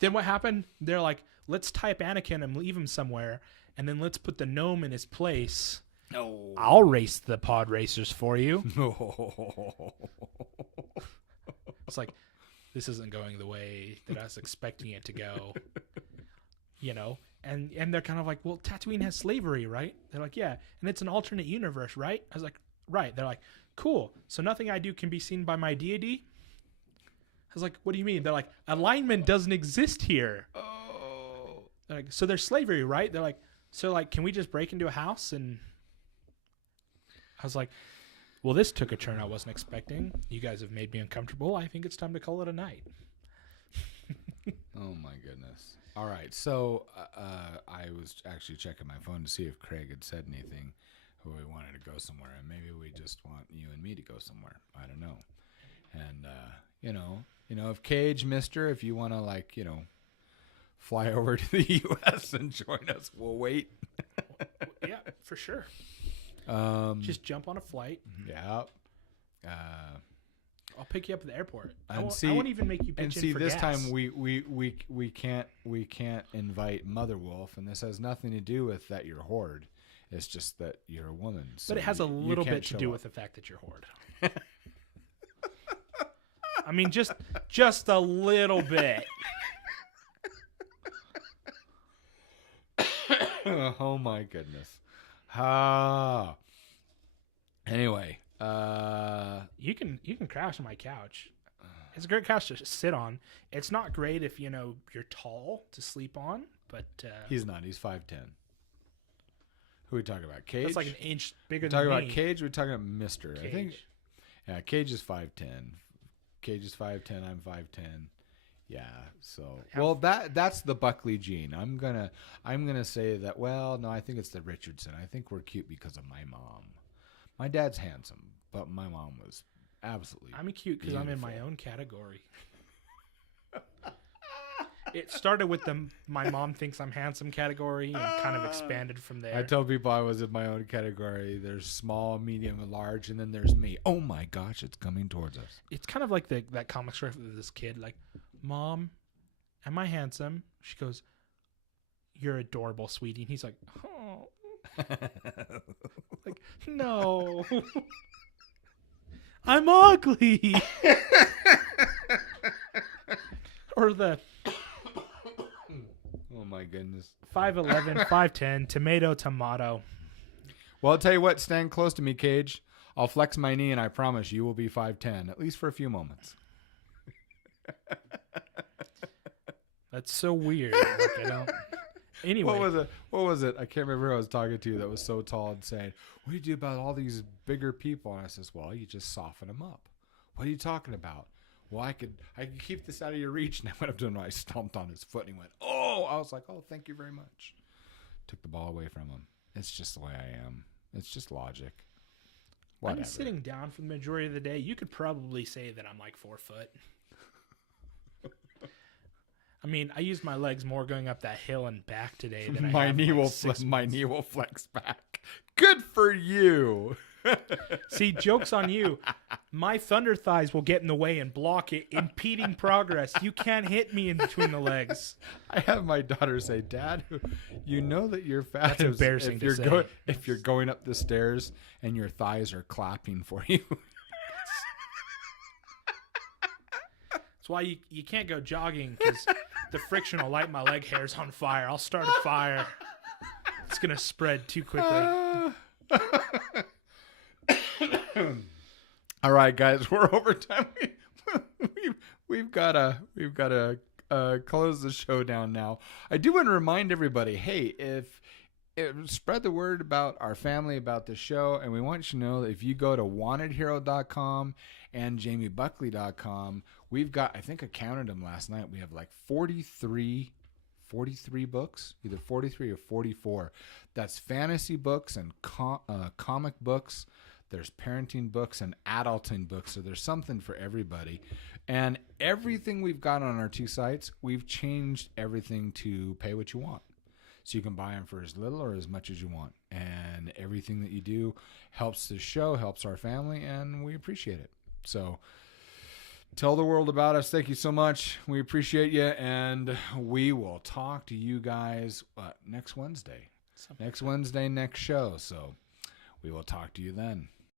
Then what happened? They're like, let's type Anakin and leave him somewhere, and then let's put the gnome in his place. No. I'll race the pod racers for you. It's like, this isn't going the way that I was expecting it to go. You know? And they're kind of like, well, Tatooine has slavery, right? They're like, yeah. And it's an alternate universe, right? I was like, right. They're like, cool. So nothing I do can be seen by my deity? I was like, what do you mean? They're like, alignment doesn't exist here. Oh. They're like, so there's slavery, right? They're like, so like, can we just break into a house? And I was like, well, this took a turn I wasn't expecting. You guys have made me uncomfortable. I think it's time to call it a night. Oh my goodness. All right. So I was actually checking my phone to see if Craig had said anything. Who we wanted to go somewhere, and maybe we just want you and me to go somewhere. I don't know. And you know, if Cage, Mister, if you want to, like, you know, fly over to the U.S. and join us, we'll wait. Yeah, for sure. Just jump on a flight. Yeah. I'll pick you up at the airport. I And won't even make you pitch And in see, for this gas. time we can't invite Mother Wolf, and this has nothing to do with that you're Horde. It's just that you're a woman. So But it has a you little can't bit to show do up. with the fact that you're Horde. I mean, just a little bit. Oh my goodness. Ah. Anyway, You can crash on my couch. It's a great couch to sit on. It's not great if you're tall to sleep on, but he's not. He's 5'10". Who are we talking about? Cage? that's like an inch bigger We're than talking me. about Cage. We're talking about Mister. Cage. I think. Yeah, Cage is 5'10". Cage is 5'10". I'm 5'10". Yeah. So well, that's the Buckley gene. I'm gonna say that. Well, no, I think it's the Richardson. I think we're cute because of my mom. My dad's handsome, but my mom was absolutely. I'm cute because I'm in my beautiful. own category. It started with the my mom thinks I'm handsome category and kind of expanded from there. I tell people I was in my own category. There's small, medium, and large, and then there's me. Oh my gosh, it's coming towards us. It's kind of like that comic strip of this kid, like, Mom, am I handsome? She goes, you're adorable, sweetie. And he's like, oh. Like, no. I'm ugly. Or the Oh my goodness. 5'11", 5'10", tomato. Well, I'll tell you what. Stand close to me, Cage. I'll flex my knee, and I promise you will be 5'10", at least for a few moments. That's so weird. Like, Anyway. What was it? I can't remember who I was talking to that was so tall and saying, "What do you do about all these bigger people?" And I says, "Well, you just soften them up." What are you talking about? Well, I could keep this out of your reach. And I went up to him and I stomped on his foot and he went, "Oh!" I was like, "Oh, thank you very much." Took the ball away from him. It's just the way I am. It's just logic. Whatever. I'm sitting down for the majority of the day. You could probably say that I'm like 4 foot. I mean, I used my legs more going up that hill and back today than I my have knee in, like, will 6 my months. knee will flex back. Good for you. See, joke's on you. My thunder thighs will get in the way and block it, impeding progress. You can't hit me in between the legs. I have my daughter say, "Dad, you know that you're fat. That's embarrassing if to you're say. If you're going up the stairs and your thighs are clapping for you." That's why you can't go jogging, because the friction will light my leg hairs on fire. I'll start a fire. It's going to spread too quickly. All right, guys, we're over time. We've got to close the show down now. I do want to remind everybody, hey, if spread the word about our family, about the show, and we want you to know that if you go to wantedhero.com and jamiebuckley.com, we've got, I think I counted them last night, we have like 43 books, either 43 or 44. That's fantasy books and comic books. There's parenting books and adulting books. So there's something for everybody. And everything we've got on our two sites, we've changed everything to pay what you want. So you can buy them for as little or as much as you want. And everything that you do helps the show, helps our family, and we appreciate it. So tell the world about us. Thank you so much. We appreciate you. And we will talk to you guys next Wednesday. Next Wednesday, next show. So we will talk to you then.